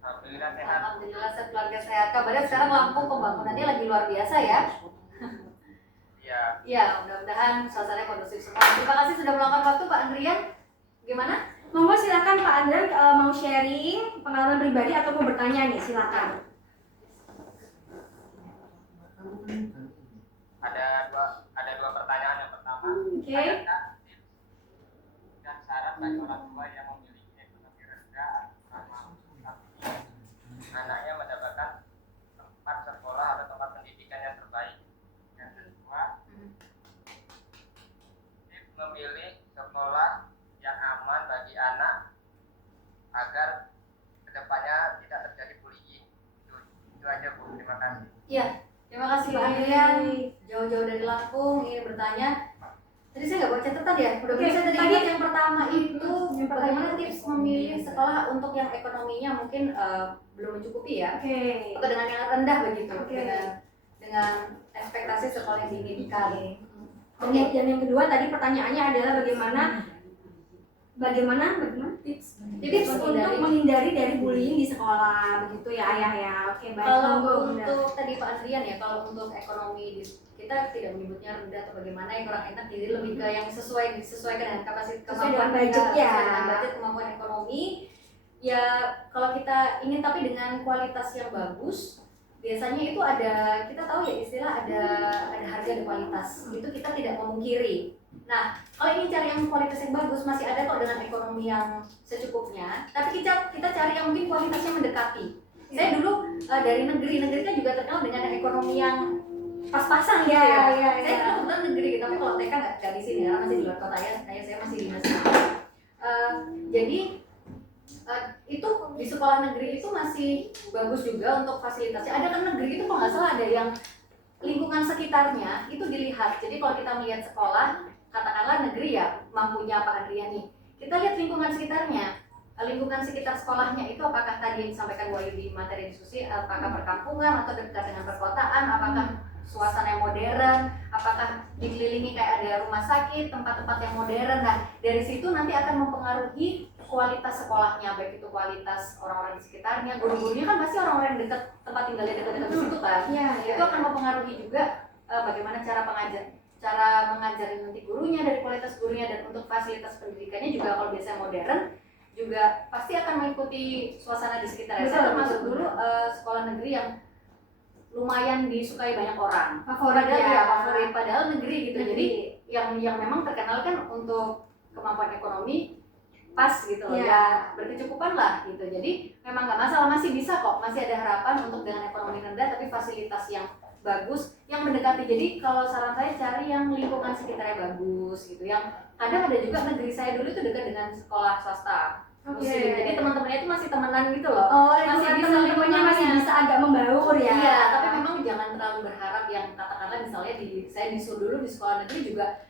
Alhamdulillah sehat. Alhamdulillah sehat, keluarga sehat. Kabarnya sekarang Lampung pembangunannya lagi luar biasa ya. Iya. Ya, mudah-mudahan suasananya kondusif semua. Terima kasih sudah meluangkan waktu Pak Andrian. Gimana? Monggo silakan Pak Andrian mau sharing pengalaman pribadi atau mau bertanya nih, silakan. Ada dua pertanyaan. Yang pertama, Oke. adakah tips dan saran bagi orang tua yang memiliki ekonomi rendah atau tapi anaknya mendapatkan tempat sekolah atau tempat pendidikan yang terbaik? Yang kedua, tips memilih sekolah yang aman bagi anak agar kedepannya tidak terjadi bullying. Itu aja Bu, terima kasih. Iya, terima kasih Pak Andrian. Jauh-jauh dari Lampung ingin bertanya. Tadi saya nggak bawa catatan ya. Udah bisa tadi yang pertama itu bagaimana tips memilih sekolah untuk yang ekonominya mungkin belum mencukupi ya. Oke. Atau dengan yang rendah begitu. Oke. Dengan ekspektasi sekolah yang diinginkan. Dan yang kedua tadi pertanyaannya adalah bagaimana tips untuk menghindari dari bullying di sekolah begitu ya Ayah ya. Oke, baik. Kalau Bunda. untuk tadi Pak Andrian ya, kalau untuk ekonomi kita tidak menyebutnya rendah atau bagaimana yang kurang enak, jadi lebih ke yang disesuaikan dengan kapasitas kemampuan budget kita, ya. sesuai dengan budget kemampuan ekonomi. Ya kalau kita ingin tapi dengan kualitas yang bagus, biasanya itu kita tahu ya istilah ada harga dan kualitas. Itu kita tidak memungkiri. Nah, kalau ingin cari yang kualitas yang bagus, masih ada kok dengan ekonomi yang secukupnya. Tapi kita cari yang mungkin kualitasnya mendekati. Saya dulu dari negeri kan juga terkenal dengan ekonomi yang pas-pasan gitu ya. Saya dulu kebetulan negeri, tapi kalau TK nggak di sini, karena masih di luar kota ya. Saya masih di Nasi. Jadi Itu di sekolah negeri itu masih bagus juga untuk fasilitasnya. Ada kan negeri itu kalau nggak salah ada yang lingkungan sekitarnya itu dilihat. Jadi kalau kita melihat sekolah, katakanlah negeri ya, mampunya Pak Adrian nih, kita lihat lingkungan sekitarnya. Lingkungan sekitar sekolahnya itu apakah tadi yang disampaikan Bu Ayu di materi diskusi, apakah perkampungan atau dekat dengan perkotaan, apakah suasana yang modern, apakah dikelilingi kayak ada rumah sakit, tempat-tempat yang modern. Nah, dari situ nanti akan mempengaruhi kualitas sekolahnya, baik itu kualitas orang-orang di sekitarnya, guru-gurunya kan pasti orang-orang yang dekat tempat tinggalnya dekat-dekat di situ kan. Itu akan mempengaruhi juga bagaimana cara mengajarin nanti gurunya, dari kualitas gurunya, dan untuk fasilitas pendidikannya juga kalau biasanya modern juga pasti akan mengikuti suasana di sekitarnya. Saya termasuk dulu sekolah negeri yang lumayan disukai banyak orang. Favorit padahal negeri gitu. Jadi yang memang terkenal kan untuk kemampuan ekonomi pas gitu loh, ya berkecukupan lah gitu. Jadi memang nggak masalah, masih bisa kok, masih ada harapan untuk dengan ekonomi rendah tapi fasilitas yang bagus, yang mendekati. Jadi kalau saran saya cari yang lingkungan sekitarnya bagus gitu. Yang kadang ada juga negeri saya dulu itu dekat dengan sekolah swasta. Muslim. Jadi teman-temannya itu masih temenan gitu loh. Masih bisa teman-temannya masih bisa agak membaur ya. Iya, tapi memang jangan terlalu berharap yang katakanlah misalnya saya disuruh dulu di sekolah negeri juga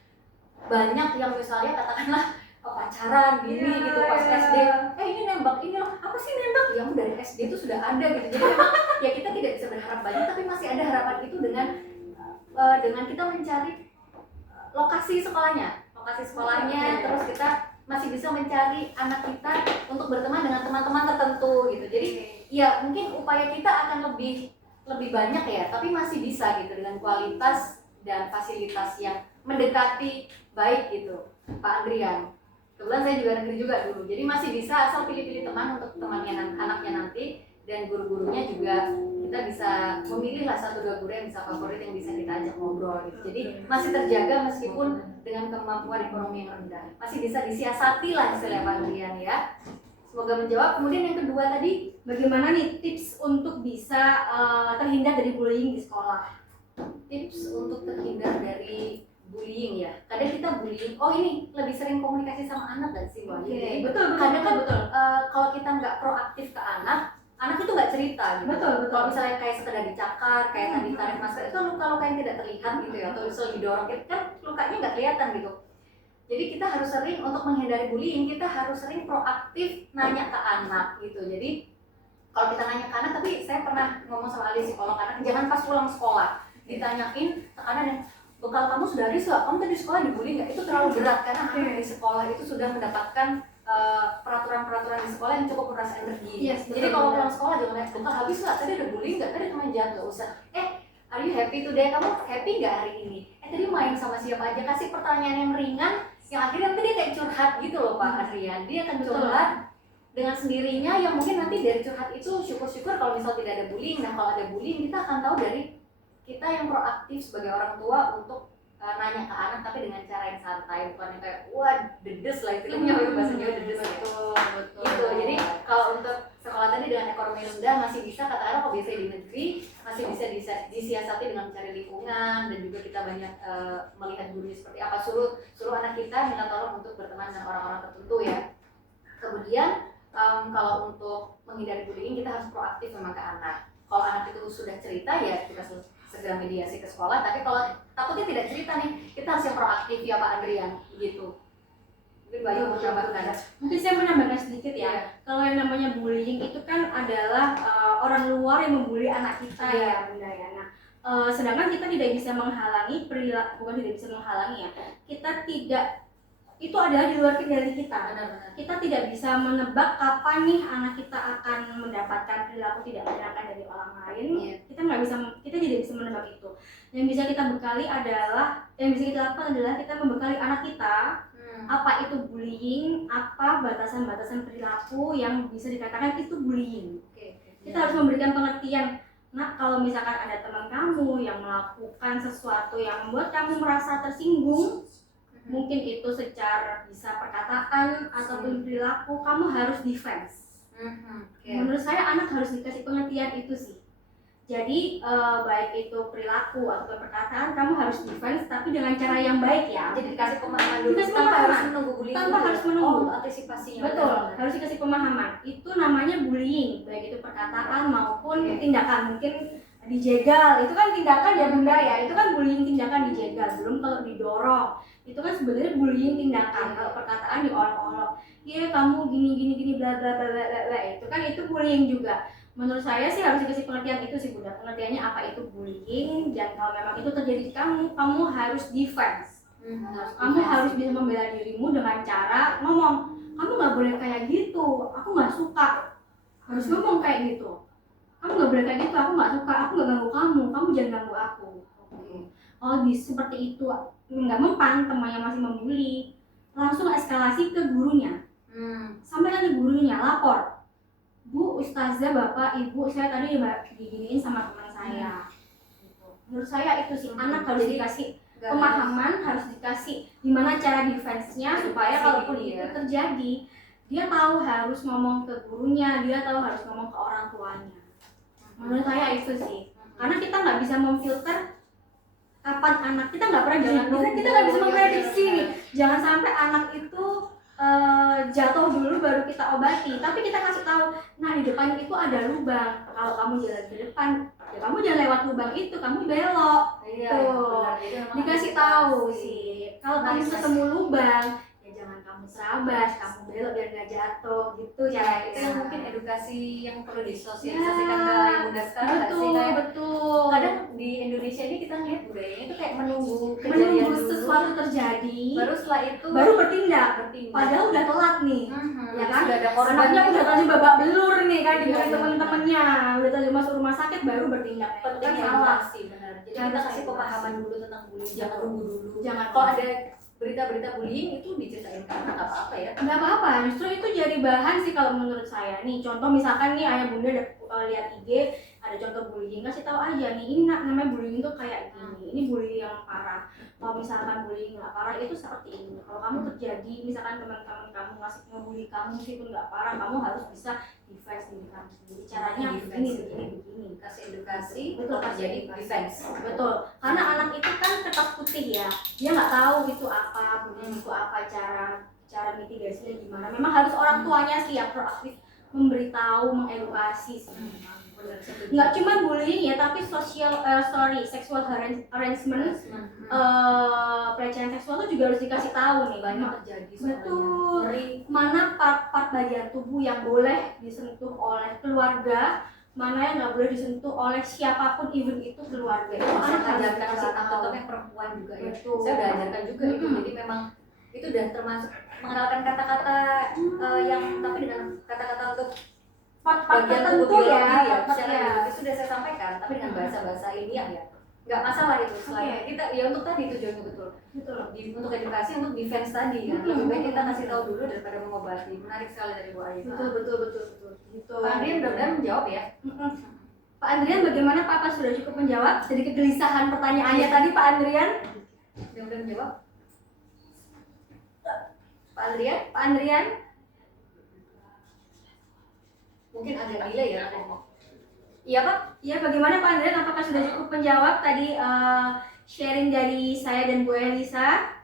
banyak yang misalnya katakanlah pacaran gini gitu pas SD. Ini nembak ini loh. Apa sih nembak? Yang dari SD itu sudah ada gitu. Jadi memang ya kita tidak bisa berharap banyak, tapi masih ada harapan itu dengan kita mencari lokasi sekolahnya, terus kita masih bisa mencari anak kita untuk berteman dengan teman-teman tertentu gitu. Jadi ya mungkin upaya kita akan lebih banyak ya, tapi masih bisa gitu dengan kualitas dan fasilitas yang mendekati baik gitu, Pak Andrian. Kebetulan saya juga negeri juga dulu, jadi masih bisa asal pilih-pilih teman untuk temannya anaknya nanti, dan guru-gurunya juga kita bisa memilih lah 1-2 guru yang bisa favorit, yang bisa kita ajak ngobrol gitu. Jadi masih terjaga meskipun dengan kemampuan ekonomi yang rendah, masih bisa disiasati lah istilah Pak Andrian ya. Semoga menjawab. Kemudian yang kedua tadi, bagaimana nih tips untuk bisa terhindar dari bullying di sekolah? Tips untuk terhindar dari bullying ya. Kadang kita bullying, ini lebih sering komunikasi sama anak gak sih, Mbak? Betul. Kadang kan kalau kita nggak proaktif ke anak itu nggak cerita gitu. Betul. Kalau misalnya kayak sekedar dicakar, kayak tadi tarik masker, itu luka-luka yang tidak terlihat gitu ya, atau misalnya didorong, kan lukanya nggak kelihatan gitu. Jadi kita harus sering, untuk menghindari bullying, kita harus sering proaktif nanya ke anak gitu. Jadi kalau kita nanya ke anak, tapi saya pernah ngomong sama ahli psikolog anak, jangan pas pulang sekolah ditanyain tekanan yang bekal kamu sudah habis nggak? Kamu tadi di sekolah dibully nggak? Itu terlalu berat karena anak di sekolah itu sudah mendapatkan peraturan-peraturan di sekolah yang cukup meras energi. Jadi kalau pulang sekolah jangan lihat bekal habis nggak? Tadi ada bullying nggak? Tadi teman jahat nggak usah. Are you happy today? Kamu happy nggak hari ini? Tadi main sama siapa aja? Kasih pertanyaan yang ringan, yang akhirnya nanti dia kayak curhat gitu loh Pak Adrian. Dia akan curhat dengan sendirinya, yang mungkin nanti dari curhat itu syukur-syukur kalau misal tidak ada bullying. Nah kalau ada bullying, kita akan tahu dari kita yang proaktif sebagai orang tua untuk nanya ke anak, tapi dengan cara yang santai, bukan yang kayak dedes lah istilahnya, bahasa Jawa dedes gitu. Jadi kalau untuk sekolah tadi dengan ekonomi rendah masih bisa, katakanlah kalau biasanya di negeri masih bisa disiasati dengan mencari lingkungan, dan juga kita banyak melihat gurunya seperti apa, suruh anak kita minta tolong untuk berteman dengan orang-orang tertentu ya. Kemudian kalau untuk menghindari bullying kita harus proaktif memang ke anak. Kalau anak itu sudah cerita ya kita segera mediasi ke sekolah, tapi kalau takutnya tidak cerita nih, kita harus yang proaktif ya Pak Andrian gitu. Mungkin Mbak Ayu mau tambahkan. Mungkin saya menambahkan sedikit ya. Kalau yang namanya bullying itu kan adalah orang luar yang membuli anak kita ya Bunda ya. Nah, sedangkan kita tidak bisa menghalangi perilaku, bukan tidak bisa menghalangi ya. Kita tidak, itu adalah di luar kendali kita. Benar-benar. Kita tidak bisa menebak kapan nih anak kita akan mendapatkan perilaku tidak menyenangkan dari orang lain. Kita tidak bisa menebak itu. Yang bisa kita lakukan adalah kita membekali anak kita apa itu bullying, apa batasan-batasan perilaku yang bisa dikatakan itu bullying. Kita harus memberikan pengertian. Nah, kalau misalkan ada teman kamu yang melakukan sesuatu yang membuat kamu merasa tersinggung, mungkin itu secara bisa perkataan ataupun perilaku, kamu harus defense. Menurut saya anak harus dikasih pengertian itu sih. Jadi baik itu perilaku atau perkataan kamu harus defense tapi dengan cara yang baik ya. Jadi dikasih pemahaman dulu Dikasih tanpa pemahaman. harus menunggu bullying. Tanpa dulu. harus menunggu. Oh, untuk antisipasinya. Betul, benar-benar. harus dikasih pemahaman. Itu namanya bullying, baik itu perkataan maupun tindakan. Mungkin dijegal, itu kan tindakan ya Bunda ya. Itu kan bullying tindakan dijegal. Belum kalau didorong, itu kan sebenarnya bullying tindakan. Kalau perkataan diolok-olok, iya kamu gini bla bla bla bla bla, itu kan itu bullying juga. Menurut saya sih harus dikasih pengertian itu sih Bunda. Pengertiannya apa itu bullying, dan kalau memang itu terjadi di kamu harus defense. Kamu harus bisa membela dirimu dengan cara ngomong, kamu nggak boleh kayak gitu, aku nggak suka. Harus ngomong kayak gitu, kamu nggak boleh kayak gitu, aku nggak suka, aku nggak ganggu kamu jangan ganggu aku. Kalau seperti itu nggak mempan, temannya masih membuli, langsung eskalasi ke gurunya. Sampaikan ke gurunya, lapor, Bu, Ustazah, Bapak, Ibu, saya tadi diginiin sama teman saya. Menurut saya itu sih, anak harus dikasih pemahaman, harus dikasih gimana cara defense-nya supaya kalaupun itu terjadi, dia tahu harus ngomong ke gurunya, dia tahu harus ngomong ke orang tuanya. Menurut saya itu sih, karena kita nggak bisa memfilter kapan anak, kita nggak pernah kita nggak bisa memprediksi nih, jangan sampai anak itu jatuh dulu baru kita obati, tapi kita kasih tahu, nah di depan itu ada lubang, kalau kamu jalan ke depan ya kamu jangan lewat lubang itu, kamu belok. Tuh, dikasih tahu sih, kalau kamu ketemu lubang ya jangan kamu serabas, kamu belok biar nggak jatuh gitu ya. Itu yang mungkin edukasi yang perlu disosialisasikan ke yang muda sekarang. Betul, kayak betul. Kadang di Indonesia ini kita ngeliat budayanya itu kayak menunggu kejadian dulu, sesuatu terjadi, baru setelah itu baru bertindak. bertindak. Padahal udah telat nih, ya kan? Sudah ada korban, Anaknya udah tadi babak belur nih kan, Iya, dengan iya, teman-temannya, udah tadi masuk rumah sakit baru bertindak. penting Kan salah. edukasi, benar. Jadi Harus kita kasih edukasi. pemahaman dulu tentang bullying, jangan nunggu dulu. Jangan. Kalau ada berita-berita bullying itu diceritain karena nggak apa-apa ya. Nggak apa-apa, justru itu jadi bahan sih kalau menurut saya. Nih contoh misalkan nih ayah bunda lihat IG ada contoh bullying, kasih tahu aja nih ini namanya bullying itu kayak gini, ini bullying yang parah. Kalau misalkan bullying nggak parah itu seperti ini. Kalau kamu terjadi misalkan teman-teman kamu ngasih ngebully kamu meskipun nggak parah, kamu harus bisa defense diri kamu sendiri. Caranya begini. Kasih edukasi, Betul, kalau kasih jadi defense. Betul, karena anak itu kan kertas putih ya, dia nggak tahu itu apa, bullying itu apa, cara mitigasinya gimana. Memang harus orang tuanya sih yang proaktif memberitahu, mengedukasi sih. Nggak cuma bullying ya, tapi sexual harassment, pelecehan seksual itu juga harus dikasih tahu nih. Banyak terjadi. Betul. Mana part-part bagian tubuh yang boleh disentuh oleh keluarga, mana yang nggak boleh disentuh oleh siapapun, even itu keluarga. Itu Saya anak harus ajarkan dikasih si tahu. yang perempuan juga ya. Betul. Saya udah ajarkan juga itu. Jadi memang itu udah termasuk mengenalkan kata-kata yang tapi dengan kata-kata untuk Part-part bagian tertentu tubuh ya, biologi ya. part-part Secara ya. biologis sudah saya sampaikan, tapi dengan bahasa-bahasa ilmiah ya. Nggak masalah itu. Selain kita ya untuk tadi tujuannya betul. Betul. Untuk edukasi, untuk defense tadi kan. Lebih baik kita kasih tahu dulu daripada mengobati. Menarik sekali dari Bu Ayu. Betul. Gitu. Pak Andrian mudah-mudahan menjawab ya. Pak Andrian bagaimana Pak? Apa sudah cukup menjawab? Jadi kegelisahan pertanyaannya tadi Pak Andrian? Mudah-mudahan menjawab. Pak Andrian? Mungkin agak delay ya. Iya Pak? Iya, bagaimana Pak Andrian? Apakah sudah cukup menjawab tadi sharing dari saya dan Bu Elisa?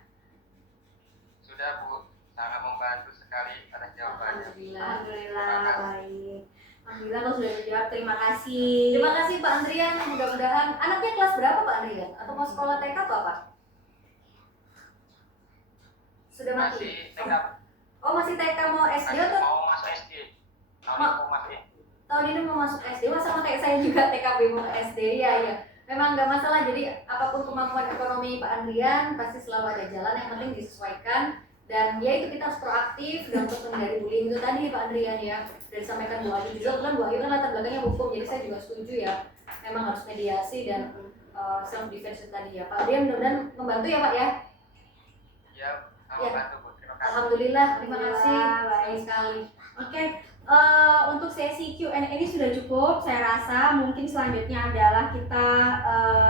Sudah Bu, sangat membantu sekali atas jawabannya. Alhamdulillah, baik. Alhamdulillah kalau sudah dijawab, terima kasih. Terima kasih Pak Andrian. Mudah-mudahan anaknya kelas berapa Pak Andrian? Atau mau sekolah TK atau apa? Sudah Masih TK. Oh masih TK, mau SD atau? Mau masuk SD. Tahun ini mau masuk SD, sama kayak saya juga TKB mau ke SD, ya. Memang nggak masalah, jadi apapun kemampuan ekonomi Pak Andrian, pasti selalu ada jalan, yang penting disesuaikan. Dan ya itu kita harus proaktif dan untuk menghindari bullying itu tadi Pak Andrian ya. Dan disampaikan Bu Ayu juga, kan Bu Ayu kan latar belakangnya hukum, jadi saya juga setuju ya. Memang harus mediasi dan self defense tadi ya. Pak Andrian mudah-mudahan membantu ya Pak ya. Ya, membantu Bu. Terima kasih. Alhamdulillah, terima kasih. Baik Sekali. Oke, untuk sesi Q&A ini sudah cukup. Saya rasa mungkin selanjutnya adalah kita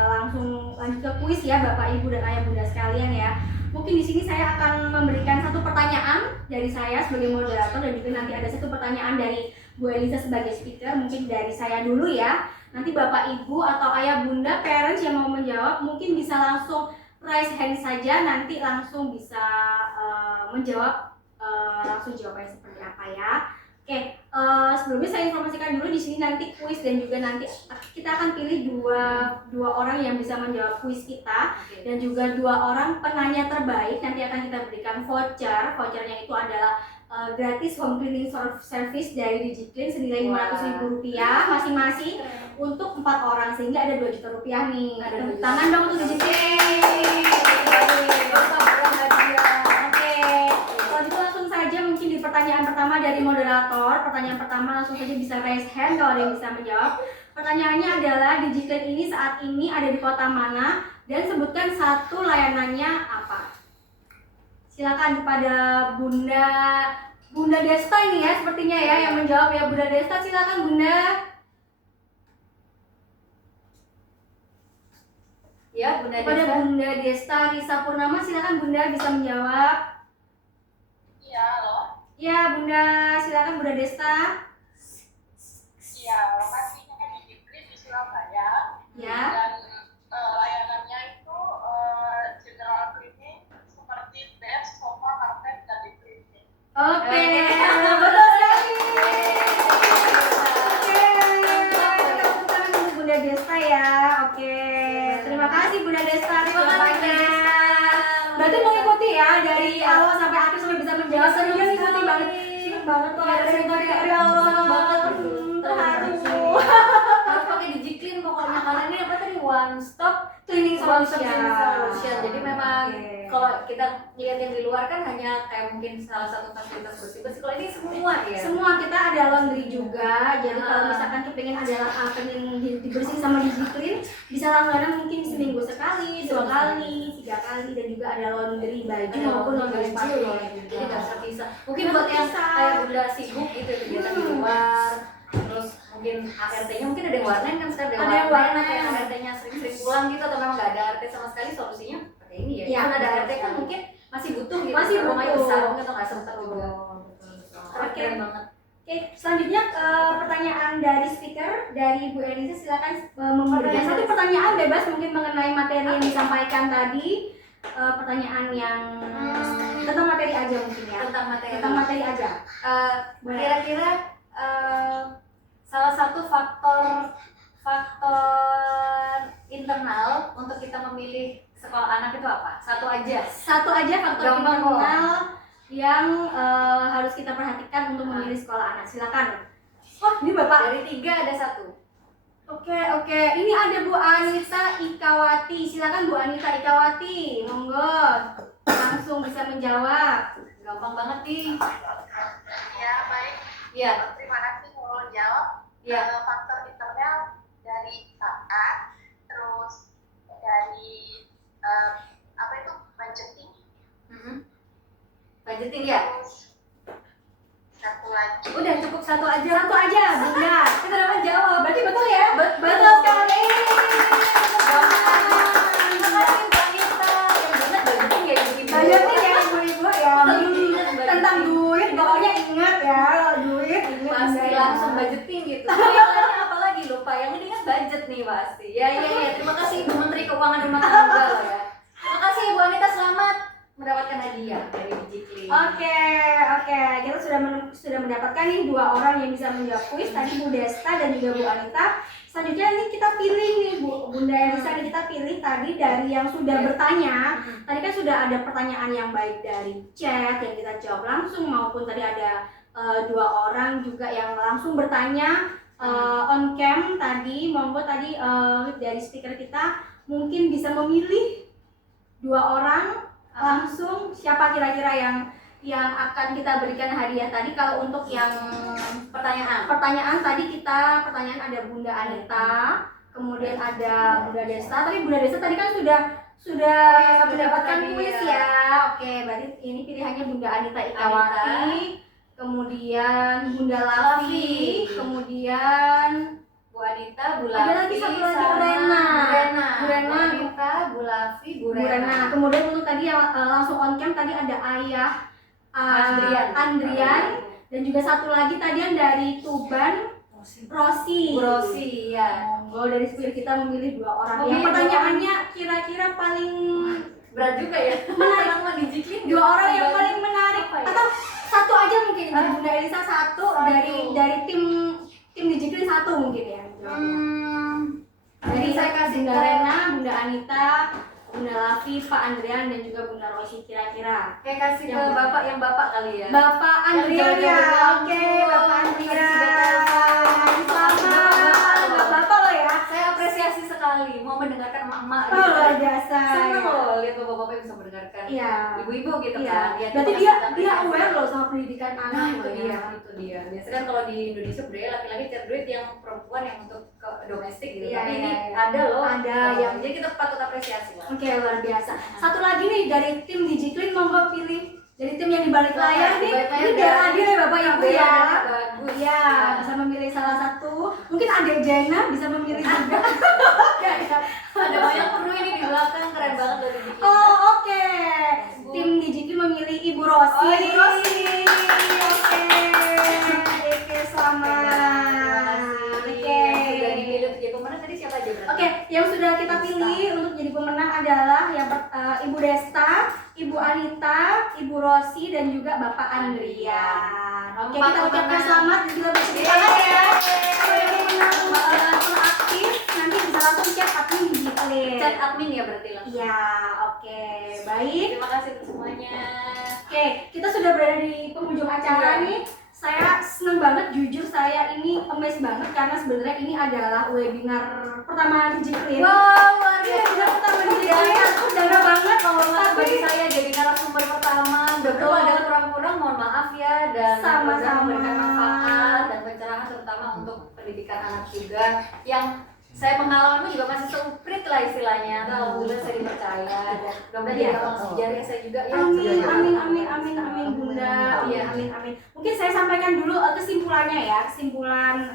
langsung lanjut ke kuis ya Bapak Ibu dan Ayah Bunda sekalian ya. Mungkin di sini saya akan memberikan satu pertanyaan dari saya sebagai moderator dan juga nanti ada satu pertanyaan dari Bu Elisa sebagai speaker. Mungkin dari saya dulu ya. Nanti Bapak Ibu atau Ayah Bunda parents yang mau menjawab mungkin bisa langsung raise hand saja, nanti langsung bisa menjawab langsung jawabannya seperti apa ya. Oke, sebelumnya saya informasikan dulu di sini nanti kuis dan juga nanti kita akan pilih dua orang yang bisa menjawab kuis kita dan juga 2 orang penanya terbaik. Nanti akan kita berikan voucher. Vouchernya itu adalah gratis home cleaning service dari DigiClean senilai Rp500.000 masing-masing untuk 4 orang, sehingga ada 2 juta rupiah nih. Tepuk tangan dong untuk DigiClean. Oke, kalau gitu langsung saja mungkin di pertanyaan pertama dari moderator. Pertanyaan pertama langsung saja bisa raise hand kalau ada yang bisa menjawab. Pertanyaannya adalah DigiClean ini saat ini ada di kota mana dan sebutkan satu layanannya apa. Silakan kepada Bunda Desta ini ya sepertinya ya yang menjawab ya. Bunda Desta silakan Bunda. Ya, Bunda Kepada Desta. Bunda Desta Risa Purnama silakan Bunda bisa menjawab. Iya, loh. Ya Bunda, silakan Bunda Desta. Iya, lokasinya kan di Jepri di Surabaya. Ya. Dan layanannya itu general cleaning seperti bed, sofa, karpet, dan deep cleaning. Oke, betul sekali. Oke, tepuk tangan untuk Bunda Desta ya. Oke, terima kasih Bunda Desta. Terima kasih, Bunda Desta. Berarti mengikuti ya dari awal sampai akhir sampai bisa menjawab. Serius ikuti banget. Seneng banget loh dari awal. Terharu. Harus pakai DigiClean pokoknya karena ini apa tadi one stop Cleaning solution. Jadi memang Oke. kalau kita lihat yang di luar kan hanya kayak mungkin salah satu fasilitas bersih-bersih. Kalau ini semua ya. Semua kita ada laundry juga. Jadi kalau misalkan kepingin ada pengen dibersihin sama DigiClean, bisa langganan mungkin seminggu sekali, 2 kali, 3 kali, dan juga ada laundry baju maupun laundry sepatu. Jadi nggak bisa. Mungkin buat yang kayak Bunda sibuk gitu kegiatan di luar, terus mungkin ART-nya mungkin ada yang warnain kan sekarang Ada yang warnain. kayak ART-nya sering-sering pulang gitu atau memang nggak ada ART sama sekali, solusinya seperti ini ya. Iya, Kan ada betul ART kan sekali. mungkin masih butuh gitu. Masih rumahnya butuh. besar mungkin atau nggak sempat juga. Oke. Keren banget. Oke, selanjutnya pertanyaan dari speaker dari Bu Elisa, silakan memberikan satu pertanyaan bebas mungkin mengenai materi yang disampaikan tadi. Pertanyaan yang tentang materi aja mungkin ya. Tentang materi aja. Kira-kira salah satu faktor internal untuk kita memilih sekolah anak itu apa? Satu aja. Satu aja faktor Gampang kok. internal yang harus kita perhatikan untuk memilih sekolah anak. Silakan. Wah, ini Bapak. Dari 3 ada 1. Oke. Ini ada Bu Anita Ikawati. Silakan Bu Anita Ikawati. Monggo. Langsung bisa menjawab. Gampang banget nih. Ya, baik. Iya. Terima kasih mau jawab. Iya. Faktor internal dari kakak, terus dari apa itu budgeting, Budgeting ya. terus satu lagi. Udah cukup 1 aja. Satu aja, Bunda. Kita dapat jawab. Berarti betul ya? Betul. Betul sekali. Terima kasih Mbak Nita. Yang ingat budgeting ya ibu-ibu. Budgeting ya ibu-ibu ya. Tentang duit, pokoknya ingat ya. Duit, ingat. Pasti langsung budgeting gitu. Yang lainnya apa lagi lupa? Yang ini kan budget nih pasti. Ya. Terima kasih Ibu Menteri Keuangan Rumah Tangga loh ya. Terima kasih Ibu Anita, selamat mendapatkan hadiah dari DigiClean. Oke. Kita sudah mendapatkan nih 2 orang yang bisa menjawab kuis. Tadi Bu Desta dan juga Bu Anita. Selanjutnya ini kita pilih nih Bunda Elisa, nih kita pilih tadi dari yang sudah bertanya. Tadi kan sudah ada pertanyaan yang baik dari chat yang kita jawab langsung, maupun tadi ada 2 orang juga yang langsung bertanya on cam tadi. Monggo tadi dari speaker kita mungkin bisa memilih 2 orang langsung siapa kira-kira yang akan kita berikan hadiah tadi. Kalau untuk yang pertanyaan tadi pertanyaan ada Bunda Anita, kemudian ada Bunda Desta. Tapi Bunda Desta tadi kan sudah mendapatkan kuis ya. Oke, berarti ini pilihannya Bunda Anita Ikawati, kemudian Bunda Lavi, kemudian Bu Anita, Bu ada Lavi, lagi satu lagi sama Bu Rena. Bu Anita, Bu Lavi, Bu Bu Rena. Kemudian untuk tadi yang langsung on cam tadi ada Ayah Andrian, Dan juga satu lagi tadi yang dari Tuban, Rosi. Bu Rosi, ya. Monggo dari speaker kita memilih 2 orang. Memilih Yang dua pertanyaannya kira-kira paling Berat juga ya. Menarik dijiklin. 2 orang yang paling menarik Apa ya? atau satu aja mungkin Bunda Elisa satu. Dari tim Dijiklin satu mungkin ya jawabnya. Dari saya kasih Bunda ke Rena, Bunda Anita, Bunda Lavi, Pak Andrian dan juga Bunda Rosi kira-kira. kayak kasih ke Yang bapak yang bapak kali ya. Bapak Andrian ya. jauh-jauh Oke, langsung. Bapak Kasih Andrian. sudah telepon. Selamat. Bapak lo ya. Saya apresiasi sekali mau mendengarkan emak-emak Oh, luar biasa. Seneng loh lihat bapak-bapak yang bisa mendengarkan Iya. ibu-ibu gitu Iya. kan. Ya, Berarti terima dia kasih apresiasi. aware loh sama pendidikan Nah anak itu loh dia, ya. itu dia. Biasanya kan kalau di Indonesia budaya laki-laki cari duit yang perempuan yang untuk ke domestik gitu. Iya, Tapi iya, ini iya. ada loh. Ada yang jadi kita patut apresiasi lah. Oke, luar biasa. Satu lagi nih dari tim Dijiklin, monggo pilih dari tim yang di balik layar nih. Di balik layar Ini biar dan- adil ya Bapak Ibu Bea ya. dan bagus. Iya, bisa memilih salah satu. Mungkin adik Jana bisa memilih juga. Ya, ya. Ada banyak kru ini di belakang keren banget loh di Oh, oke. Tim Dijiklin memilih Ibu Rosi. Oh, Ibu Rosi. Oke. Oke, selamat. Oke. Sudah dipilih untuk jadi pemenang tadi siapa aja berarti? Oke, yang sudah kita pilih untuk jadi pemenang adalah Ibu Desta, Ibu Anita, Ibu Rosi, dan juga Bapak Andrian. Oke, Empat kita ucapkan pemenang. selamat dan juga bertepuk tangan ya. Kalau yang pemenang aktif, nanti bisa langsung chat admin Dijiklin. Chat admin ya berarti langsung. Iya, oke, baik. Terima kasih untuk semuanya. Oke, kita sudah berada di penghujung acara Iya. nih. Saya seneng banget, jujur saya ini amazed banget karena sebenarnya ini adalah webinar pertama Dijiklin. Wow, luar Iya, biasa. webinar pertama Dijiklin. Aku bangga banget Bagi tapi saya jadi narasumber pertama. Kalau ada kurang-kurang mohon maaf ya dan Sama-sama. semoga memberikan manfaat dan pencerahan terutama untuk pendidikan anak juga yang saya pengalaman juga masih seuprit lah istilahnya. Alhamdulillah saya dipercaya dan mudah-mudahan jadi abang sejarah saya juga ya. amin Bunda. Iya. Amin. Mungkin saya sampaikan dulu kesimpulannya ya. Kesimpulan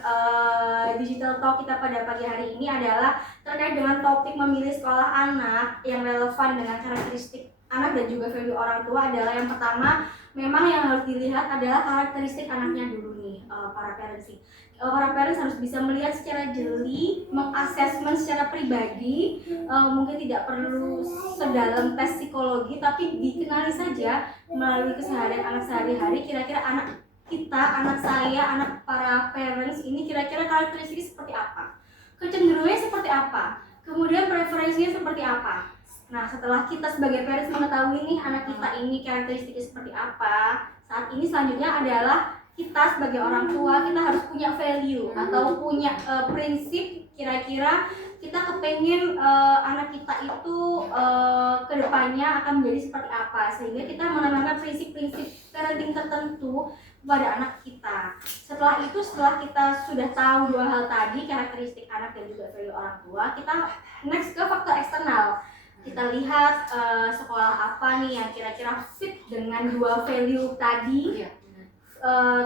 digital talk kita pada pagi hari ini adalah terkait dengan topik memilih sekolah anak yang relevan dengan karakteristik anak dan juga value orang tua adalah yang pertama, memang yang harus dilihat adalah karakteristik anaknya dulu nih, para parents sih. Para parents harus bisa melihat secara jeli, mengasesmen secara pribadi, mungkin tidak perlu sedalam tes psikologi, tapi dikenali saja melalui keseharian anak sehari-hari. Kira-kira anak kita, anak saya, anak para parents ini kira-kira karakteristiknya seperti apa, kecenderungannya seperti apa, kemudian preferensinya seperti apa. Nah, setelah kita sebagai parents mengetahui nih anak kita ini karakteristiknya seperti apa, saat ini selanjutnya adalah kita sebagai orang tua kita harus punya value atau punya prinsip kira-kira kita kepengen anak kita itu kedepannya akan menjadi seperti apa, sehingga kita menanamkan prinsip-prinsip parenting tertentu kepada anak kita. Setelah itu, setelah kita sudah tahu 2 hal tadi, karakteristik anak dan juga value orang tua, kita next ke faktor eksternal. Kita lihat sekolah apa nih yang kira-kira fit dengan 2 value tadi. Iya.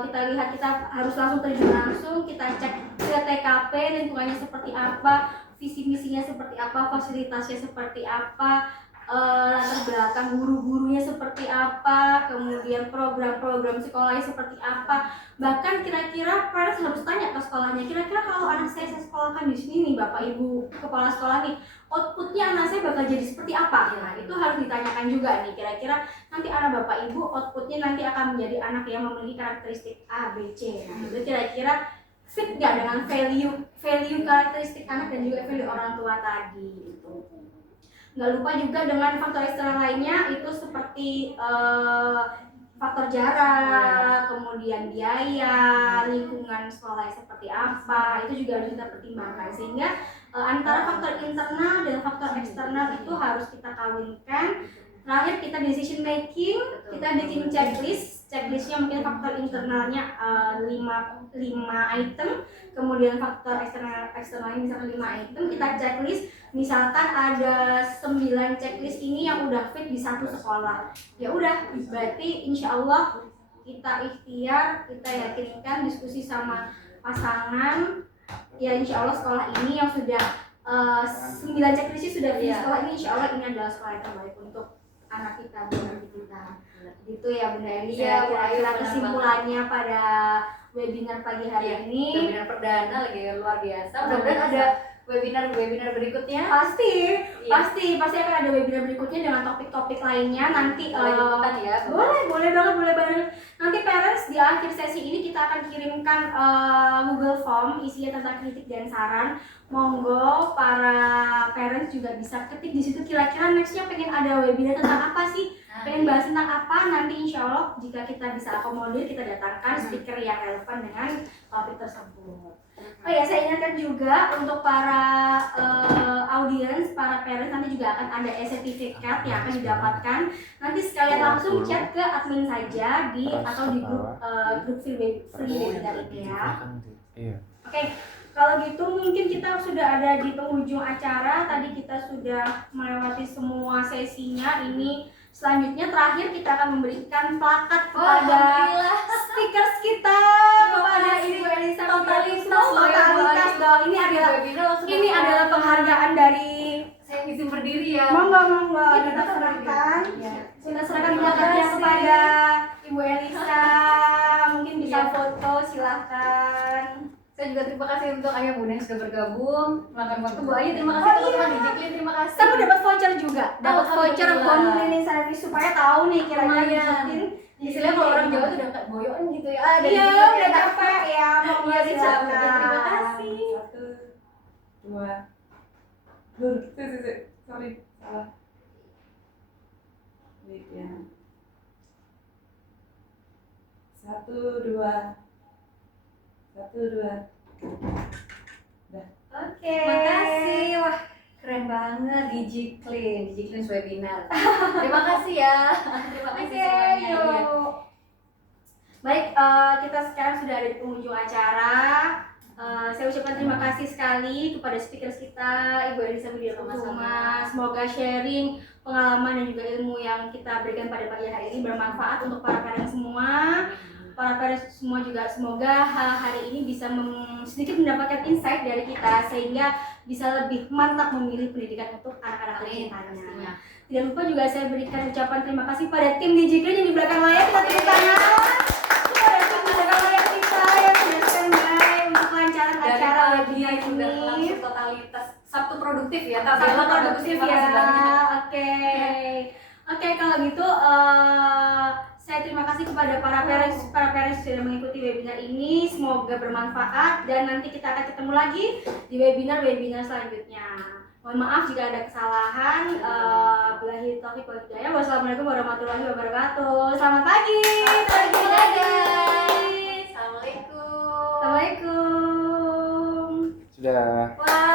Kita lihat, kita harus langsung terjun langsung, kita cek ke TKP lingkungannya seperti apa, visi misinya seperti apa, fasilitasnya seperti apa, latar belakang guru-gurunya seperti apa, kemudian program-program sekolahnya seperti apa. Bahkan kira-kira parents harus tanya ke sekolahnya, kira-kira kalau anak saya sekolahkan di sini nih Bapak Ibu kepala sekolah nih, outputnya anak saya bakal jadi seperti apa? Nah, itu harus ditanyakan juga nih, kira-kira nanti anak Bapak Ibu outputnya nanti akan menjadi anak yang memiliki karakteristik A, B, C. Nah, itu kira-kira fit nggak dengan value karakteristik anak dan juga value orang tua tadi gitu. Nggak lupa juga dengan faktor eksternal lainnya, itu seperti faktor jarak, kemudian biaya, lingkungan sekolahnya seperti apa, itu juga harus kita pertimbangkan. Sehingga antara faktor internal dan faktor eksternal itu harus kita kawinkan. Terakhir kita decision making, kita bikin checklistnya mungkin faktor internalnya 5 item, kemudian faktor eksternalnya misalkan 5 item, kita checklist. Misalkan ada 9 checklist ini yang udah fit di satu sekolah, ya udah berarti insya Allah kita ikhtiar, kita yakinkan, diskusi sama pasangan, ya insya Allah sekolah ini yang sudah 9 checklistnya sudah fit di sekolah ini, insya Allah ini adalah sekolah yang terbaik untuk anak kita, buat kita. Gitu ya Bunda Eli Iya, ya, Bu Ayu, kira-kira benar kesimpulannya pada webinar pagi hari ini. Webinar perdana lagi luar biasa. Mudah-mudahan ada webinar berikutnya. Pasti Iya. pasti akan ada webinar berikutnya dengan topik-topik lainnya nanti. Boleh ikutan ya. boleh banget. Nanti parents di akhir sesi ini kita akan kirimkan Google Form isinya tentang kritik dan saran. Monggo para parents juga bisa ketik di situ kira-kira nextnya pengen ada webinar tentang apa sih, pengen bahas tentang apa. Nanti insya Allah jika kita bisa akomodir, kita datangkan speaker yang relevan dengan topik tersebut. Oh ya, saya ingatkan juga untuk para audiens, para parents, nanti juga akan ada e-sertifikat yang akan didapatkan. Nanti sekalian langsung chat ke admin saja di atau di grup free webinar ini ya. Iya. Oke, kalau gitu mungkin kita sudah ada di penghujung acara. Tadi kita sudah melewati semua sesinya. Ini selanjutnya terakhir kita akan memberikan plakat kepada speakers kita, kepada Ibu Elisa. Totalitas dong. Ini adalah penghargaan dari. Saya izin berdiri ya. Monggo Ini kita kita serahkan. Iya. Kita serahkan plakatnya kepada Ibu Elisa. Mungkin bisa foto, silahkan. Saya juga terima kasih untuk Ayah Bunda yang sudah bergabung. Makan waktu Bu Ayu, terima kasih Oh, teman-teman iya. di Jiklin, terima kasih. Kamu dapat voucher juga, dapat voucher Alhamdulillah. bon cleaning service supaya tahu nih kira-kira Lumayan. bikin. Istilahnya kalau orang Jawa tuh udah kayak boyoan gitu ya. Iya, udah capek ya, mau Iya, silakan. terima kasih. 1, 2, sorry, salah. Wait ya. 1, 2, 1, 2. Oke. Makasih. Wah, keren banget di Jiklin webinar. Terima kasih ya. Terima kasih Oke, semuanya. Iya. yuk. Baik, kita sekarang sudah ada di penghujung acara. Saya ucapkan terima kasih sekali kepada speaker kita, Ibu Elisa Widya Kusuma. Semoga sharing pengalaman dan juga ilmu yang kita berikan pada pagi hari ini bermanfaat untuk para parents semua. Para parents semua juga semoga hari ini bisa sedikit mendapatkan insight dari kita sehingga bisa lebih mantap memilih pendidikan untuk anak-anak tercintanya. Tidak lupa juga saya berikan ucapan terima kasih pada tim Digiklin yang di belakang layar. Kita tepuk tangan kepada tim di belakang layar kita yang sudah standby untuk kelancaran acara webinar sudah ini. langsung totalitas Sabtu produktif ya. Sabtu produktif ya. Oke, kalau gitu saya terima kasih kepada para parents yang sudah mengikuti webinar ini. Semoga bermanfaat dan nanti kita akan ketemu lagi di webinar selanjutnya. Mohon maaf jika ada kesalahan. Billahi taufiq wal hidayah. Wassalamualaikum warahmatullahi wabarakatuh. Selamat pagi. Assalamualaikum. Assalamualaikum. Sudah. Wah.